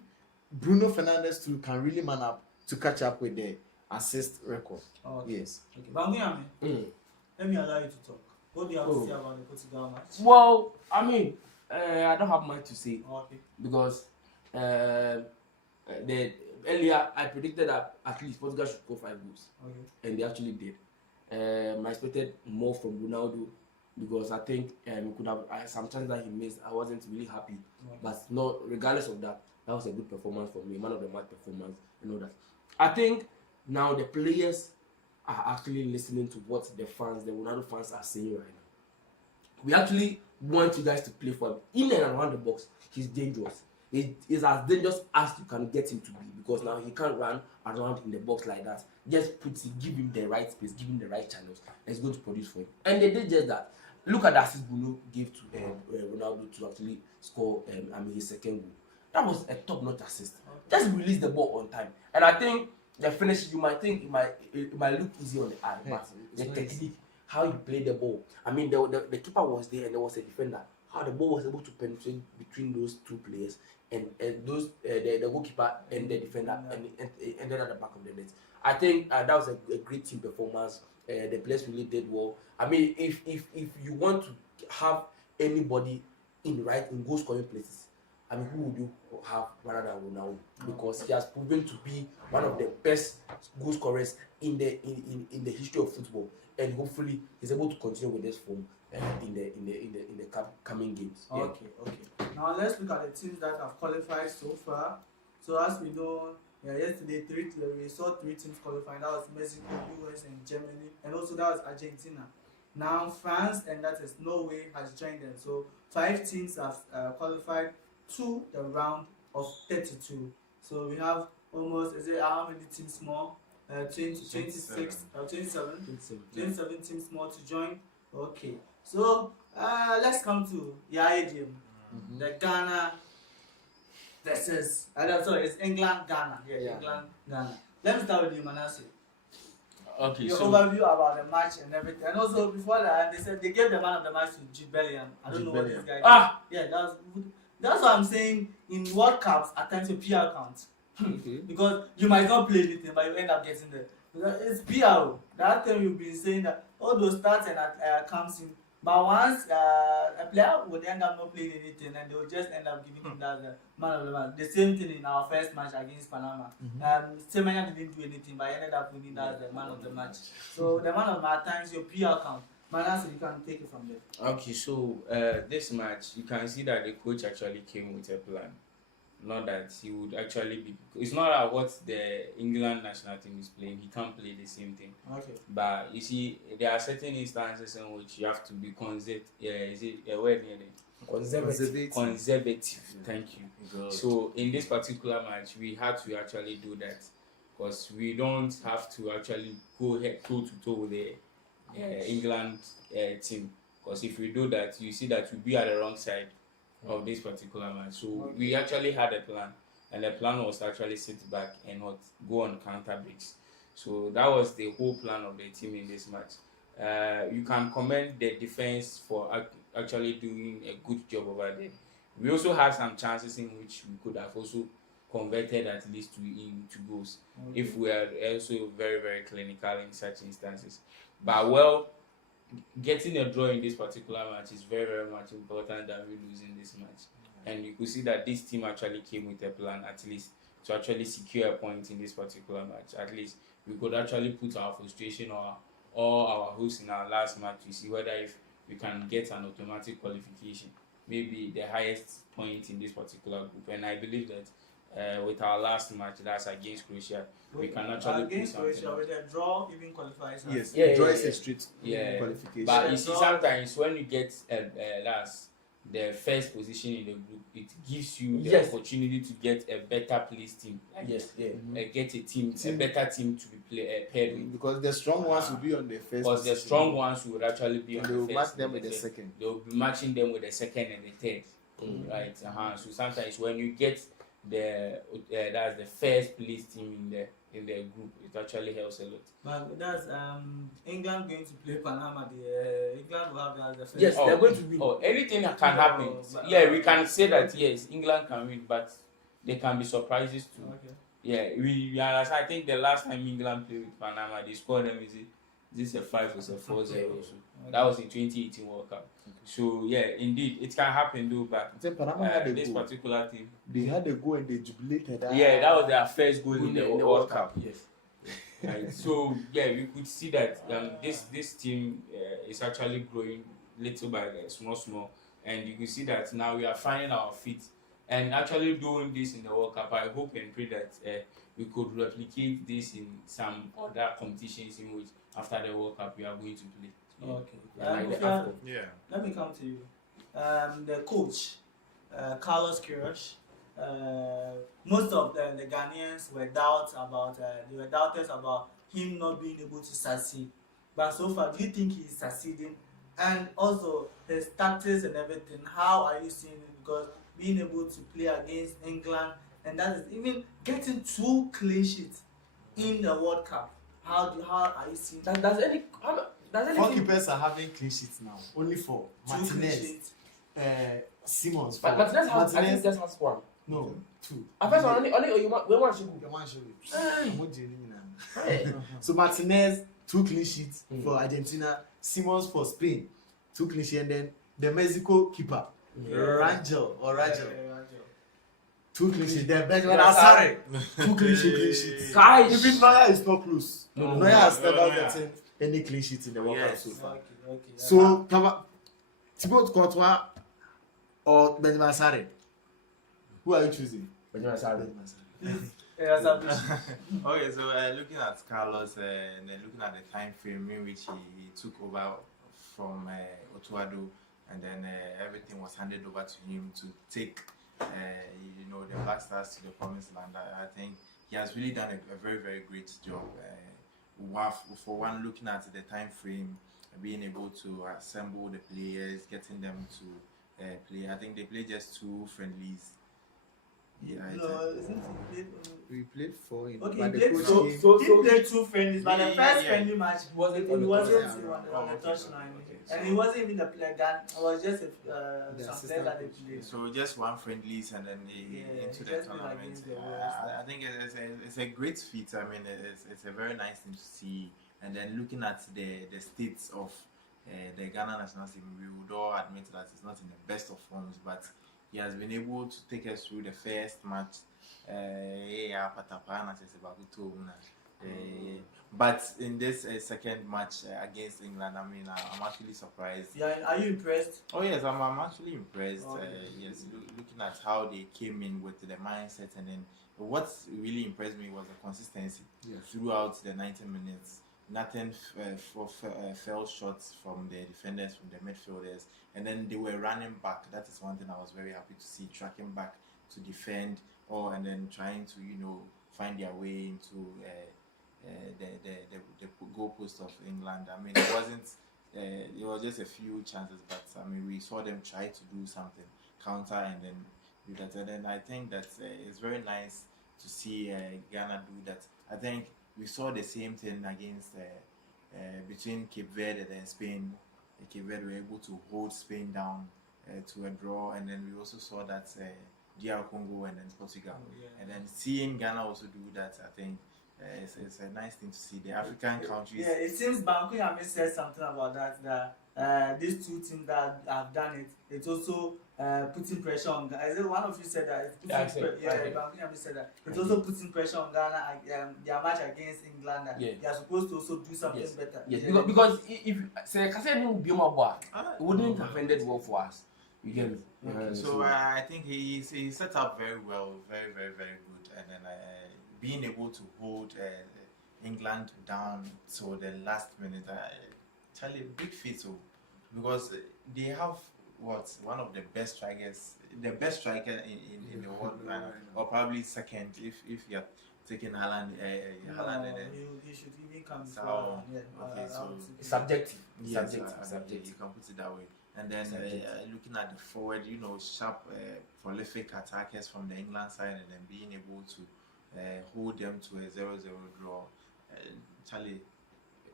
Bruno Fernandes too can really man up to catch up with the assist record. Okay. Yes. Okay. But let me allow you to talk. What do you have to say about the Portugal match? Well, I mean, I don't have much to say Okay. because earlier I predicted that at least Portugal should score 5 goals, Okay. and they actually did. I expected more from Ronaldo because I think we could have some chances that he missed. I wasn't really happy, but not regardless of that, that was a good performance for me, man of the match performance and all that. I think now the players are actually listening to what the Ronaldo fans are saying right now. We actually want you guys to play for him in and around the box. He's dangerous. He is as dangerous as you can get him to be because now he can't run around in the box like that. Just give him the right space, give him the right channels, and it's going to produce for him. And they did just that. Look at the assist Bruno gave to Ronaldo to actually score his second goal. That was a top-notch assist. Just release the ball on time. And I think the finish, you might think it might look easy on the eye, but the technique, how you play the ball. I mean, the keeper was there and there was a defender. How the ball was able to penetrate between those 2 players and those the goalkeeper and the defender and ended at the back of the net. I think that was a great team performance. The players really did well. I mean, if you want to have anybody in goal scoring places, I mean, who would you have rather than Ronaldo? Because he has proven to be one of the best goal scorers in the history of football, and hopefully he's able to continue with this form in the coming games. Okay. Now let's look at the teams that have qualified so far. So as we know, yesterday we saw 3 teams qualifying. That was Mexico, US, and Germany, and also that was Argentina. Now France and that is Norway has joined them. So 5 teams have qualified to the round of 32. So we have almost, how many teams more? 27 teams more to join. Okay. So let's come to Idiom. The Ghana versus it's England Ghana. England Ghana. Let me start with you, Manasseh. Okay, Your so overview about the match and everything. And also before that, they said they gave the man of the match to Jude Bellingham. I don't know what this guy did. Yeah, that's what I'm saying. In World Cups, at times your PR counts. Because you might not play anything, but you end up getting there. It's PR. That time you've been saying that all those stats and comes in. But once a player would end up not playing anything, and they will just end up giving him that man of the match. The same thing in our first match against Panama. Semenya didn't do anything, but ended up winning that the man of the match. So the man of the match times your PR count. Manasseh, you can take it from there. Okay, so this match, you can see that the coach actually came with a plan. Not that he would actually be. It's not that what the England national team is playing. He can't play the same thing. Okay. But you see, there are certain instances in which you have to be conservative. Is it a word near there? Conservative. Thank you. God. So in this particular match, we had to actually do that because we don't have to actually go toe to toe with the England team. Because if we do that, you see that we'll be at the wrong side of this particular match. So we actually had a plan, and the plan was to actually sit back and not go on counter breaks. So that was the whole plan of the team in this match. You can commend the defense for actually doing a good job over there. We also had some chances in which we could have also converted at least into goals if we are also very, very clinical in such instances. But getting a draw in this particular match is very, very much important than we losing this match. And you could see that this team actually came with a plan, at least to actually secure a point in this particular match. At least we could actually put our frustration or all our hopes in our last match to see whether if we can get an automatic qualification, maybe the highest point in this particular group. And I believe that with our last match, that's against Croatia, we can actually against Croatia with a draw, even qualifies. Draw is a straight qualification. But you see, sometimes when you get the first position in the group, it gives you the Yes. opportunity to get a better placed team. Yes, yeah. Get a better team to be paired with. Because the strong ones will be on the first. Because the position. strong ones will actually be And on they will the match first. them and with the third. second. They will be matching them with the second and the third. Right. So sometimes when you get that's the first place team in the group, it actually helps a lot. But that's England going to play Panama. England will have that as the first. Yes, they're going to win. Anything can happen. Yeah, we can say that yes, England can win, but there can be surprises too. Okay. Yeah, I think the last time England played with Panama, they scored them. Is this a 5 or a 4-0? So that was in 2018 World Cup. So yeah, indeed, it can happen though. But Panama had a this goal. particular team, They had a goal and they jubilated. yeah, that was their first goal in the In the World Cup. Yes. Right. So yeah, we could see that this team is actually growing little by small, and you can see that now we are finding our feet and actually doing this in the World Cup. I hope and pray that we could replicate this in some other competitions in which after the World Cup we are going to play. Yeah. Okay. Like the Mufia, AFCON. Yeah. let me come to you. The coach, Carlos Queiroz. Most of the Ghanaians were doubters about him not being able to succeed. But so far, do you think he's succeeding? And also his tactics and everything. How are you seeing it? Because being able to play against England, and that is even getting 2 clean sheets in the World Cup. How are you seeing that? Does Four anything? keepers are having clean sheets now. Only 4. 2 clean Martinez, sheets. Simmons. But Martinez has. I think Martinez. Martinez has 1. No, 2. I first only you want to The one show you. Hey. I'm not doing it now. Hey. So Martinez 2 clean sheets for Argentina. Simmons for Spain 2 clean sheets, and then the Mexico keeper Rangel 2 clean sheets. Then Benjamin Asare 2 clean sheets. Guys. Even Neuer is not close. No. Neuer has never Neuer. gotten any clean sheets in the World Cup Yes. so far. Okay. So Thibaut Courtois or Benjamin Asare? Who are you choosing? Benjamin Asare. Benjamin Asare. Okay, so looking at Carlos and then looking at the time frame in which he took over from Otuado, and then everything was handed over to him to take, the Black Stars to the promised land. I think he has really done a very, very great job. For one, looking at the time frame, being able to assemble the players, getting them to play. I think they played just 2 friendlies. Yeah, No, isn't he? We played 4 in Okay, but he the played coach came. he played 2 friendlies, but the first friendly match He wasn't he on the wasn't touchline. on the touchline, Okay, and he wasn't even the player. It was just The some players assistant that they coach. played. So just 1 friendlies and then Yeah, into he the just played tournament. against the West. I think it's a great feat. I mean, it's a very nice thing to see. And then looking at the states of the Ghana national team, we would all admit that it's not in the best of forms, but he has been able to take us through the first match. But in this second match against England, I mean, I'm actually surprised. Yeah, are you impressed? Oh yes, I'm actually impressed. Okay. Yes, looking at how they came in with the mindset, and then what really impressed me was the consistency throughout the 90 minutes. Nothing fell short from the defenders, from the midfielders, and then they were running back. That is one thing I was very happy to see, tracking back to defend, and then trying to find their way into the goalpost of England. I mean, it wasn't. It was just a few chances, but I mean, we saw them try to do something, counter, and then do that. And then I think that it's very nice to see Ghana do that. I think we saw the same thing against between Cape Verde and Spain. Cape Verde were able to hold Spain down to a draw, and then we also saw that DR Congo and then Portugal. And then seeing Ghana also do that, I think it's a nice thing to see. The African countries. Yeah, it seems Banku Yami said something about that. These 2 teams that have done it, it's also putting pressure on Ghana. Is it one of you said that? It's putting Banku Yami said that. It's also putting pressure on Ghana. Their match against England. They are supposed to also do something better. Yes, because if say Kase didn't be my boy, it wouldn't have ended well for us. You get me? So I think he set up very well, very, very, very good, and then being able to hold England down till the last minute, Charlie, big feat, because they have one of the best strikers, the best striker in the world, or probably second if you're taking Haaland. Haaland and then he should even come So, before. Yeah, okay, so It's subjective. yes, Subjective. Subjective. you can put it that way. And then looking at the forward, sharp, prolific attackers from the England side, and then being able to hold them to a 0-0 draw. Charlie,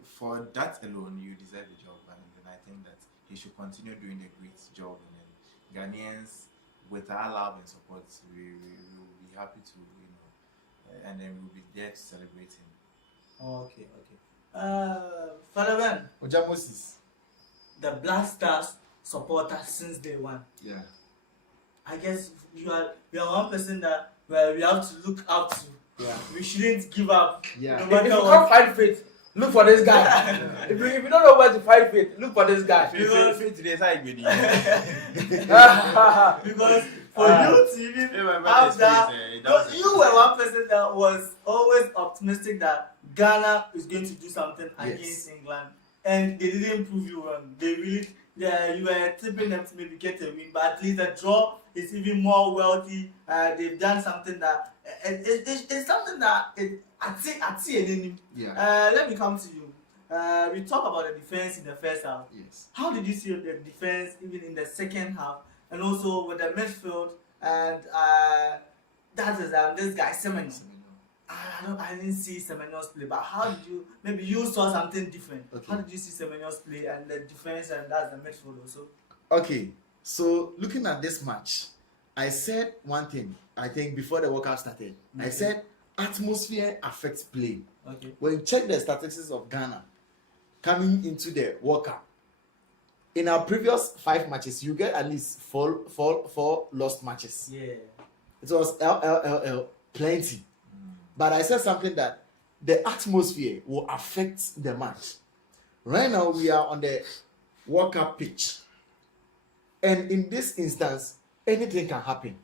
for that alone, you deserve a job, and I think that he should continue doing a great job. And then Ghanaians, with our love and support, we will be happy to, and then we'll be there to celebrate him. Okay. Father Ben, Oja Moses. the Black Stars supporter since day one. Yeah. I guess you are one person that we have to look up to. Yeah. We shouldn't give up. Yeah. No If matter you what. can't find faith, look for this guy. if you don't know where to find faith, look for this guy. Because for you to even have that, because you were one person that was always optimistic that Ghana is going to do something against England, and they didn't prove you wrong. You were tipping them to maybe get a win, but at least the draw is even more wealthy. They've done something that it's something that I see an enemy. Yeah. Let me come to you. We talk about the defense in the first half. Yes. How did you see the defense even in the second half, and also with the midfield and that is this guy Semenyo. I didn't see Semenyo's play, but how did you? Maybe you saw something different. Okay. How did you see Semenyo's play and the defense and that's the midfield also? Okay, so looking at this match, I said one thing. I think before the workout started, I said atmosphere affects play. Okay. When you check the statistics of Ghana coming into the World Cup, in our previous 5 matches, you get at least four lost matches. Yeah. It was LLLL plenty. But I said something that the atmosphere will affect the match. Right now, we are on the World Cup pitch. And in this instance, anything can happen.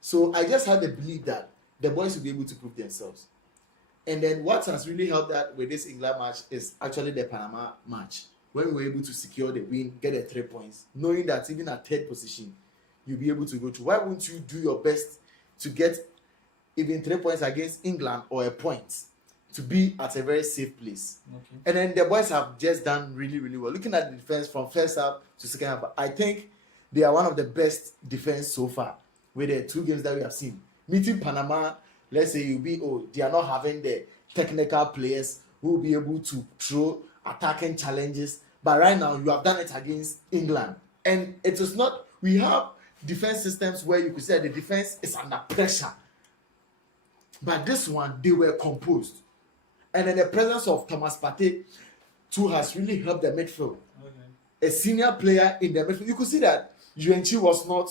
So I just had the belief that the boys will be able to prove themselves. And then what has really helped that with this England match is actually the Panama match, when we were able to secure the win, get the 3 points, knowing that even at third position, you'll be able to go through. Why won't you do your best to get even 3 points against England or a point to be at a very safe place? Okay. And then the boys have just done really, really well. Looking at the defense from first half to second half, I think they are one of the best defense so far with the 2 games that we have seen. Meeting Panama, let's say they are not having the technical players who will be able to throw attacking challenges. But right now, you have done it against England. And it is not, we have defense systems where you could say the defense is under pressure. But this one, they were composed. And then the presence of Thomas Partey too has really helped the midfield. Okay. A senior player in the midfield. You could see that Yuenchi was not,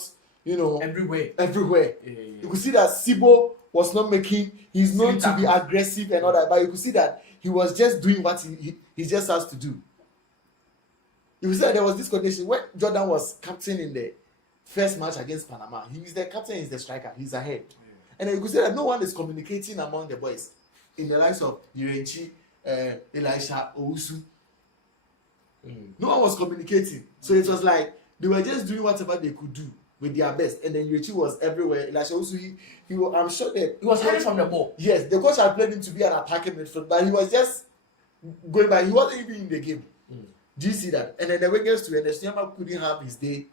everywhere. Yeah. You could see that Sibo was not he's known to be aggressive and all that, but you could see that he was just doing what he just has to do. You could see that there was this condition when Jordan was captain in the first match against Panama. He's the captain, he's the striker, he's ahead. And then you could see that no one is communicating among the boys in the likes of Yuenchi, Elisha, Owusu. No one was communicating. So it was like they were just doing whatever they could do with their best. And then Yuenchi was everywhere. Elisha Owusu, I'm sure that He was hiding from the ball. yes, the coach had played him to be an attacking midfield, but he was just going by. He wasn't even in the game. Do you see that? And then the wingers too, and the Siyama couldn't have his day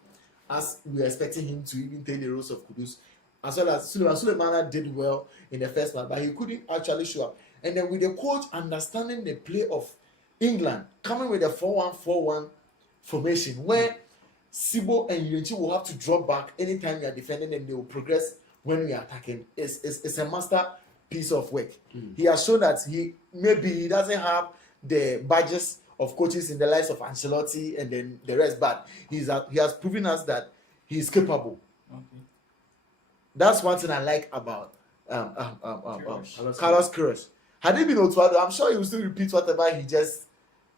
as we were expecting him to even take the roles of Kudus. As well as Sulemana did well in the first match, but he couldn't actually show up. And then with the coach understanding the play of England, coming with a 4-1-4-1 formation where Sibo and Yuenchi will have to drop back anytime we are defending and they will progress when we are attacking. It's a master piece of work. He has shown that he doesn't have the badges of coaches in the likes of Ancelotti and then the rest, but he has proven us that he is capable. Okay. That's one thing I like about Carlos Queiroz. Had it been Otuado, I'm sure he would still repeat whatever he just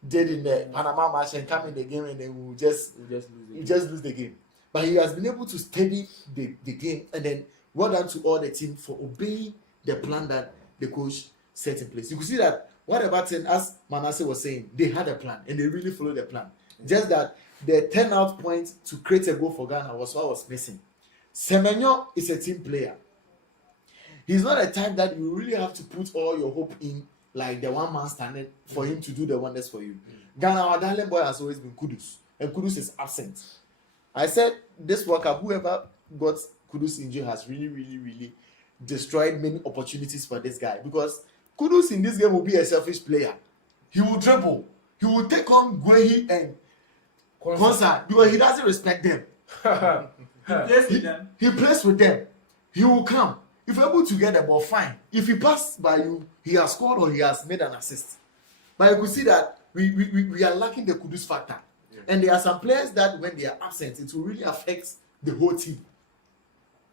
did in the Panama match and come in the game and then we'll just lose the game. But he has been able to steady the game, and then well done to all the team for obeying the plan that the coach set in place. You can see that What about it, as Manasseh was saying, they had a plan and they really followed the plan. Just that the turnout point to create a goal for Ghana was what was missing. Semenyo is a team player. He's not a type that you really have to put all your hope in, like the one man standing for him to do the wonders for you. Ghana, our darling boy, has always been Kudus, and Kudus is absent. I said this World Cup, whoever got Kudus injured has really destroyed many opportunities for this guy, because Kudus in this game will be a selfish player. He will dribble, he will take on Guehi and Konsa because he doesn't respect them. He plays with them. He will come. If you're able to get the ball, fine. If he passed by you, he has scored or he has made an assist. But you could see that we are lacking the Kudus factor. Yeah. And there are some players that when they are absent, it will really affect the whole team.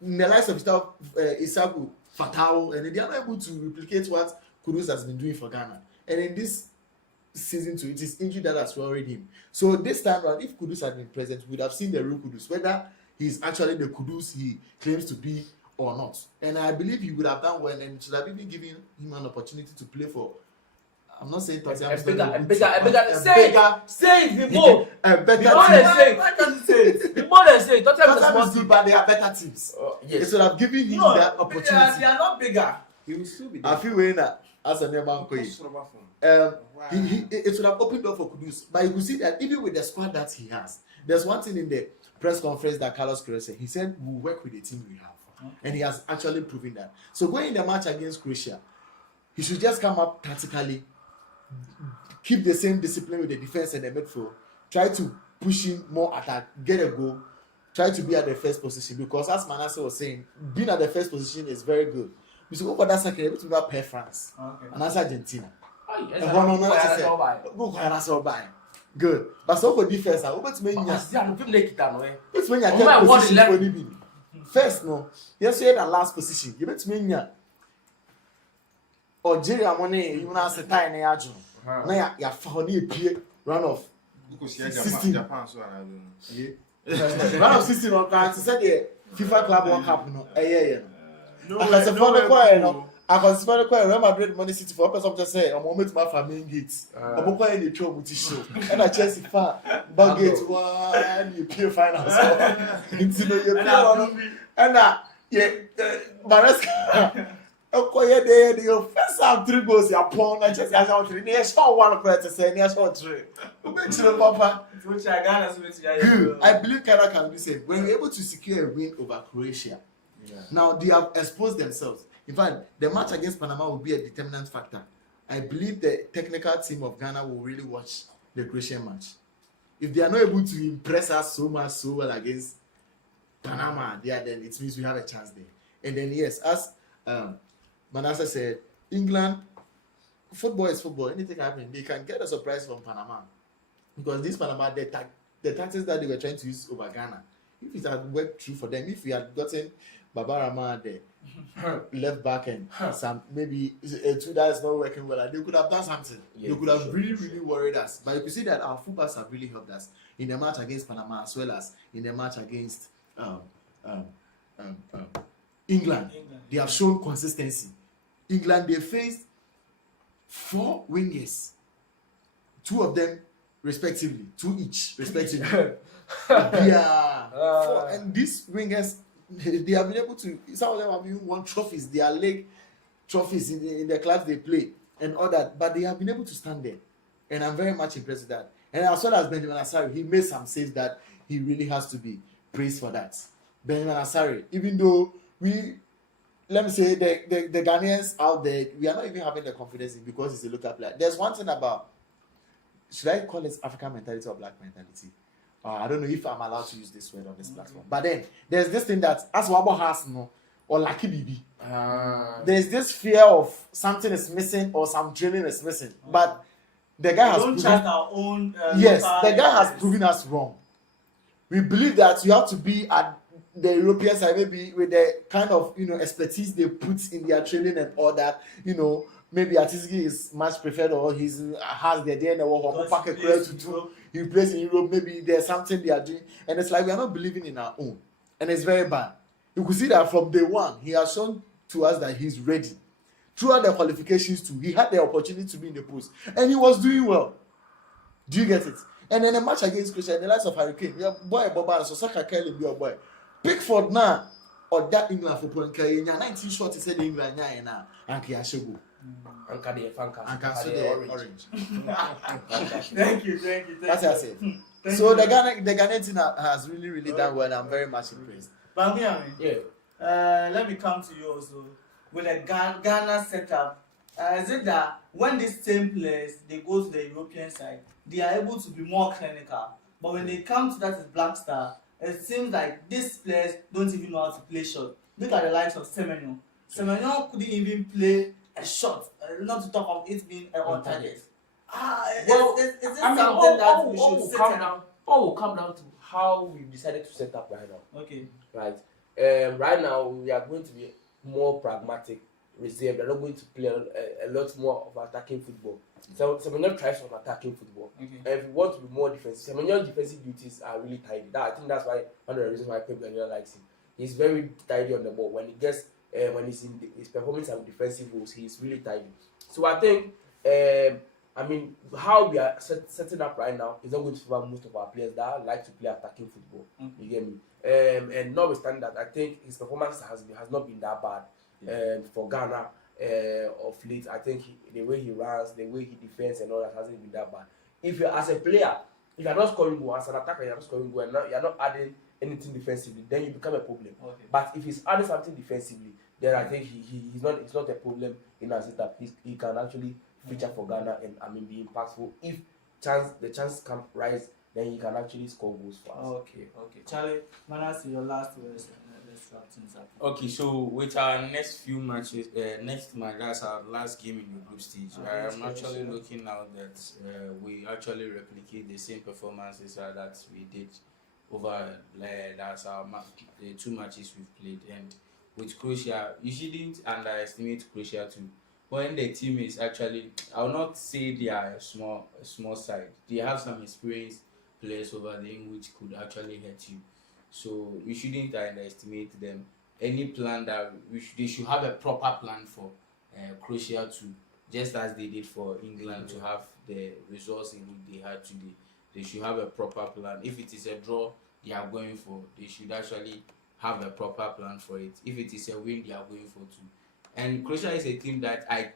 In the likes of Isaku, Fatao, and they are not able to replicate what Kudus has been doing for Ghana. And in this season too, it is injury that has worried him. So this time around, if Kudus had been present, we would have seen the real Kudus, whether he's actually the Kudus he claims to be or not. And I believe he would have done well, and should have even given him an opportunity to play for. I'm not saying Tottenham. Say it, the more. A better The more team. they say it. The more they say it. Tottenham is Tottenham small is good, team. but they are better teams. Yes. It should have given him No, that they opportunity. are not bigger. He will still be I there. feel when as a man it should have opened up for Kudus. But you could see that even with the squad that he has, there's one thing in the press conference that Carlos Queiroz said. He said, we'll work with the team we have. And he has actually proven that. So going in the match against Croatia, he should just come up tactically, keep the same discipline with the defense and the midfield, try to push in more attack, get a goal, try to be at the first position. Because as Manasseh was saying, being at the first position is very good. We should go for that second, able to go pay France. And that's Argentina. Good. But so for defense, I want to make first, no. Yes, you had the last position. You bet me, Algeria money, you know, say time in Ajo. Now, you found a run off 16. Japan, so I don't know. Run of 16 on France. Said the FIFA Club World Cup, no. I can say for the choir, no. I can say for the choir. Real Madrid money city for person to say, I'm moment my family gates. I'm going to show with show. And I Chelsea fan, but gate one, you pay finals. And Maresca. Okay, the first half 3 goals, you upon. I just got 3. They saw one player to say, they saw 3. Papa. I believe Canada can do the same. When we're able to secure a win over Croatia, now they have exposed themselves. In fact, the match against Panama will be a determinant factor. I believe the technical team of Ghana will really watch the Croatian match. If they are not able to impress us so well against Panama, then it means we have a chance there. And then yes, as Manasseh said, England, football is football. Anything happen, they can get a surprise from Panama. Because this Panama, the tactics that they were trying to use over Ghana, if it had worked through for them, if we had gotten Babarama the left back and some maybe a 2 that is not working well, they could have done something. They could have really worried us. But you can see that our fullbacks have really helped us in the match against Panama as well as in the match against England. They have shown consistency. England, they faced 4 wingers, 2 of them respectively, 2 each respectively. And these wingers, they have been able to, some of them have even won trophies, their league trophies in the clubs they play and all that, but they have been able to stand there. And I'm very much impressed with that. And as well as Benjamin Asari, he made some saves that he really has to be praised for that. Benjamin Asari, even though let me say, the Ghanaians out there, we are not even having the confidence in because it's a local player. There's one thing about, should I call it African mentality or black mentality? I don't know if I'm allowed to use this word on this platform. But then, there's this thing that, as Wabo has, no, or Lucky Bibi, there's this fear of something is missing or some training is missing. But the guy has proven, our own, yes, the guy has proven us wrong. We believe that you have to be at the European side, maybe with the kind of expertise they put in their training and all that. Maybe Atizigi is much preferred or has the DNA or pack to do. He plays in Europe. Maybe there's something they are doing, and it's like we are not believing in our own, and it's very bad. You could see that from day one, he has shown to us that he's ready. throughout the qualifications too, he had the opportunity to be in the post, and he was doing well. Do you get it? And then a match against Croatia, in the likes of Hurricane, yeah, boy, Boba, so Saka Kylian be your boy. Pickford now, or that England football, 19 shots, he said England, yeah, and Kiashibu. Anka the Fankas. And so the orange. Thank you. That's what I said. So the Ghanaian team has really done well, and I'm very much impressed. But Yeah. let me come to you also with the Ghana setup. Is it that when these same players they go to the European side, they are able to be more clinical, but when they come to that Black Star, it seems like these players don't even know how to play shot. Look at the likes of Semenyo. Semenyo couldn't even play a shot, not to talk of it being on target. Well, is it I mean, something that we should set up? all will come down to how we decided to set up right now. Okay. Right. Right now we are going to be more pragmatic, reserved. We're not going to play a lot more of attacking football. So Semenyo tries some attacking football. Okay. And if we want to be more defensive, Semenyo's defensive duties are really tidy. I think that's why one of the reasons why Pep Guardiola likes him. He's very tidy on the ball. When he gets when he's in his performance and defensive roles, he's really tidy. So I think I mean how we are setting up right now is not going to favor most of our players that like to play attacking football. You get me? And notwithstanding that, I think his performance has not been that bad for Ghana of late. I think the way he runs, the way he defends and all that hasn't been that bad. If you as a player, if you're not scoring goal, as an attacker, you're not scoring goal, and you're not adding anything defensively, then you become a problem. Okay. But if he's adding something defensively, then I think he's not a problem in our setup. He can actually feature for Ghana and I mean be impactful. If the chance can rise, then he can actually score goals for us. Okay. Charlie, Manas, your last words. Let's wrap things up. Okay, so with our next few matches, next match, that's our last game in the group stage. I'm actually looking out that we actually replicate the same performances that we did over that's the 2 matches we've played. And with Croatia, you shouldn't underestimate Croatia too. When the team is actually, I will not say they are a small side. They have some experienced players over there which could actually hurt you. So we shouldn't underestimate them. Any plan that they should have a proper plan for Croatia too, just as they did for England to have the results in which they had today. They should have a proper plan. If it is a draw they are going for, they should actually have a proper plan for it. If it is a win they are going for too. And Croatia is a team that I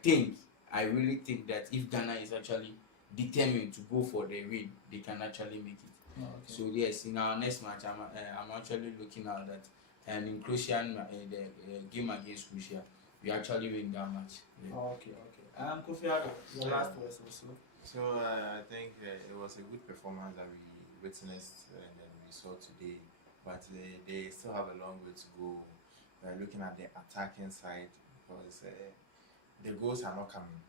really think that if Ghana is actually determined to go for the win, they can actually make it. Okay. So yes, in our next match, I'm actually looking at that, and in Croatian the game against Croatia, we actually win that match. Yeah. Okay. Kofi, your last words also. So I think it was a good performance that we witnessed and then we saw today, but they still have a long way to go. Looking at the attacking side, because the goals are not coming.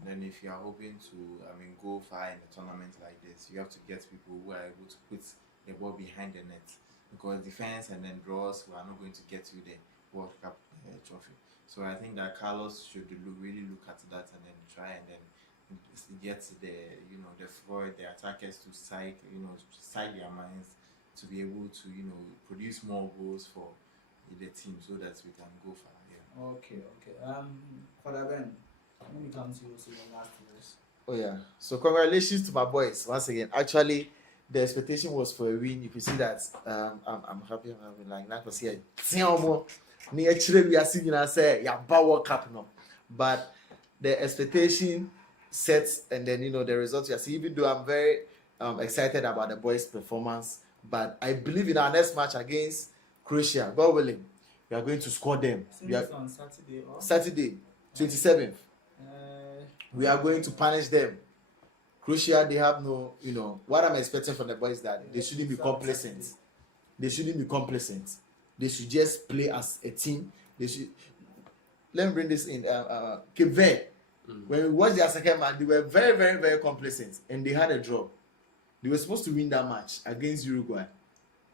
And then if you are hoping to, go far in a tournament like this, you have to get people who are able to put the ball behind the net. Because defense and then draws are not going to get you the World Cup trophy. So I think that Carlos should really look at that and then try and then get the attackers to side their minds to be able to produce more goals for the team so that we can go far. Yeah. Okay. Father Ben, let me come to you so your last words. Oh yeah. So congratulations to my boys once again. Actually, the expectation was for a win. You can see that I'm happy. I'm like not to see a we are seeing and say yeah, World Cup now. But the expectation sets and then the results you see. Even though I'm very excited about the boys' performance, but I believe in our next match against Croatia, God willing, we are going to score them. We are on Saturday. Or? Saturday, 27th. We are going to punish them. Croatia, they have no, what I'm expecting from the boys that they shouldn't be complacent. They shouldn't be complacent. They should just play as a team. They should. Let me bring this in. Cape Verde. When we watched their second match, they were very, very, very complacent, and they had a draw. They were supposed to win that match against Uruguay,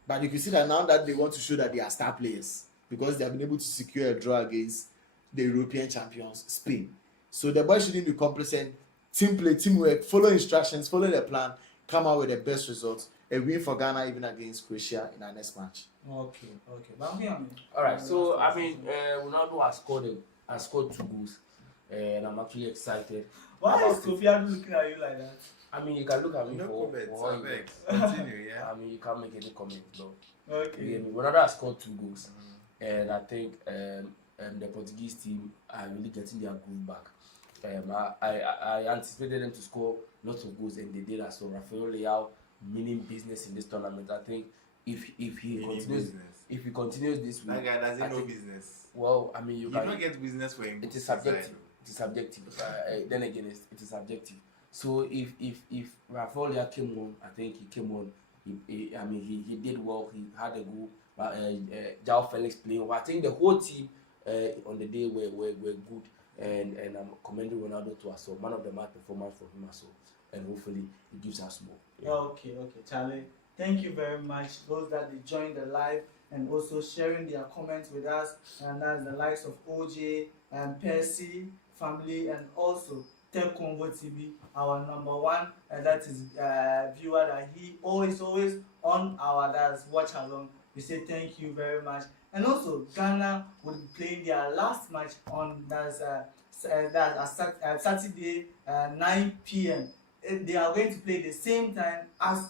but you can see that now that they want to show that they are star players because they have been able to secure a draw against the European champions, Spain. So the boys shouldn't be complacent. Team play, teamwork, follow instructions, follow the plan, come out with the best results. A win for Ghana even against Croatia in our next match. Okay. But All right. So we now know I scored 2 goals. and I'm actually excited. Why about is Kofi Adu looking at you like that? I mean, you can look at me No for comments. all I you beg. want. Continue, yeah. I mean, you can't make any comment, no. Okay. Yeah, Ronaldo has scored 2 goals, and I think the Portuguese team are really getting their groove back. I anticipated them to score lots of goals, and they did as well. Rafael Leao meaning business in this tournament. I think if he continues this way, that guy doesn't I know think- business. well, I mean, you You can. don't get business for him. It is subjective. It is subjective. Then again, it is subjective. So if Rafael Leao came on, I think he came on. He did well. He had a goal. João Felix playing well. I think the whole team on the day were good, and I'm commending Ronaldo to us. So man of the match performance for him as well, and hopefully he gives us more. Yeah. Okay, Charlie. Thank you very much. Those that they joined the live and also sharing their comments with us, and that's the likes of OJ and Percy family, and also Tech Convo TV, our number one, and that is viewer that he always on our that's watch along. We say thank you very much. And also Ghana will be playing their last match on Saturday 9 p.m. They are going to play the same time as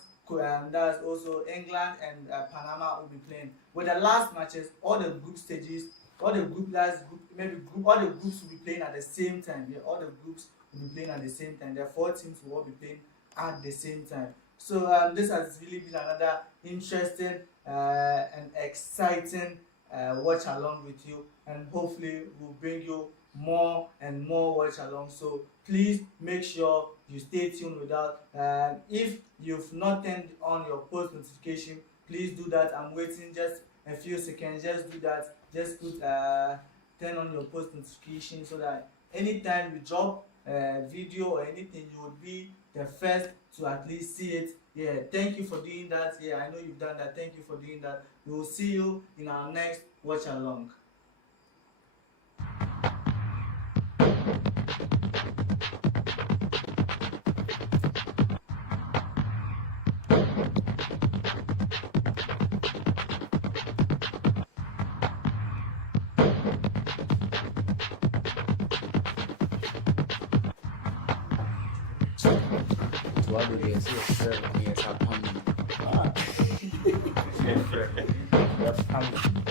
that's also England and Panama will be playing. With the last matches, all the group stages, all the groups will be playing at the same time. Yeah, all the groups will be playing at the same time. The 4 teams will all be playing at the same time. So this has really been another interesting and exciting watch along with you, and hopefully we'll bring you more and more watch along. So please make sure you stay tuned with us. If you've not turned on your post notification, please do that. I'm waiting just a few seconds. Just do that. Just put turn on your post notification so that anytime we drop a video or anything, you will be the first to at least see it. Yeah, thank you for doing that. Yeah, I know you've done that. Thank you for doing that. We will see you in our next watch along. Yes,